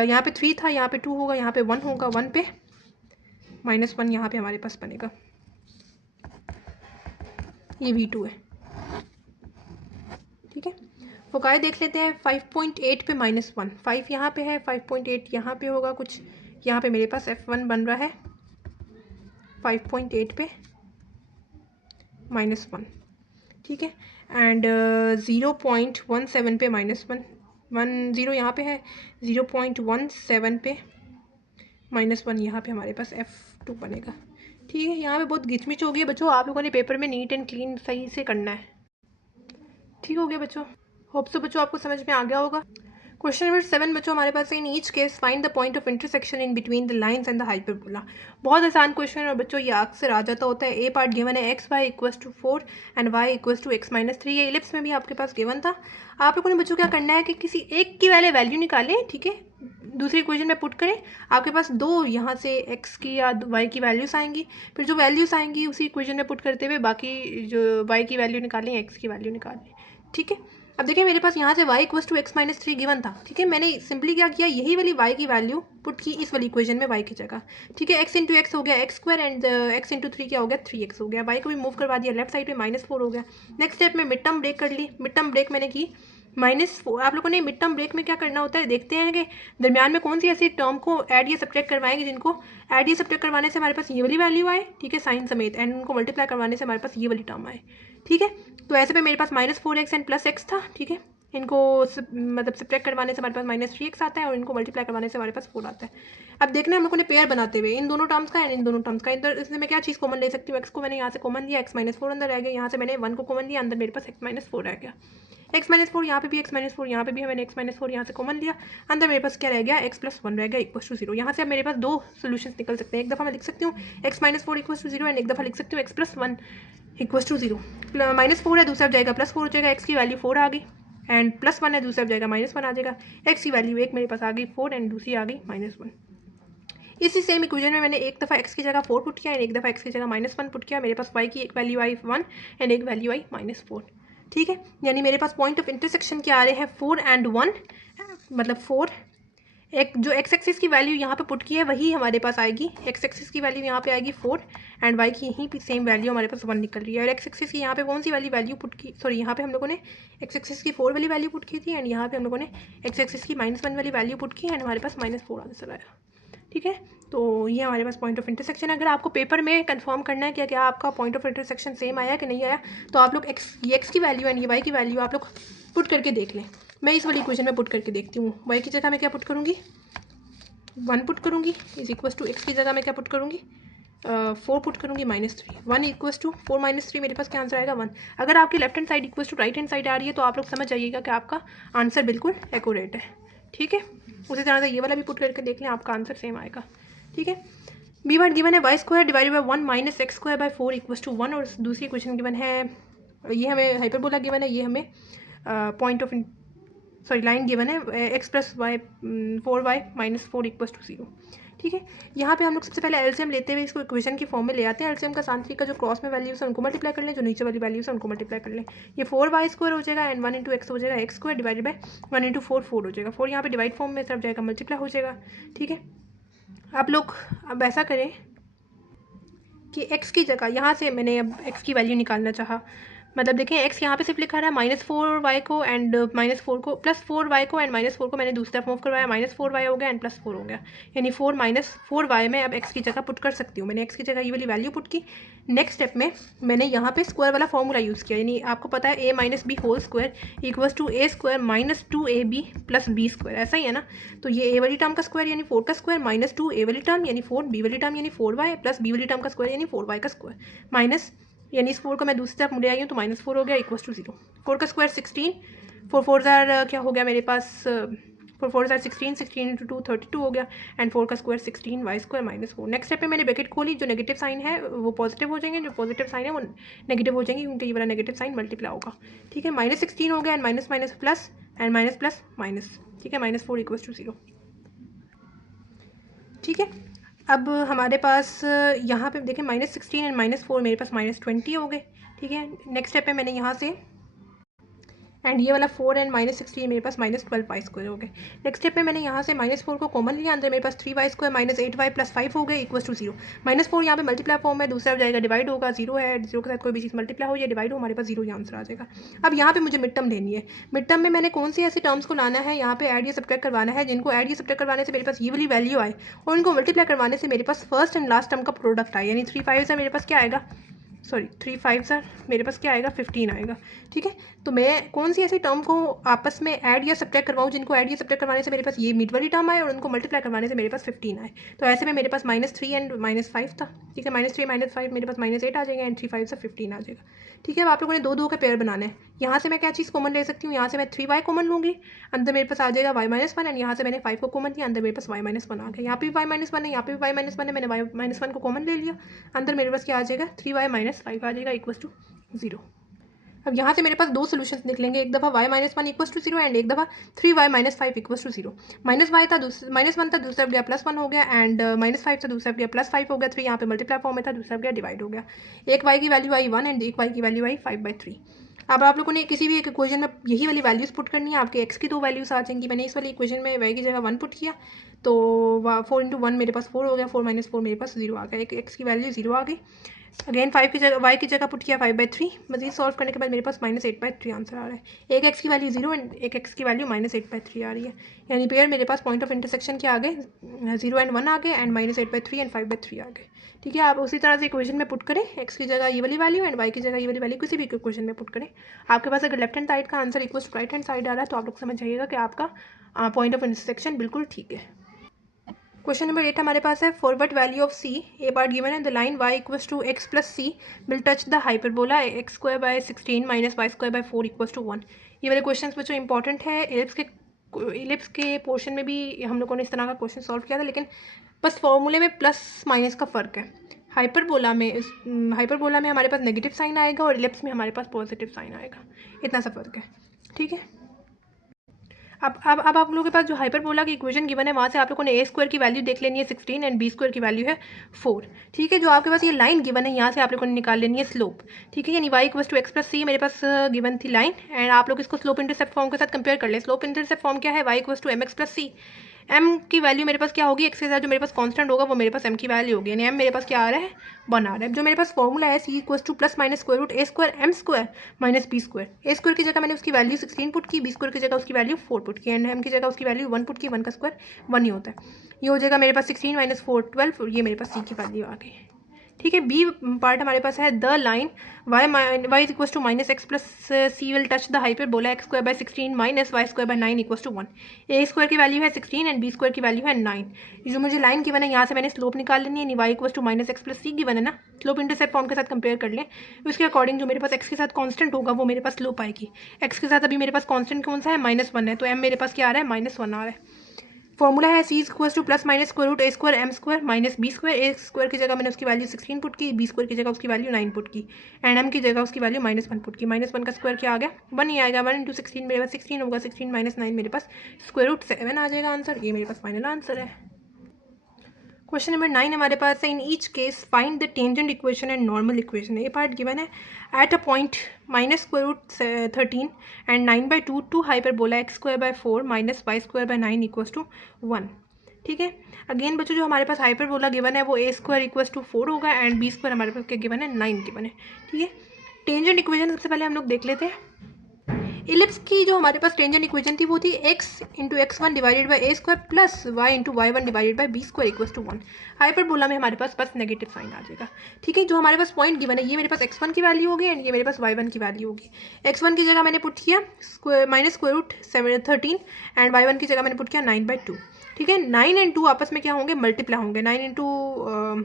यहाँ पे 3 था, यहाँ पे 2 होगा, यहाँ पे 1 होगा, 1 पे -1 यहाँ पे हमारे पास बनेगा, ये v2 है, ठीक है। फोकाई देख लेते हैं। 5.8 पे -1, 5 यहाँ पे है, 5.8 यहाँ पे होगा कुछ, यहाँ पे मेरे पास F1 बन रहा है 5.8 पे -1, ठीक है। एंड 0.17 पे -1, 0 यहाँ पे है, 0.17 पे -1 यहाँ पे हमारे पास F2 बनेगा, ठीक है, यहाँ पे बहुत घिचमिच हो गई है बच्चों, आप लोगों ने पेपर में नीट एंड क्लीन सही से करना है। ठीक हो गया बच्चों, होप सो बच्चों आपको समझ में आ गया होगा। क्वेश्चन नंबर 7 बच्चों हमारे पास है, in each case find the point of intersection in between the lines and the hyperbola. बहुत आसान क्वेश्चन है और बच्चों ये अक्सर आ जाता होता है। ए पार्ट गिवन है x y equals to 4 and y equals to x minus 3। ये इलिप्स में भी आपके पास गिवन था। आप लोगों ने बच्चों क्या करना है कि किसी एक की वैल्यू निकालें, ठीक है, दूसरी इक्वेशन में पुट करें। आपके पास दो यहाँ से एक्स की या वाई की वैल्यूज़ आएंगी, फिर जो वैल्यूज़ आएंगी उसी इक्वेशन में पुट करते हुए बाकी जो वाई की वैल्यू निकालें, एक्स की वैल्यू निकालें। ठीक है, अब देखिए मेरे पास यहाँ से y equals to x minus 3 given था। ठीक है, मैंने सिंपली क्या किया, यही वाली y की वैल्यू पुट की इस वाली इक्वेशन में y की जगह। ठीक है, x इंटू एक्स हो गया x square and x into 3 क्या हो गया 3x हो गया। y को भी मूव करवा दिया लेफ्ट साइड में, -4 हो गया। नेक्स्ट स्टेप में मिड टर्म ब्रेक कर ली। मिड टर्म ब्रेक मैंने की -4। आप लोगों ने मिड टर्म ब्रेक में क्या करना होता है, देखते हैं कि दरमियान में कौन सी ऐसी टर्म को ऐड या सब्ट्रैक्ट करवाएंगे जिनको ऐड या सब्ट्रैक्ट करवाने से हमारे पास ये वाली वैल्यू आए, ठीक है, साइन समेत, एंड उनको मल्टीप्लाई करवाने से हमारे पास ये वाली टर्म आए। ठीक है, तो ऐसे पे मेरे पास -4x एंड +x था। ठीक है, इनको मतलब सब्ट्रैक्ट करवाने से हमारे पास -3x आता है और इनको मल्टीप्लाई करवाने से हमारे पास 4 आता है। अब देखना है हम लोगों ने पेयर बनाते हुए इन दोनों टर्म्स का एंड इन दोनों टर्म्स का। इधर इसमें मैं क्या चीज़ कॉमन ले सकती हूँ, x को मैंने यहाँ से कॉमन लिया, x -4 अंदर रह गया, यहाँ से मैंने 1 को कॉमन लिया, अंदर मेरे पास x -4 रह गया। x -4 यहाँ पे भी x -4 यहाँ पे भी है, मैंने x -4 यहाँ से कॉमन लिया, अंदर मेरे पास क्या रह गया x + 1 रह गया इक्वल टू 0। यहाँ से अब मेरे पास दो सोल्यूशंस निकल सकते हैं। एक दफ़ा मैं लिख सकती हूँ x -4 इक्वल टू 0 एंड एक दफ़ा लिख सकती हूँ x + 1 इक्वल टू 0। -4 है, दूसरा जाएगा +4 हो जाएगा, x की वैल्यू 4 आ गई, एंड +1 है, दूसरा जाएगा -1 आ जाएगा। x की वैल्यू एक मेरे पास आ गई 4 एंड दूसरी आ गई -1। इसी सेम इक्वेशन में मैंने एक दफ़ा x की जगह 4 पुट किया एंड एक दफ़ा x की जगह -1 पुट किया। मेरे पास y की एक वैल्यू आई 1 एंड एक वैल्यू आई -4। ठीक है, यानी मेरे पास पॉइंट ऑफ इंटरसेक्शन क्या आ रहे हैं 4 एंड 1, मतलब 4। एक जो x एक्सिस की वैल्यू यहाँ पे पुट की है वही हमारे पास आएगी, x एक्सिस की वैल्यू यहाँ पे आएगी 4 एंड y की यहीं पे सेम वैल्यू हमारे पास 1 निकल रही है। और x एक्सिस की यहाँ पे कौन सी वाली वैल्यू पुट की, सॉरी यहाँ पे हम लोगों ने x एक्सिस की 4 वाली वैल्यू पुट की थी एंड यहाँ पे हम लोगों ने x एक्सिस की -1 वाली वैल्यू पुट की एंड हमारे पास -4 आंसर आया। ठीक है, तो ये हमारे पास पॉइंट ऑफ इंटरसेक्शन है। अगर आपको पेपर में कंफर्म करना है कि क्या आपका पॉइंट ऑफ इंटरसेक्शन सेम आया कि नहीं आया, तो आप लोग ये x की वैल्यू एंड ये y की वैल्यू आप लोग पुट करके देख लें। मैं इस वाली इक्वेशन में पुट करके देखती हूँ। y की जगह मैं क्या पुट करूँगी, 1 पुट करूँगी, इज इक्वल टू x की जगह मैं क्या पुट करूँगी, 4 पुट करूँगी -3। 1 इक्वल टू 4 -3 मेरे पास क्या आंसर आएगा 1। अगर आपकी left hand side equal to right hand side आ रही है तो आप लोग समझ जाइएगा कि आपका आंसर बिल्कुल एक्यूरेट है। ठीक है, उसी तरह से ये वाला भी पुट करके देख लें, आपका आंसर सेम आएगा। ठीक है, बी पार्ट गिवन है y² divided by 1 - x² / 4 equal to 1 और दूसरी क्वेश्चन गिवन है, ये हमें हाइपरबोला गिवन है, ये हमें पॉइंट ऑफ लाइन गिवन है x + y 4y - 4 equal to 0। ठीक है, यहाँ पे हम लोग सबसे पहले एलसीएम लेते हुए इसको इक्वेशन की फॉर्म में ले आते हैं। एलसीएम का सांत्रिक का जो क्रॉस में वैल्यूज है उनको मल्टीप्लाई कर लें, जो नीचे वाली वैल्यूज है उनको मल्टीप्लाई कर लें। ये 4y² हो जाएगा एंड 1 × x हो जाएगा, x² डिवाइडेड बाई 1 × 4 4 हो जाएगा। 4 यहाँ पे डिवाइड फॉर्म में सब जाएगा, मल्टीप्लाई हो जाएगा। ठीक है, आप लोग अब ऐसा करें कि x की जगह यहाँ से मैंने अब x की वैल्यू निकालना चाहा, मतलब देखें x यहाँ पे सिर्फ लिखा रहा है -4y को एंड -4 को, +4y को एंड -4 को मैंने दूसरी तरफ मूव करवाया, -4y हो गया एंड +4 हो गया, यानी 4 -4y में अब x की जगह पुट कर सकती हूँ। मैंने x की जगह ये वाली वैल्यू पुट की। नेक्स्ट स्टेप में मैंने यहाँ पे स्क्वायर वाला फॉर्मूला यूज़ किया, यानी आपको पता है a - b whole square equals to a² - 2ab + b², ऐसा ही है ना। तो ये a वाली टर्म का स्क्वायर यानी 4 का स्क्वायर, -2a वाली टर्म यानी 4, b वाली टर्म यानी 4y + b वाली टर्म का स्क्वायर यानी 4y का स्क्वायर, माइनस यानी इस 4 को मैं दूसरी तरफ मुड़े आई हूँ तो -4 हो गया इक्वल टू 0। 4 का स्क्वायर 16, 4 4 क्या हो गया मेरे पास, 4 4 16, 16 × 2 32 हो गया एंड 4 का स्क्वायर 16 y² - 4। नेक्स्ट स्टेप पे मैंने ब्रैकेट खोली, जो नेगेटिव साइन है वो पॉजिटिव हो जाएंगे, जो पॉजिटिव साइन है वो नेगेटिव हो जाएंगे क्योंकि ये वाला नेगेटिव साइन मल्टीप्लाई होगा। ठीक है, -16 हो गया and minus minus plus and minus plus minus. ठीक है, -4 इक्वल टू 0। ठीक है, अब हमारे पास यहाँ पे देखें -16 एंड -4 मेरे पास -20 हो गए। ठीक है, नेक्स्ट स्टेप पे मैंने यहाँ से एंड ये वाला 4 एंड -16 मेरे पास -12y² हो गए। नेक्स्ट स्टेप में मैंने यहाँ से -4 को कॉमन लिया, अंदर मेरे पास 3y² -8y + 5 हो गए इक्वल टू 0। -4 यहाँ पे मल्टीप्लाई फॉर्म में, दूसरा जाएगा डिवाइड होगा, 0 है, 0 के साथ कोई भी चीज़ मल्टीप्लाई हो या डिवाइड हो हमारे पास 0 ही आंसर आ जाएगा। अब यहाँ पे मुझे मिड टर्म लेनी है। मिड टर्म में मैंने कौन सी ऐसी टर्म्स को लाना है, यहाँ पे ऐड या सब्ट्रैक्ट करवाना है, जिनको ऐड या सब्ट्रैक्ट करवाने से मेरे पास ये वाली वैल्यू आए और उनको मल्टीप्लाई करवाने से मेरे पास फर्स्ट एंड लास्ट टर्म का प्रोडक्ट आए, यानी 3 5 से मेरे पास क्या आएगा सॉरी 3 5 सर मेरे पास क्या आएगा 15 आएगा। ठीक है, तो मैं कौन सी ऐसी टर्म को आपस में ऐड या सब्ट्रैक्ट करवाऊँ जिनको ऐड या सब्ट्रैक्ट करवाने से मेरे पास ये मिड वाली टर्म आए और उनको मल्टीप्लाई करवाने से मेरे पास 15 आए। तो ऐसे में मेरे पास -3 एंड -5 था। ठीक है, -3 -5 मेरे पास -8 आ जाएगा एंड 3 5 से 15 आ जाएगा। ठीक है, अब आप लोगों ने दो दो के पेयर बनाने हैं। यहाँ से मैं क्या चीज़ कॉमन ले सकती हूँ, यहाँ से मैं 3y कॉमन लूँगी, अंदर मेरे पास आ जाएगा y-1 एंड यहाँ से मैंने 5 को कॉमन लिया, अंदर मेरे पास y-1 आ गया। यहाँ पे भी y-1 है, यहाँ पे भी y-1 है, मैंने y-1 को कॉमन ले लिया, अंदर मेरे पास क्या आ जाएगा 3y - 5 आ जाएगा इक्वल टू 0। अब यहाँ से मेरे पास दो सोल्यूशंस निकलेंगे, एक दफ़ा y-1 इक्वल टू 0 एंड एक दफ़ा 3y - 5 इक्वल टू 0। -1 था दूसरा गया +1 हो गया एंड -5 था दूसरा गया +5 हो गया। 3 यहाँ पे मल्टीप्लाई फॉर्म में था, दूसरा गया डिवाइड हो गया। एक y की वैल्यू आई 1 एंड एक y की वैल्यू आई 5/3। अब आप लोगों ने किसी भी एक इक्वेशन में यही वाली वैल्यूज़ पुट करनी है, आपके x की दो वैल्यूज़ आ जाएंगी। मैंने इस वाली इक्वेशन में y की जगह 1 पुट किया तो 4 × 1 मेरे पास 4 हो गया, 4 - 4 मेरे पास 0 आ गया, एक x की वैल्यू 0 आ गई। अगेन 5 की जगह y की जगह पुट किया 5/3। मजीद सॉल्व करने के बाद मेरे पास -8/3 आंसर आ रहा है। एक x की वैल्यू 0 एंड एक x की वैल्यू -8/3 आ रही है, यानी पेयर मेरे पास पॉइंट ऑफ इंटरसेक्शन के आगे 0 एंड 1 आ गए एंड -8/3 एंड 5/3 आ गए। ठीक है, आप उसी तरह से इक्वेशन में पुट करें, x की जगह ये वाली वैल्यू एंड y की जगह ये वाली वैल्यू किसी भी इक्वेशन में पुट करें। आपके पास अगर लेफ्ट हैंड साइड का answer equal to right hand side आ रहा है तो आप लोग समझ जाइएगा कि आपका पॉइंट ऑफ इंटरसेक्शन बिल्कुल ठीक है। क्वेश्चन नंबर 8 हमारे पास है, for what value of c a part given है the line y equals to x plus c will touch the hyperbola x² / 16 - y² / 4 equals to 1। ये वाले क्वेश्चन बच्चों इंपॉर्टेंट है। इलिप्स के पोर्शन में भी हम लोगों ने इस तरह का क्वेश्चन सॉल्व किया था, लेकिन बस फॉर्मूले में प्लस माइनस का फ़र्क है। हाइपरबोला में हमारे पास नेगेटिव साइन आएगा और इलिप्स में हमारे पास पॉजिटिव साइन आएगा, इतना सा फ़र्क है। ठीक है, अब आप लोगों के पास जो हाइपरबोला की इक्वेशन गिवन है वहाँ से आप लोगों ने a² की वैल्यू देख लेनी है 16 एंड b² की वैल्यू है 4। ठीक है, जो आपके पास ये लाइन गिवन है यहाँ से आप लोगों ने निकाल लेनी है स्लोप। ठीक है, यानी y = x + c मेरे पास गिवन थी लाइन एंड आप लोग इसको स्लोप इंटरसेप्ट फॉर्म के साथ कंपेयर कर लें। स्लोप इंटरसेप्ट फॉर्म क्या है, y = mx + c। m की वैल्यू मेरे पास क्या होगी, x के साथ जो मेरे पास कांस्टेंट होगा वो मेरे पास m की वैल्यू होगी, यानी m मेरे पास क्या आ रहा है 1 आ रहा है। जो मेरे पास फॉर्मूला है c = ±√a² m² - b²। a² की जगह मैंने उसकी वैल्यू 16 पुट की, b² की जगह उसकी वैल्यू 4 पुट की एंड m की जगह उसकी वैल्यू 1 पुट की। 1 का स्क्वायर 1 ही होता है। ये हो जाएगा मेरे पास 16 - 4 12 और ये मेरे पास c की वैल्यू आ गई। ठीक है, बी पार्ट हमारे पास है, the line y = -x + c will touch the hyperbola x² / 16 - y² / 9 equals to 1। a² की वैल्यू है 16 एंड b² की वैल्यू है 9। जो मुझे लाइन गिवन है यहाँ से मैंने स्लोप निकाल लेनी है, यानी y = -x + c गिवन है ना, स्लोप इंटरसेप्ट फॉर्म के साथ कंपेयर कर लें। उसके अकॉर्डिंग जो मेरे पास x के साथ कांस्टेंट होगा वो मेरे पास स्लोप आएगी। x के साथ अभी मेरे पास कांस्टेंट कौन सा है, -1 है, तो m मेरे पास क्या आ रहा है -1 आ रहा है। फॉर्मूला है c = ±√a² m² - b²। a² की जगह मैंने उसकी वैल्यू 16 पुट की, b² की जगह उसकी वैल्यू 9 पुट की एंड m की जगह उसकी वैल्यू -1 पुट की। -1 का स्क्वायर क्या आ गया 1 ही आएगा। 1 × 16 मेरे पास 16 होगा, 16 - 9 मेरे पास √7 आ जाएगा आंसर। ये मेरे पास फाइनल आंसर है। क्वेश्चन नंबर 9 हमारे पास है, in each case find the tangent equation and normal equation. ये पार्ट गिवन है, at a point -√13 and 9/2 to hyperbola x² / 4 - y² / 9 equals to 1। ठीक है, अगेन बच्चों जो हमारे पास हाइपरबोला गिवन है वो a² = 4 होगा एंड b² हमारे पास क्या गिवन है 9 गिवन है। ठीक है, टेंजेंट इक्वेशन सबसे पहले हम लोग देख लेते हैं। इलिप्स की जो हमारे पास टेंजेंट इक्वेशन थी वो थी x × x1 divided by a² plus y × y1 divided by b² equals to 1। Hyperbola में हमारे पास बस नेगेटिव साइन आ जाएगा। ठीक है, जो हमारे पास पॉइंट गिवन है ये मेरे पास x1 की वैल्यू होगी एंड ये मेरे पास y1 की वैल्यू होगी। x1 की जगह मैंने पुट किया -√13 एंड y1 की जगह मैंने पुट किया 9/2। ठीक है, 9 एंड 2 आपस में क्या होंगे, मल्टीप्लाई होंगे। 9 ×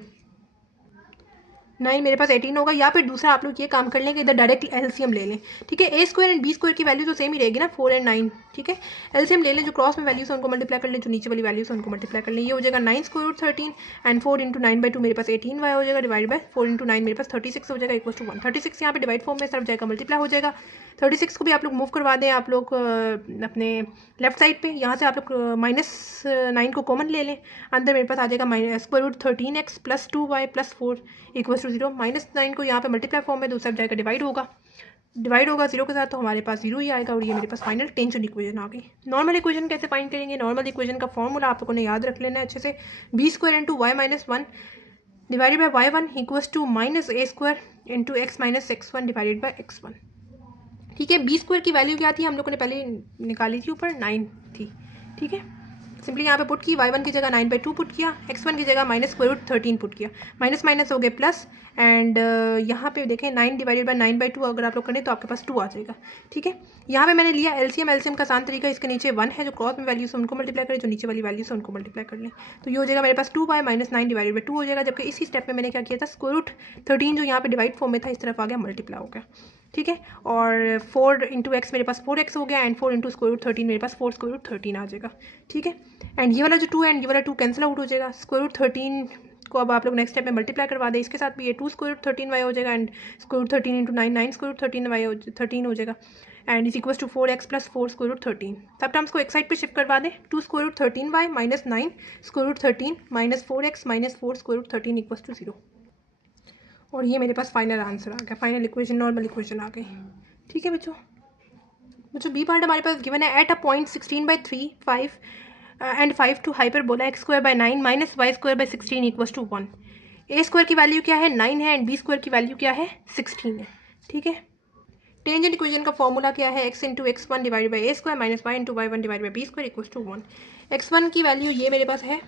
9 मेरे पास 18 होगा, या फिर दूसरा आप लोग ये काम कर लें कि इधर डायरेक्ट एलसीएम ले लें। ठीक है, a² एंड b² की वैल्यू तो सेम ही रहेगी ना, 4 एंड 9। ठीक है, एलसीएम ले लें, जो क्रॉस में वैल्यूज है उनको मल्टीप्लाई कर लें, जो नीचे वाली वैल्यूज है उनको मल्टीप्लाई कर लें। ये हो जाएगा 9√13 एंड 4 × 9/2 मेरे पास 18y हो जाएगा, डिवाइड बाय 4 × 9 मेरे पास 36 हो जाएगा इक्वल टू 1। 36 यहाँ पे डिवाइड फॉर्म में सर्व जाएगा, मल्टीप्लाई हो जाएगा। 36 को भी आप लोग मूव करवा दें आप लोग अपने लेफ्ट साइड पे, यहाँ से आप लोग -9 को कॉमन ले लें, अंदर मेरे पास आ जाएगा -√13x + 2y + 4 इक्वल्स टू 0। -9 को यहाँ पे मल्टीप्लाई फॉर्म में दूसरा जाएगा डिवाइड होगा 0 के साथ, तो हमारे पास 0 ही आएगा और ये मेरे पास फाइनल टेंजेंट इक्वेशन आ गई। नॉर्मल इक्वेशन कैसे फाइंड करेंगे, नॉर्मल इक्वेशन का फॉर्मूला आप लोगों ने याद रख लेना है अच्छे से, b² × y - 1 divided by y1 equals to -a² × x - x1 divided by x1। ठीक है, b² की वैल्यू क्या थी हम लोगों ने पहले निकाली थी, ऊपर 9 थी। ठीक है, सिंपली यहाँ पे पुट की, y1 की जगह 9/2 पुट किया, x1 की जगह -√13 पुट किया, माइनस माइनस हो गए प्लस एंड यहाँ पे देखें 9 डिवाइडेड बाय 9/2 अगर आप लोग करें तो आपके पास 2 आ जाएगा, ठीक है। यहाँ पे मैंने लिया एलसीएम का आसान तरीका, इसके नीचे 1 है जो क्रॉस में वैल्यूज है उनको मल्टीप्लाई करें, जो नीचे वाली वैल्यूज है उनको मल्टीप्लाई कर लें, तो ये हो जाएगा मेरे पास 2 माइनस 9 डिवाइडेड बाय 2 हो जाएगा। जबकि इसी स्टेप में मैंने क्या किया था, स्क्वायर रूट 13 जो यहाँ पे डिवाइड फॉर्म में था इस तरफ आ गया, मल्टीप्लाई हो गया, ठीक है। और 4 इंटू एक्स मेरे पास 4x हो गया एंड 4 इंटू स्क्वायर रूट 13 मेरे पास 4 स्क्वायर रूट 13 आ जाएगा, ठीक है। एंड ये वाला जो 2 एंड ये वाला 2 कैंसिल आउट हो जाएगा। स्क्वायर रूट 13 को अब आप लोग नेक्स्ट स्टेप में मल्टीप्लाई करवा दें, इसके साथ भी ये 2 स्क्वायर रूट 13y हो जाएगा and square root 13 into 9 9 square root 13 हो जाएगा and is equals to 4x plus 4 square root 13। सब टर्म्स को एक साइड पे शिफ्ट करवा दें, 2 square root 13y minus 9 square root 13 minus 4x minus 4 square root 13 equals to 0। और ये मेरे पास फाइनल आंसर आ गया, फाइनल इक्वेशन, नॉर्मल इक्वेशन आ गई, ठीक है बच्चों। बी पार्ट हमारे पास गिवन है at a point 16/3 5 and 5 to hyperbola x square by 9 minus y square by 16 equals to 1। A square की वैल्यू क्या है 9 है एंड बी स्क्वायर की वैल्यू क्या है 16 है, ठीक है। टेंजेंट इक्वेशन का फॉर्मूला क्या है, x into x1 divide by a square minus y into y1 divide by b square equals to 1। x1 की वैल्यू ये मेरे पास है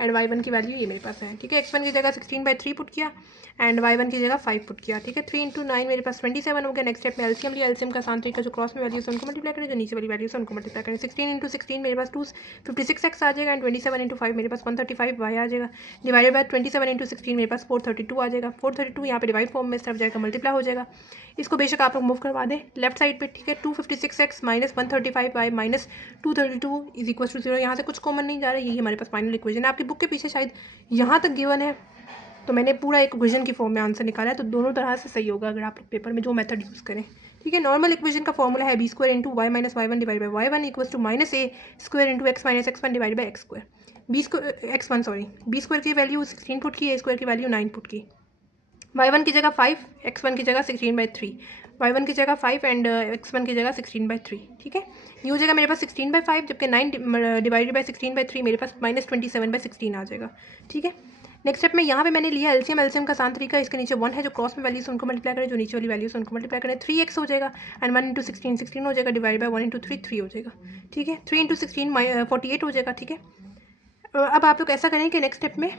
एंड y1 की वैल्यू ये मेरे पास है, ठीक है। x1 की जगह 16/3 पुट किया एंड y1 की जगह 5 पुट किया, ठीक है। 3 इंटू 9 मेरे पास 27 हो गया। नेक्स्ट स्टेप में एलसीएम लिया, एलसीएम का आसान तरीका जो क्रॉस में वैल्यूज है उनको मल्टीप्लाई करें, जो नीचे वाली वैल्यूज है उनको मल्टीप्लाई करें। 16 इंटू 16 मेरे पास 256x आ जाएगा एंड 27 इंटू 5 मेरे पास 135y आ जाएगा, डिवाइडेड बाय 27 इंटू 16 मेरे पास 432 आ जाएगा। 432 यहाँ पे डिवाइड फॉर्म में इस तरफ जाएगा, मल्टीप्लाई हो जाएगा। इसको बेशक आप लोग मूव करवा दें लेफ्ट साइड पे, ठीक है। 256x minus 135y minus 232 is equal to 0। यहाँ से कुछ कॉमन नहीं जा रहा है, यही हमारे पास फाइनल इक्वेशन है। आपकी बुक के पीछे शायद यहाँ तक गिवन है तो मैंने पूरा एक इक्वेशन की फॉर्म में आंसर निकाला है, तो दोनों तरह से सही होगा अगर आप लोग पेपर में जो मेथड यूज़ करें, ठीक है। नॉर्मल इक्वेशन का फॉर्मूला है b square into y minus y one divide by y one equals to minus a square into x minus x one divide by x square. B square की value 16 put की, a square की value 9 put की। y1 की जगह 5, x1 की जगह 16/3, y1 की जगह 5 एंड x1 की जगह 16/3, ठीक है। ये हो जाएगा मेरे पास 16/5, जबकि 9 डिवाइडेड बाई 16/3 मेरे पास माइनस 27/16 आ जाएगा, ठीक है। नेक्स्ट स्टेप में यहाँ पे मैंने लिया एलसीएम का आसान तरीका, इसके नीचे 1 है जो क्रॉस में वैल्यूज उनको मल्टीप्लाई करें, जो नीचे वाली वैल्यूज उनको मल्टीप्लाई करें। 3x हो जाएगा एंड 1 इंटू 16 16 हो जाएगा, डिवाइड बाई 1 इंटू 3 3 हो जाएगा, ठीक है। 3 इंटू 16 48 हो जाएगा, ठीक है। अब आप लोग ऐसा करें कि नेक्स्ट स्टेप में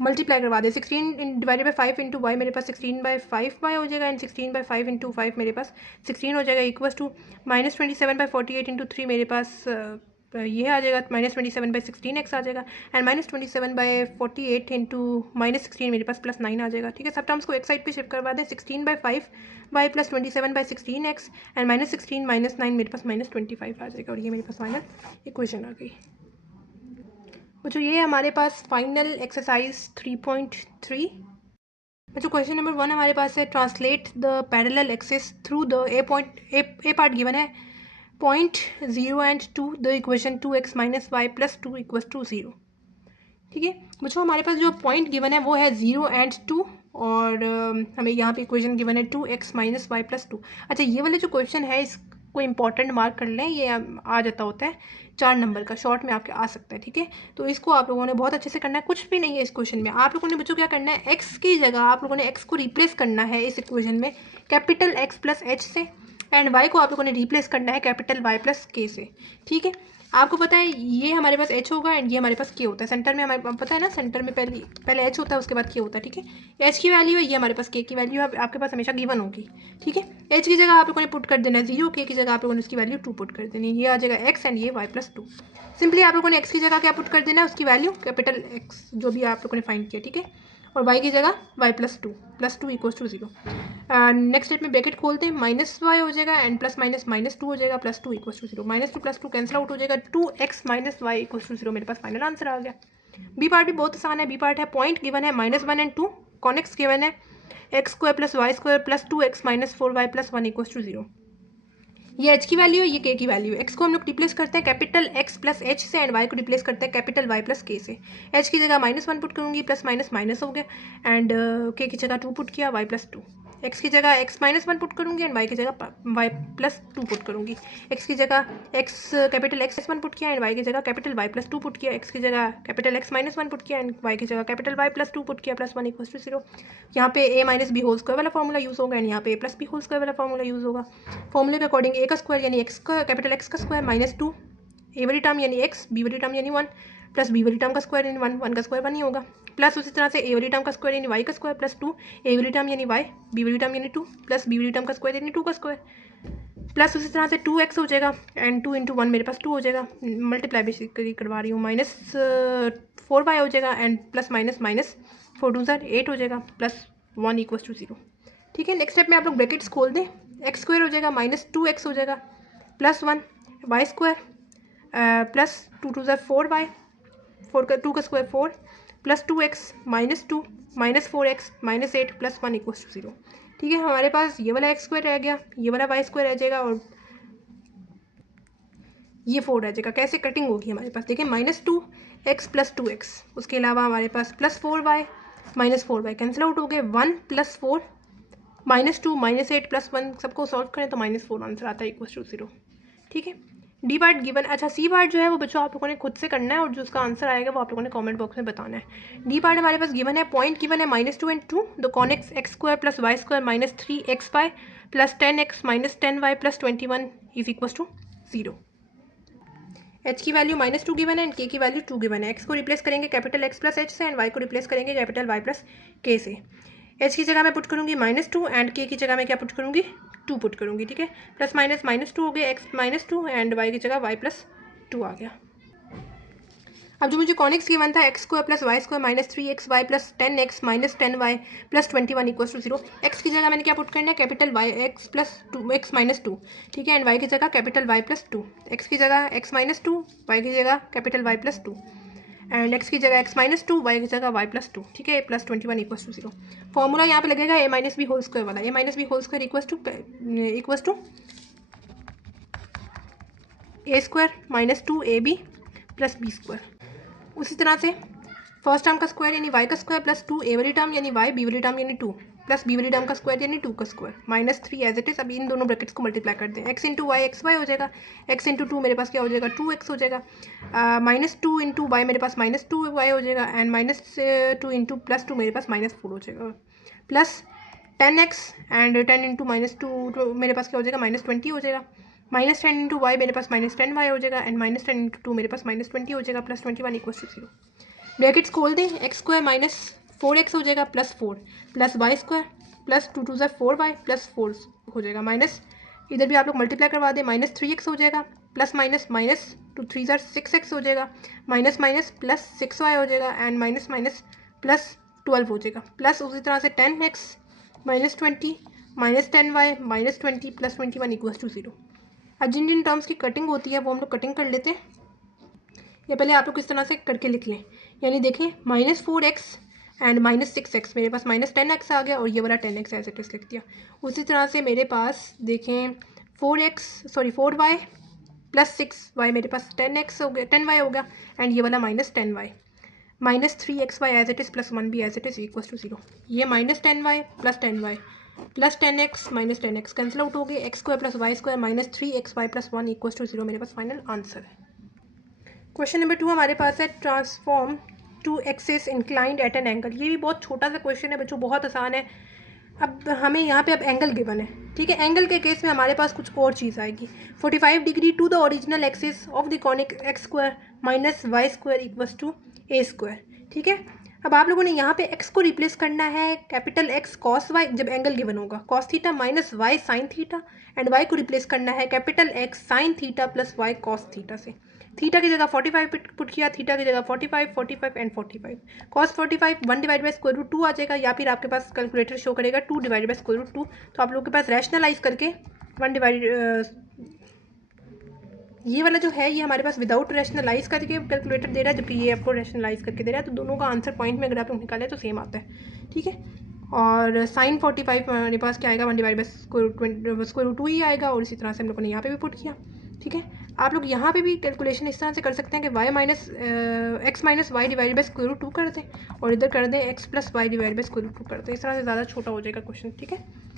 मल्टीप्लाई करवा दें। 16 डिवाइडेड बाई 5 इंटू वाई मेरे पास 16/5y हो जाएगा एंड 16/5 इंटू 5 मेरे पास 16 हो जाएगा, इक्वल्स टू माइनस 27/48 इंटू 3 मेरे पास ये आ जाएगा माइनस 27/16x आ जाएगा एंड माइनस 27/48 इंटू माइनस 16 मेरे पास प्लस 9 आ जाएगा, ठीक है। सब टर्म्स को एक साइड पे शिफ्ट करवा दें। 16/5y plus 27/16x and minus 16 minus 9 मेरे पास माइनस 25 आ जाएगा, और ये मेरे पास फाइनल इक्वेशन आ गई। बच्चों ये हमारे पास फाइनल एक्सरसाइज 3.3। बच्चों क्वेश्चन नंबर 1 हमारे पास है translate the parallel axis through the a part given है point 0 and 2 the equation 2x minus y plus 2 equals to 0, ठीक है। बच्चों हमारे पास जो पॉइंट गिवन है वो है 0 एंड 2 और हमें यहाँ पे इक्वेशन गिवन है 2x माइनस वाई प्लस 2। अच्छा ये वाला जो क्वेश्चन है इसको इंपॉर्टेंट मार्क कर लें, ये आ जाता होता है 4 नंबर का, शॉर्ट में आपके आ सकता है, ठीक है। तो इसको आप लोगों ने बहुत अच्छे से करना है, कुछ भी नहीं है इस क्वेश्चन में। आप लोगों ने बच्चों क्या करना है, x की जगह आप लोगों ने x को रिप्लेस करना है इस इक्वेशन में कैपिटल X प्लस H से एंड y को आप लोगों ने रिप्लेस करना है कैपिटल Y प्लस K से, ठीक है। आपको पता है ये हमारे पास h होगा एंड ये हमारे पास k होता है। सेंटर में हमारे पता है ना, सेंटर में पहले h होता है उसके बाद k होता है, ठीक है। h की वैल्यू है, ये हमारे पास k की वैल्यू आपके पास हमेशा गिवन होगी, ठीक है। h की जगह आप लोगों ने पुट कर देना है 0, k की जगह आप लोगों ने उसकी वैल्यू 2 पुट कर देनी है, ये आ जाएगा x एंड ये y प्लस 2। सिंपली आप लोगों ने x की जगह क्या पुट कर देना है, उसकी वैल्यू कैपिटल X जो भी आप लोगों ने फाइंड किया, ठीक है। और y की जगह y plus 2 equals to 0। Next step में ब्रैकेट खोलते हैं, माइनस y हो जाएगा एंड प्लस माइनस माइनस 2 हो जाएगा, plus 2 equals to 0। Minus 2 plus 2 cancel out हो जाएगा, 2x minus Y equals to 0 मेरे पास फाइनल आंसर आ गया। बी पार्ट भी बहुत आसान है। बी पार्ट है पॉइंट गिवन है -1 एंड 2, कॉनिक्स गिवन है x square plus y square plus 2x minus 4y plus 1 equals to 0। ये h की वैल्यू है, ये k की वैल्यू है। x को हम लोग रिप्लेस करते हैं कैपिटल X प्लस H से एंड y को रिप्लेस करते हैं कैपिटल Y प्लस K से। h की जगह -1 पुट करूँगी, प्लस माइनस माइनस हो गया एंड k की जगह 2 पुट किया, y प्लस 2। x की जगह x -1 पुट करूँगी एंड y की जगह y प्लस 2 पुट करूँगी। x की जगह x कैपिटल X1 पुट किया एंड y की जगह कैपिटल Y प्लस 2 पुट किया। x की जगह कैपिटल X -1 पुट किया एंड y की जगह कैपिटल Y प्लस 2 पुट किया, प्लस 1 इक्वल्स टू 0। यहाँ पे a minus b whole square वाला फॉर्मूला यूज़ होगा एंड यहाँ पे a plus b whole square वाला फॉर्मूला यूज़ होगा। फॉर्मूले के अकॉर्डिंग a का स्क्वायर यानी x का कैपिटल X का स्क्वायर -2, a वाली टर्म यानी x, b वाली टर्म यानी 1 प्लस बी वाली टर्म का स्क्वायर यानी 1 का स्क्वायर 1 ही होगा, प्लस उसी तरह से ए वाली टर्म का स्क्वायर यानी वाई का स्क्वायर प्लस 2 ए वाली टर्म यानी वाई, बी वाली टर्म यानी 2 प्लस बी वाली टर्म का स्क्वायर यानी 2 का स्क्वायर, प्लस उसी तरह से 2x हो जाएगा एंड 2 इंटू 1 मेरे पास 2 हो जाएगा, मल्टीप्लाई बेसिकली करवा रही हूँ, माइनस 4y हो जाएगा एंड प्लस माइनस माइनस 4 2 8 हो जाएगा प्लस 1 इक्वल्स टू 0। ठीक है, नेक्स्ट स्टेप में आप लोग ब्रैकेट्स खोल दें, एक्स स्क्वायर हो जाएगा माइनस 2x हो जाएगा plus 1 Y square plus 2 2 4y, 4 का 2 का square 4 plus 2x minus 2 minus 4x minus 8 plus 1 equals to 0। ठीक है, हमारे पास ये वाला एक्स स्क्वायर रह गया, ये वाला वाई स्क्वायर रह जाएगा और ये 4 रह जाएगा। कैसे कटिंग होगी हमारे पास, देखिए माइनस 2x प्लस 2x, उसके अलावा हमारे पास plus 4y minus 4y cancel out हो गए, 1 प्लस 4 माइनस 2 माइनस 8 प्लस 1 सबको सॉल्व करें तो माइनस 4 आंसर आता है इक्वल्स टू 0। ठीक है, डी पार्ट गिवन, अच्छा सी पार्ट जो है वो बच्चों आप लोगों ने खुद से करना है और जो उसका आंसर आएगा वो आप लोगों ने कमेंट बॉक्स में बताना है। डी पार्ट हमारे पास गिवन है, पॉइंट गिवन है -2 and 2, the conics x square plus y square minus 3xy plus 10x minus 10y plus 21 is equal to 0। h की वैल्यू -2 गिवन है एंड k की वैल्यू 2 गिवन है। x को replace करेंगे कैपिटल X प्लस h से and y को replace करेंगे capital Y plus k से। h की जगह मैं पुट करूँगी -2 एंड k की जगह मैं क्या पुट करूँगी 2 पुट करूँगी। ठीक है, प्लस माइनस -2 हो गया, x -2 एंड y की जगह y प्लस 2 आ गया। अब जो मुझे कॉनिक्स गिवन था x square plus y square minus 3xy plus 10x minus 10y plus 21 equals to 0। X की जगह मैंने क्या पुट करना है capital y x plus 2 x minus 2। ठीक है, एंड वाई की जगह कैपिटल वाई प्लस 2, एक्स की जगह x माइनस 2, वाई की जगह capital y plus 2 and x की जगह x माइनस 2, वाई की जगह वाई प्लस 2। ठीक है, प्लस 21 इक्वल्स टू 0। फॉर्मूला यहाँ पे लगेगा a minus b whole square वाला, a minus b whole square equals to a square minus 2ab plus B square. उसी तरह से फर्स्ट टर्म का स्क्वायर यानी y का स्क्वायर प्लस 2 ए वाली टर्म यानी y, बी वाली टर्म यानी 2 प्लस बी वाली टर्म का स्क्वायर यानी 2 का square minus 3 as it is. अभी इन दोनों ब्रैकेट्स को मल्टीप्लाई कर दें, x into Y x Y हो जाएगा, x इंटू 2 मेरे पास क्या हो जाएगा 2x हो जाएगा, माइनस 2 इंटू वाई मेरे पास माइनस 2y हो जाएगा एंड माइनस 2 इंटू प्लस 2 मेरे पास माइनस 4 हो जाएगा, plus 10x and 10 into minus 2 मेरे पास क्या हो जाएगा माइनस 20 हो जाएगा, माइनस 10 इंटू वाई मेरे पास माइनस 10y हो जाएगा एंड माइनस 10 इंटू 2 मेरे पास माइनस 20 हो जाएगा प्लस 21 इक्वल टू 0। ब्रैकेट्स खोल दें, एक्स स्क्वायर माइनस 4x हो जाएगा plus 4 plus y square plus 2 2 4y plus 4 हो जाएगा, माइनस इधर भी आप लोग मल्टीप्लाई करवा दें, माइनस 3x हो जाएगा प्लस माइनस माइनस 2 3 6x हो जाएगा, माइनस माइनस प्लस 6y हो जाएगा एंड माइनस माइनस प्लस 12 हो जाएगा, प्लस उसी तरह से 10x minus 20 minus 10y minus 20 plus 21 equal to 0। अब जिन जिन टर्म्स की कटिंग होती है वो हम लोग कटिंग कर लेते हैं, या पहले आप लोग किस तरह से करके लिख लें, यानी देखें -4x एंड -6x मेरे पास -10x आ गया और ये वाला 10x ऐसे टेस्ट लिख दिया। उसी तरह से मेरे पास देखें 4y प्लस 6y मेरे पास 10x हो गया 10y हो गया एंड ये वाला -10y minus 3xy as it is plus 1 भी as it is equal to 0। ये -10y plus 10y plus 10x minus 10x cancel out हो गए, x square plus y square minus 3xy plus 1 equal to 0 मेरे पास final answer है। Question number 2 हमारे पास है transform 2 axis inclined at an angle. ये भी बहुत छोटा सा क्वेश्चन है बच्चों, बहुत आसान है। अब हमें यहाँ पे अब एंगल गिवन है, ठीक है। एंगल के केस में हमारे पास कुछ और चीज़ आएगी, 45 degree to the original axis of the conic x square minus y square equals to A square. ठीक है, अब आप लोगों ने यहाँ पे x को रिप्लेस करना है कैपिटल X कॉस वाई, जब एंगल गिवन होगा cos theta minus y sine theta, and y को रिप्लेस करना है capital X sine theta plus y cos theta से। थीटा की जगह 45 पुट किया, थीटा की जगह 45 45 and 45, cos 45 1 divide by square root 2 आ जाएगा, या फिर आपके पास कैलकुलेटर शो करेगा 2 डिवाइड बाई स्क्वायर रूट 2। तो आप लोगों के पास रैशनलाइज करके 1 डिवाइड ये वाला जो है ये हमारे पास विदाउट रैशनलाइज करके कैलकुलेटर दे रहा है, जबकि ये आपको रैशनलाइज करके दे रहा है। तो दोनों का आंसर पॉइंट में अगर आप लोग निकालें तो सेम आता है, ठीक है। और साइन 45 हमारे पास क्या आएगा 1 डिवाइड बाई स्क्वायर रूट 2 ही आएगा, और इसी तरह से हम लोगों ने यहाँ पे भी पुट किया, ठीक है। आप लोग यहाँ पे भी कैलकुलेशन इस तरह से कर सकते हैं कि y minus x minus y divide by square root 2 कर दें, और इधर कर दें x plus y divide by square root 2 कर दें। इस तरह से ज़्यादा छोटा हो जाएगा क्वेश्चन, ठीक है।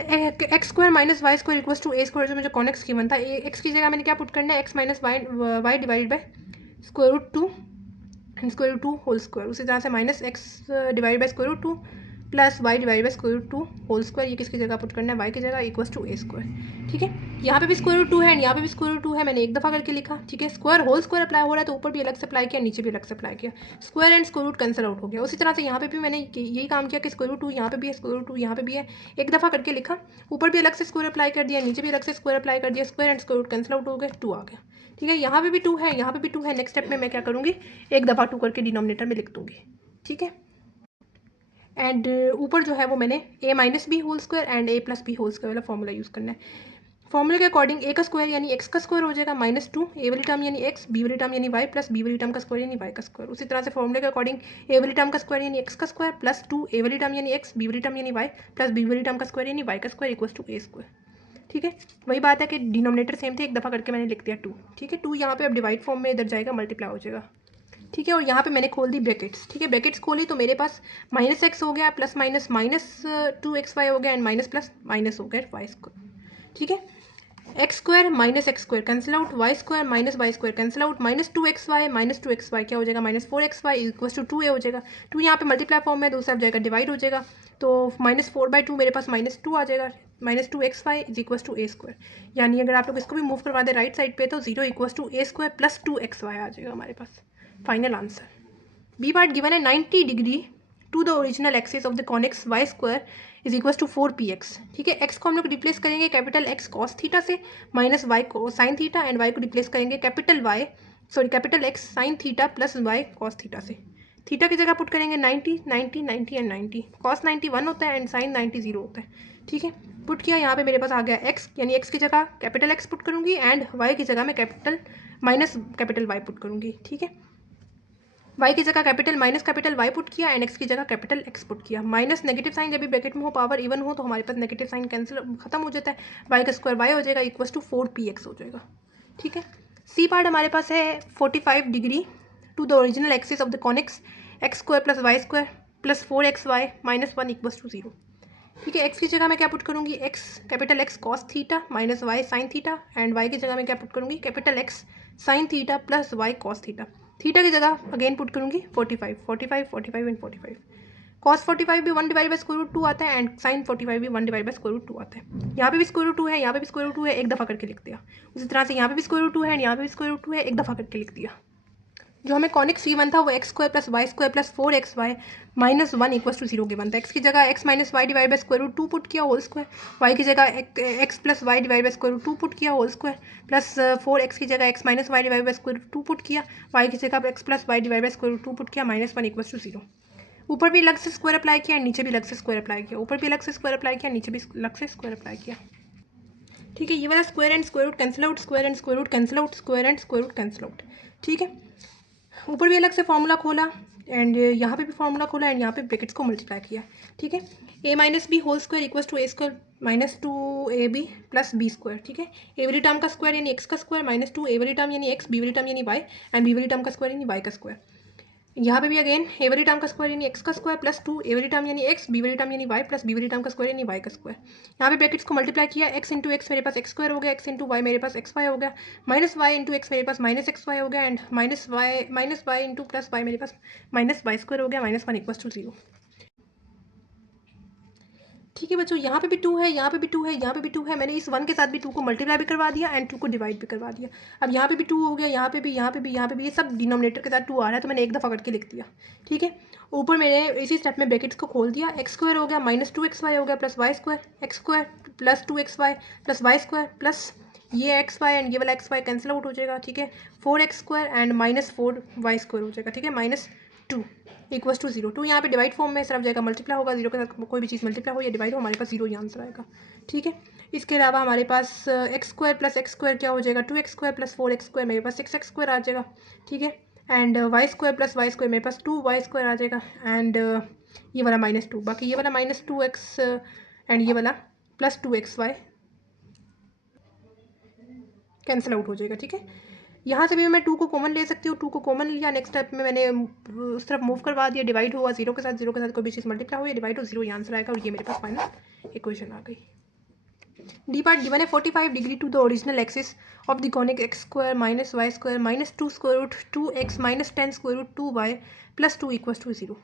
X square minus y square equals to A square, जो मुझे कॉनिक्स गिवन था, एक्स की जगह मैंने क्या पुट करना है x minus y divide by square root 2 and square root 2 whole square. उसी तरह से minus x divide by square root 2 plus y divide by square root 2 whole square, ये किसकी जगह पुट करना है, वाई की जगह, इक्वल्स टू ए स्क्वायर। ठीक है, यहाँ पे भी स्क्वायर रूट 2 है एंड यहाँ पे भी स्क्वायर रूट 2 है, मैंने एक दफ़ा करके लिखा। ठीक है, स्क्वायर होल स्क्वायर अप्लाई हो रहा है तो ऊपर भी अलग से अप्लाई किया, नीचे भी अलग से अप्लाई किया, square and square root cancel out हो गया। उसी तरह से यहाँ पे भी मैंने यही काम किया कि स्क्वायर रूट 2 यहाँ पे भी है, स्क्वायर रूट 2 यहाँ पे भी है, एक दफ़ा करके लिखा, ऊपर भी अलग से स्क्वायर अप्लाई कर दिया, नीचे भी अलग से स्क्वायर अप्लाई कर दिया, square and square root cancel out हो गया, 2 आ गया। ठीक है, यहाँ पे भी 2 है, यहाँ पे भी 2 है, नेक्स्ट स्टेप में मैं क्या करूँगी, एक दफ़ा 2 करके डिनोमिनेटर में लिख दूँगी। ठीक है, एंड ऊपर जो है वो मैंने a minus b whole square and a plus b whole square वाला फॉर्मूला यूज़ करना है। फॉर्मूले के अकॉर्डिंग a का स्क्वायर यानी x का स्क्वायर हो जाएगा -2, a वाली टर्म यानी x, b वाली टर्म यानी y प्लस b वाली टर्म का स्क्वायर यानी y का स्क्वायर। उसी तरह से फॉर्मूले के अकॉर्डिंग a वाली टर्म का स्क्वायर यानी x का स्क्वायर प्लस 2 a वाली टर्म यानी x, b वाली टर्म यानी y प्लस b वाली टर्म का स्क्वायर यानी y का square equals to a square. ठीक है, वही बात है कि डिनोमिनेटर सेम थे, एक दफ़ा करके मैंने लिख दिया 2। ठीक है, 2 यहाँ पे अब डिवाइड फॉर्म में इधर जाएगा, मल्टीप्लाई हो जाएगा। ठीक है, और यहाँ पे मैंने खोल दी ब्रैकेट्स। ठीक है, ब्रैकेट्स खोली तो मेरे पास -x हो गया, प्लस माइनस -2xy हो गया एंड माइनस प्लस माइनस हो गया y स्क्वायर। ठीक है, x square minus x square cancel out, y square minus y square cancel out, -2xy क्या हो जाएगा, -4xy इक्वल्स टू 2a हो जाएगा। 2 यहाँ पे मल्टीप्लाई फॉर्म में, दूसरा जाएगा डिवाइड हो जाएगा, तो -4/2 मेरे पास -2 आ जाएगा, -2xy is equals to a square. यानी अगर आप लोग इसको भी मूव करवा दें राइट साइड पे तो 0 equals to a square plus 2xy आ जाएगा हमारे पास final answer. B part given है 90 degree to the original axis of the conics y square is equal to 4px। ठीक है, x को हम लोग रिप्लेस करेंगे कैपिटल X कॉस थीटा से, माइनस y को साइन थीटा, एंड y को रिप्लेस करेंगे capital X sine theta plus y cos theta से। थीटा की जगह पुट करेंगे 90 90 90 एंड 90, कॉस 90 1 होता है एंड साइन 90 0 होता है। ठीक है, पुट किया, यहाँ पे मेरे पास आ गया x, यानी x की जगह कैपिटल X पुट करूँगी एंड y की जगह मैं कैपिटल Y पुट करूँगी। ठीक है, y की जगह capital minus capital y put किया एंड x की जगह कैपिटल x पुट किया। माइनस नेगेटिव साइन जब भी ब्रैकेट में हो, पावर इवन हो तो हमारे पास नेगेटिव साइन कैंसिल खत्म हो जाता है, y का स्क्वायर y हो जाएगा इक्वल्स टू 4px हो जाएगा। ठीक है, सी पार्ट हमारे पास है 45 degree to the original axis of the conics x square plus y square plus 4xy minus 1 equals to 0। ठीक है, x की जगह मैं क्या पुट करूँगी, x capital X cos theta minus y sign theta, and y की जगह मैं क्या पुट करूँगी, capital X sine theta plus y cos theta. Theta की जगह अगेन पुट करूँगी 45 45 45 एंड 45। कॉस 45 भी 1 डिवाइड बाई स्क्वायर रूट 2 आता है एंड साइन 45 भी 1 डिवाइड बाई स्क्वायर रूट 2 आता है। यहाँ पे भी स्क्वायर रूट 2 है, यहाँ पे भी स्क्वायर रूट 2 है, एक दफ़ा करके लिख दिया। उसी तरह से यहाँ पे भी स्क्वायर रूट 2 है एंड यहाँ पे भी स्क्वायर रूट 2 है, एक दफ़ा करके लिख दिया। जो हमें कॉनिक C1 था वो x square plus y square plus 4xy minus 1 equals to 0 given था। x की जगह x minus y divide by square root 2 put किया होल स्क्वायर, y की जगह x plus y divide by square root 2 put किया whole square plus 4x की जगह x minus y divide by square root 2 put किया, y की जगह x plus y divide by square root 2 put किया, minus 1 equals to 0। ऊपर भी अलग से स्क्वायर अप्लाई किया, नीचे भी अलग से स्क्वायर अप्लाई किया, ऊपर भी अलग से स्क्वायर अप्लाई किया, नीचे भी अलग से स्क्वायर अप्लाई किया। ठीक है, ये वाला square and square root cancel out, square and square root cancel out, square and square root cancel out. ठीक है, ऊपर भी अलग से फार्मूला खोला एंड यहाँ पे भी फार्मूला खोला एंड यहाँ पे ब्रैकेट्स को मल्टीप्लाई किया। ठीक है, a minus b whole square equals to a square minus 2ab plus B square. ठीक है, a वाली टर्म का स्क्वायर यानी x का स्क्वायर माइनस 2 a वाली टर्म यानी x, b वाली टर्म यानी y एंड b वाली टर्म का स्क्वायर यानी y का स्क्वायर। यहाँ पे भी अगेन a वाली टर्म का स्क्वायर यानी x का स्क्वायर प्लस 2 a वाली टर्म यानी x, b वाली टर्म यानी y प्लस b वाली टर्म का स्क्वायर यानी y का स्क्वायर। यहाँ पे ब्रैकेट्स को मल्टीप्लाई किया, x इंटू एक्स मेरे पास x स्क्वायर हो गया, x इंटू वाई मेरे पास xy हो गया, माइनस y इंटू एक्स मेरे पास माइनस xy हो गया and minus y into plus y मेरे पास माइनस y स्क्वायर हो गया, माइनस 1 इक्वल्स टू 0। ठीक है बच्चों, यहाँ पे भी 2 है, यहाँ पे भी 2 है, यहाँ पे भी 2 है, मैंने इस 1 के साथ भी 2 को मल्टीप्लाई भी करवा दिया एंड 2 को डिवाइड भी करवा दिया। अब यहाँ पे भी 2 हो गया, यहाँ पे भी, यहाँ पे भी, यहाँ पे भी, ये सब डिनोमिनेटर के साथ 2 आ रहा है तो मैंने एक दफ़ा करके लिख दिया। ठीक है, ऊपर मैंने इसी स्टेप में ब्रैकेट्स को खोल दिया, एक्स स्क्वायर हो गया माइनस 2xy हो गया plus y square, x square plus 2xy plus y square plus ये xy एंड ये वाला xy कैंसिल आउट हो जाएगा। ठीक है, 4x square and minus 4y square हो जाएगा। ठीक है, माइनस 2 इक्वल्स टू 0। 2 यहाँ पे डिवाइड फॉर्म में सिर्फ जाएगा, मल्टीप्लाई होगा, 0 के साथ कोई भी चीज़ मल्टीप्लाई हो या डिवाइड हो हमारे पास 0 ही आंसर आएगा। ठीक है, इसके अलावा हमारे पास x square plus x square क्या हो जाएगा, 2x square plus 4x square मेरे पास 6x स्क्वायर आ जाएगा। ठीक है, and y square plus y square मेरे पास 2y स्क्वायर आ जाएगा एंड ये वाला -2, बाकी ये वाला -2x एंड ये वाला प्लस 2xy कैंसिल आउट हो जाएगा। ठीक है, यहाँ से भी मैं 2 को कॉमन ले सकती हूँ, 2 को कॉमन लिया, नेक्स्ट स्टेप में मैंने उस तरफ मूव करवा दिया, डिवाइड हुआ 0 के साथ कोई भी चीज़ मल्टीप्लाई हो या डिवाइड हो 0 ही आंसर आएगा और ये मेरे पास फाइनल इक्वेशन आ गई। डी पार्ट गिवन है 45 degree to the original axis of the conic x square minus y square minus 2 square root 2x minus 10 square root 2y plus 2 equals to 0।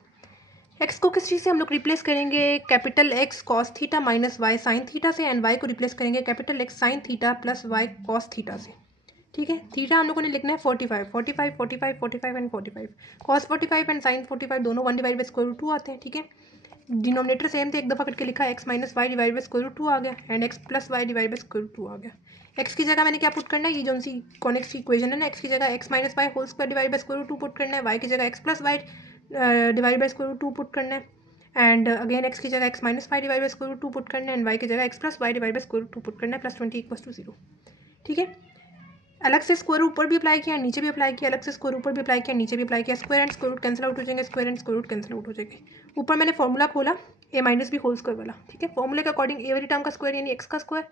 X को किस चीज़ से हम लोग रिप्लेस करेंगे, capital x cos theta minus y sine theta से, and y को replace करेंगे capital x sine theta plus y cos theta से। ठीक है, थीटा हम लोगों ने लिखना है 45 45 45 45 एंड 45, कॉस 45 एंड साइन 45 दोनों 1 डिवाइड बाई स्क्वायर रूट 2 आते हैं। ठीक है, डिनोमिनेटर सेम थे, एक दफ़ा करके लिखा, x minus y divide by square root 2 आ गया, and x plus y divide by square root 2 आ गया। एक्स की जगह मैंने क्या पुट करना है, ये जो सी कॉनिक्स की इक्वेशन है ना, एक्स की जगह x minus y whole square divide by square root 2 put करना है, वाई की जगह x plus y divide by square root 2 put करना है, एंड अगेन एक्स की जगह x minus y divide by square root 2 put करना है, एंड वाई की जगह x plus y divide by square root 2 put करना है, प्लस 20 इक्वल्स टू 0। ठीक है, अलग से स्क्वायर ऊपर भी अप्लाई किया, नीचे भी अप्लाई किया, अलग से स्क्वायर ऊपर भी अप्लाई किया, नीचे भी अप्लाई किया, square and square root cancel out हो जाएंगे, square and square root cancel out हो जाएंगे। ऊपर मैंने फॉर्मूला खोला a minus b whole square वाला। ठीक है, फॉर्मूले के अकॉर्डिंग ए वाली टर्म का स्क्वायर यानी एक्स का स्क्वायर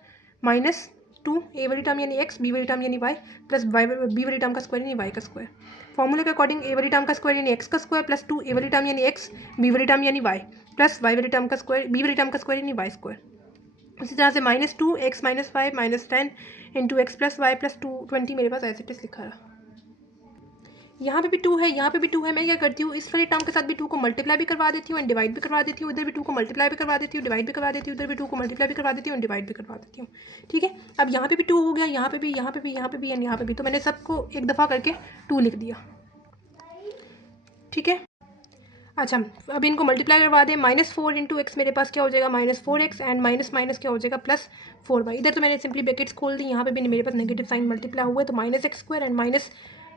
माइनस 2 ए वाली टर्म यानी एक्स, बी वाली टर्म यानी वाई, प्लस वाई बी वाली टर्म का स्क्वायर यानी वाई का स्क्वायर। फॉर्मूले के अकॉर्डिंग ए वाली टर्म का स्क्वायर यानी एक्स का स्क्वायर प्लस 2 ए वाली टर्म यानी एक्स, बी वाली टर्म यानी वाई, प्लस वाई वाली टर्म का स्क्वायर, बी वाली टर्म का स्क्वायर यानी वाई स्क्वायर। उसी तरह से minus 2 x minus 5 minus 10 into x plus y plus 220 मेरे पास ऐसे टेस्ट लिखा रहा। यहाँ पे भी 2 है, यहाँ पे भी 2 है। मैं क्या करती हूँ, इस वाली टर्म के साथ भी 2 को मल्टीप्लाई भी करवा देती हूँ एंड डिवाइड भी करवा देती हूँ, इधर भी 2 को मल्टीप्लाई भी करवा देती हूँ, डिवाइड भी करवा देती हूँ, इधर भी 2 को मल्टीप्लाई भी करवा देती हूँ, डिवाइड भी करवा देती हूँ। ठीक है, अब यहाँ पे भी 2 हो गया, यहाँ पे भी, यहाँ पे भी, यहाँ पे भी एंड यहाँ पे भी, तो मैंने सबको एक दफ़ा करके 2 लिख दिया। ठीक है, अच्छा अब इनको मल्टीप्लाई करवा दें, -4 इंटू एक्स मेरे पास क्या हो जाएगा, -4x एंड माइनस माइनस क्या हो जाएगा, +4y। इधर तो मैंने सिंपली ब्रैकेट्स खोल दी, यहाँ पे भी मेरे पास नेगेटिव साइन मल्टीप्लाई हुआ है, तो -x² and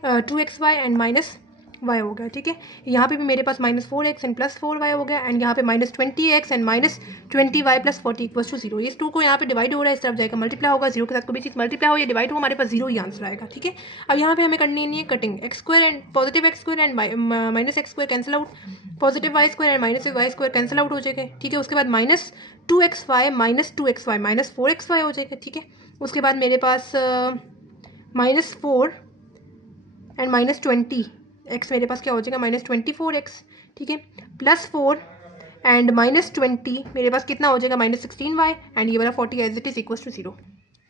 -2xy and -y हो गया। ठीक है, यहाँ पे भी मेरे पास -4x एंड +4y हो गया, एंड यहाँ पे -20x and -20y + 40 equals to 0। इस 2 को यहाँ पे डिवाइड हो रहा है, इस तरफ जाएगा मल्टीप्लाई होगा, 0 के साथ कोई भी चीज़ मल्टीप्लाई हो या डिवाइड हो, हमारे पास 0 ही आंसर आएगा। ठीक है, अब यहाँ पे हमें करनी नहीं है cutting, x² and positive x² and -x² cancel out, positive y² and -y² cancel out हो जाएगा। ठीक है, उसके बाद -2xy -2xy -4xy हो जाएगा। ठीक है, उसके बाद मेरे पास -4 एंड -20 x मेरे पास क्या हो जाएगा, -24x। ठीक है, +4 एंड -20 मेरे पास कितना हो जाएगा, -16y एंड ये वाला 40 as it is equals to 0।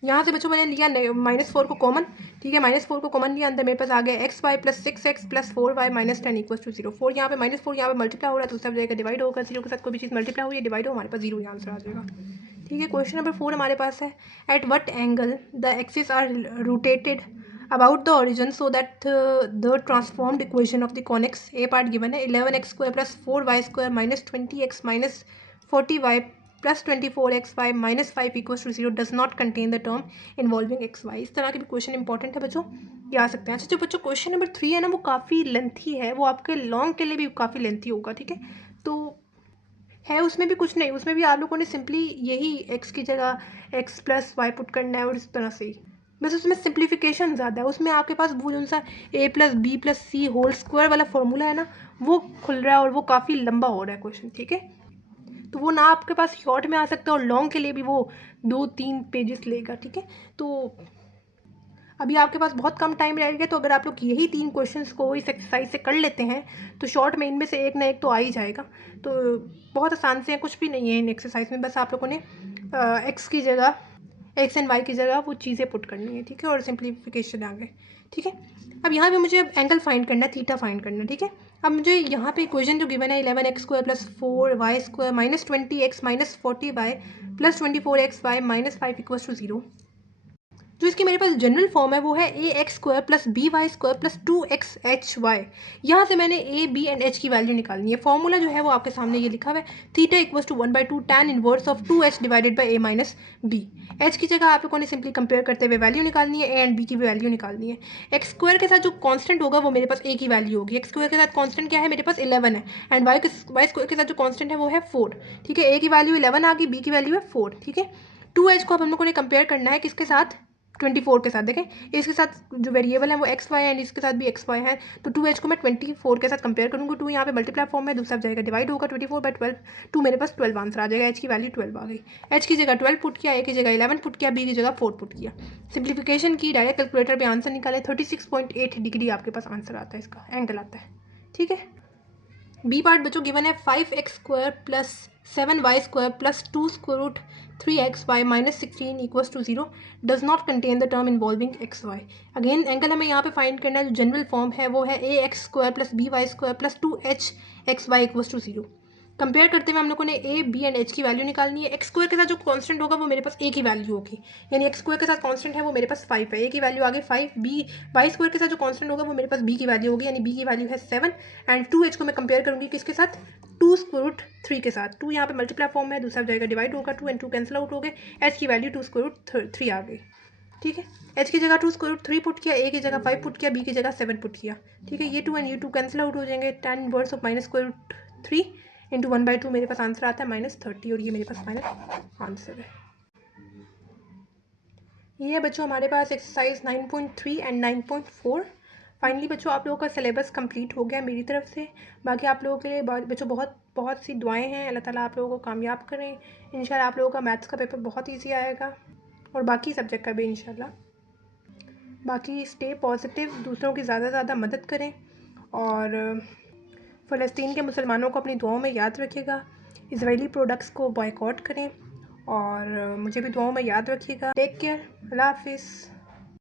यहाँ से बच्चों मैंने लिया -4 को कॉमन। ठीक है, -4 को कॉमन लिया, अंदर मेरे पास आ गया xy + 6x + 4y - 10 equals to 0। 4 यहाँ पे -4 यहाँ पे मल्टीप्लाई हो रहा है, तो सब जाएगा डिवाइड होगा, 0 के साथ कोई भी चीज़ मल्टीप्लाई हो या डिवाइड हो, हमारे पास 0 ही आंसर आ जाएगा। ठीक है, क्वेश्चन नंबर 4 हमारे पास है, at what angle the axis are rotated about the origin so that the transformed equation of the conics a part given है 11x² + 4y² -20x - 40y + 24xy - 5 equals to 0 does not contain the term involving xy। इस तरह के भी question important है बच्चों, ये आ सकते हैं। अच्छा जो बच्चों क्वेश्चन नंबर 3 है ना, वो काफ़ी लेंथी है, वो आपके लॉन्ग के लिए भी काफ़ी लेंथी होगा। ठीक है, तो है उसमें भी कुछ नहीं, उसमें भी आप लोगों ने सिंपली यही x की जगह x + y पुट करना है और इस तरह से ही, बस उसमें सिंप्लीफिकेशन ज़्यादा है। उसमें आपके पास वो जो सा a + b + c whole square वाला फॉर्मूला है ना, वो खुल रहा है और वो काफ़ी लंबा हो रहा है क्वेश्चन। ठीक है, तो वो ना आपके पास शॉर्ट में आ सकता है और लॉन्ग के लिए भी वो 2-3 पेजेस लेगा। ठीक है, तो अभी आपके पास बहुत कम टाइम रहेगा, तो अगर आप लोग यही 3 क्वेश्चंस को इस एक्सरसाइज से कर लेते हैं तो शॉर्ट में इनमें से एक ना एक तो आ ही जाएगा। तो बहुत आसान से है, कुछ भी नहीं है इन एक्सरसाइज में, बस आप लोगों ने एक्स की जगह एक्स एंड वाई की जगह वो चीज़ें पुट करनी है। ठीक है, और सिंप्लीफिकेशन आ गए। ठीक है, अब यहाँ पे मुझे अब एंगल फाइंड करना है, थीटा फाइंड करना है। ठीक है, अब मुझे यहाँ पे इक्वेशन जो गिवन है 11x² + 4y² -20x - 40y + 24xy - 5 equals to 0। जो इसकी मेरे पास जनरल फॉर्म है वो है ax² + by² + 2xhy। यहाँ से मैंने a b एंड h की वैल्यू निकालनी है। फॉर्मूला जो है वो आपके सामने ये लिखा हुआ है, theta equals to 1/2 tan inverse of 2h divided by a - b। h की जगह आप लोगों ने सिंपली कंपेयर करते हुए वैल्यू निकालनी है, a एंड b की वैल्यू निकालनी है। x² के साथ जो कॉन्स्टेंट होगा वो मेरे पास a की वैल्यू होगी। x² के साथ कॉन्स्टेंट क्या है, मेरे पास 11 है, एंड y² के साथ जो कॉन्स्टेंट है वो है 4। ठीक है, a की वैल्यू 11 आ गई, b की वैल्यू है 4। ठीक है, 2h को अब हम लोगों ने कंपेयर करना है किसके साथ, 24 के साथ। देखें, इसके साथ जो वेरिएबल है वो एक्स वाई है एंड इसके साथ भी एक्स वाई है, तो 2h को मैं 24 के साथ कंपेयर करूँगी। 2 यहाँ पे मल्टीप्लाई फॉर्म में, दूसरा जाएगा डिवाइड होगा, 24/12, 2 मेरे पास 12 आंसर आ जाएगा। h की वैल्यू 12 आ गई। h की जगह 12 पुट किया, a की जगह 11 पुट किया, b की जगह 4 पुट किया, सिंप्लीफिकेशन की, डायरेक्ट कैलकुलेटर पे आंसर निकाले, 36.8 डिग्री आपके पास आंसर आता है, इसका एंगल आता है। ठीक है, बी पार्ट बच्चों गिवन है 5x² + 7y² + 2 √3xy - 16 equals to 0 does not contain the term involving xy। Again angle हमें यहाँ पे फाइंड करना है, जो जनरल फॉर्म है वो है ax² + by² + 2hxy equals to 0। Compare करते हुए हम लोगों ने ए, बी एंड एच की वैल्यू निकालनी है। एक्स स्क्वायर के साथ जो कांस्टेंट होगा वो मेरे पास ए की वैल्यू होगी, यानी एक्स स्क्वायर के साथ कांस्टेंट है वो मेरे पास 5 है, ए की वैल्यू आ गई 5। बी वाई स्क्वायर के साथ जो कांस्टेंट होगा वो मेरे पास बी की वैल्यू होगी, यानी बी की वैल्यू है 7। एंड 2h को मैं कंपेयर करूँगी किसके साथ, 2 स्क्वायर रूट 3 के साथ। 2 यहाँ पे मल्टीप्लाई फॉर्म में, दूसरा जाएगा डिवाइड होगा, 2 एंड 2 कैंसिल आउट हो गए, एच की वैल्यू 2 स्क्वायर रूट 3 आ गई। ठीक है, एच की जगह 2 स्क्वायर रूट 3 पुट किया, ए की जगह 5 पुट किया, बी की जगह 7 पुट किया। ठीक है, ये 2 एंड ये 2 कैंसिल आउट हो जाएंगे, 10 inverse of minus square root 3 into 1/2 मेरे पास आंसर आता है -30, और ये मेरे पास फाइनल आंसर है। ये है बच्चों हमारे पास एक्सरसाइज 9.3 एंड 9.4। फाइनली बच्चों आप लोगों का सिलेबस कंप्लीट हो गया मेरी तरफ से। बाकी आप लोगों के लिए बच्चों बहुत सी दुआएं हैं, अल्लाह ताला आप लोगों को कामयाब करें। इंशाल्लाह आप लोगों का मैथ्स का पेपर बहुत ईजी आएगा, और बाकी सब्जेक्ट का भी इंशाल्लाह। बाकी स्टे पॉजिटिव, दूसरों की ज़्यादा से ज़्यादा मदद करें, और फ़लस्तीन के मुसलमानों को अपनी दुआओं में याद रखिएगा, इजरायली प्रोडक्ट्स को बॉयकॉट करें, और मुझे भी दुआओं में याद रखिएगा। टेक केयर, अल्लाह हाफिज़।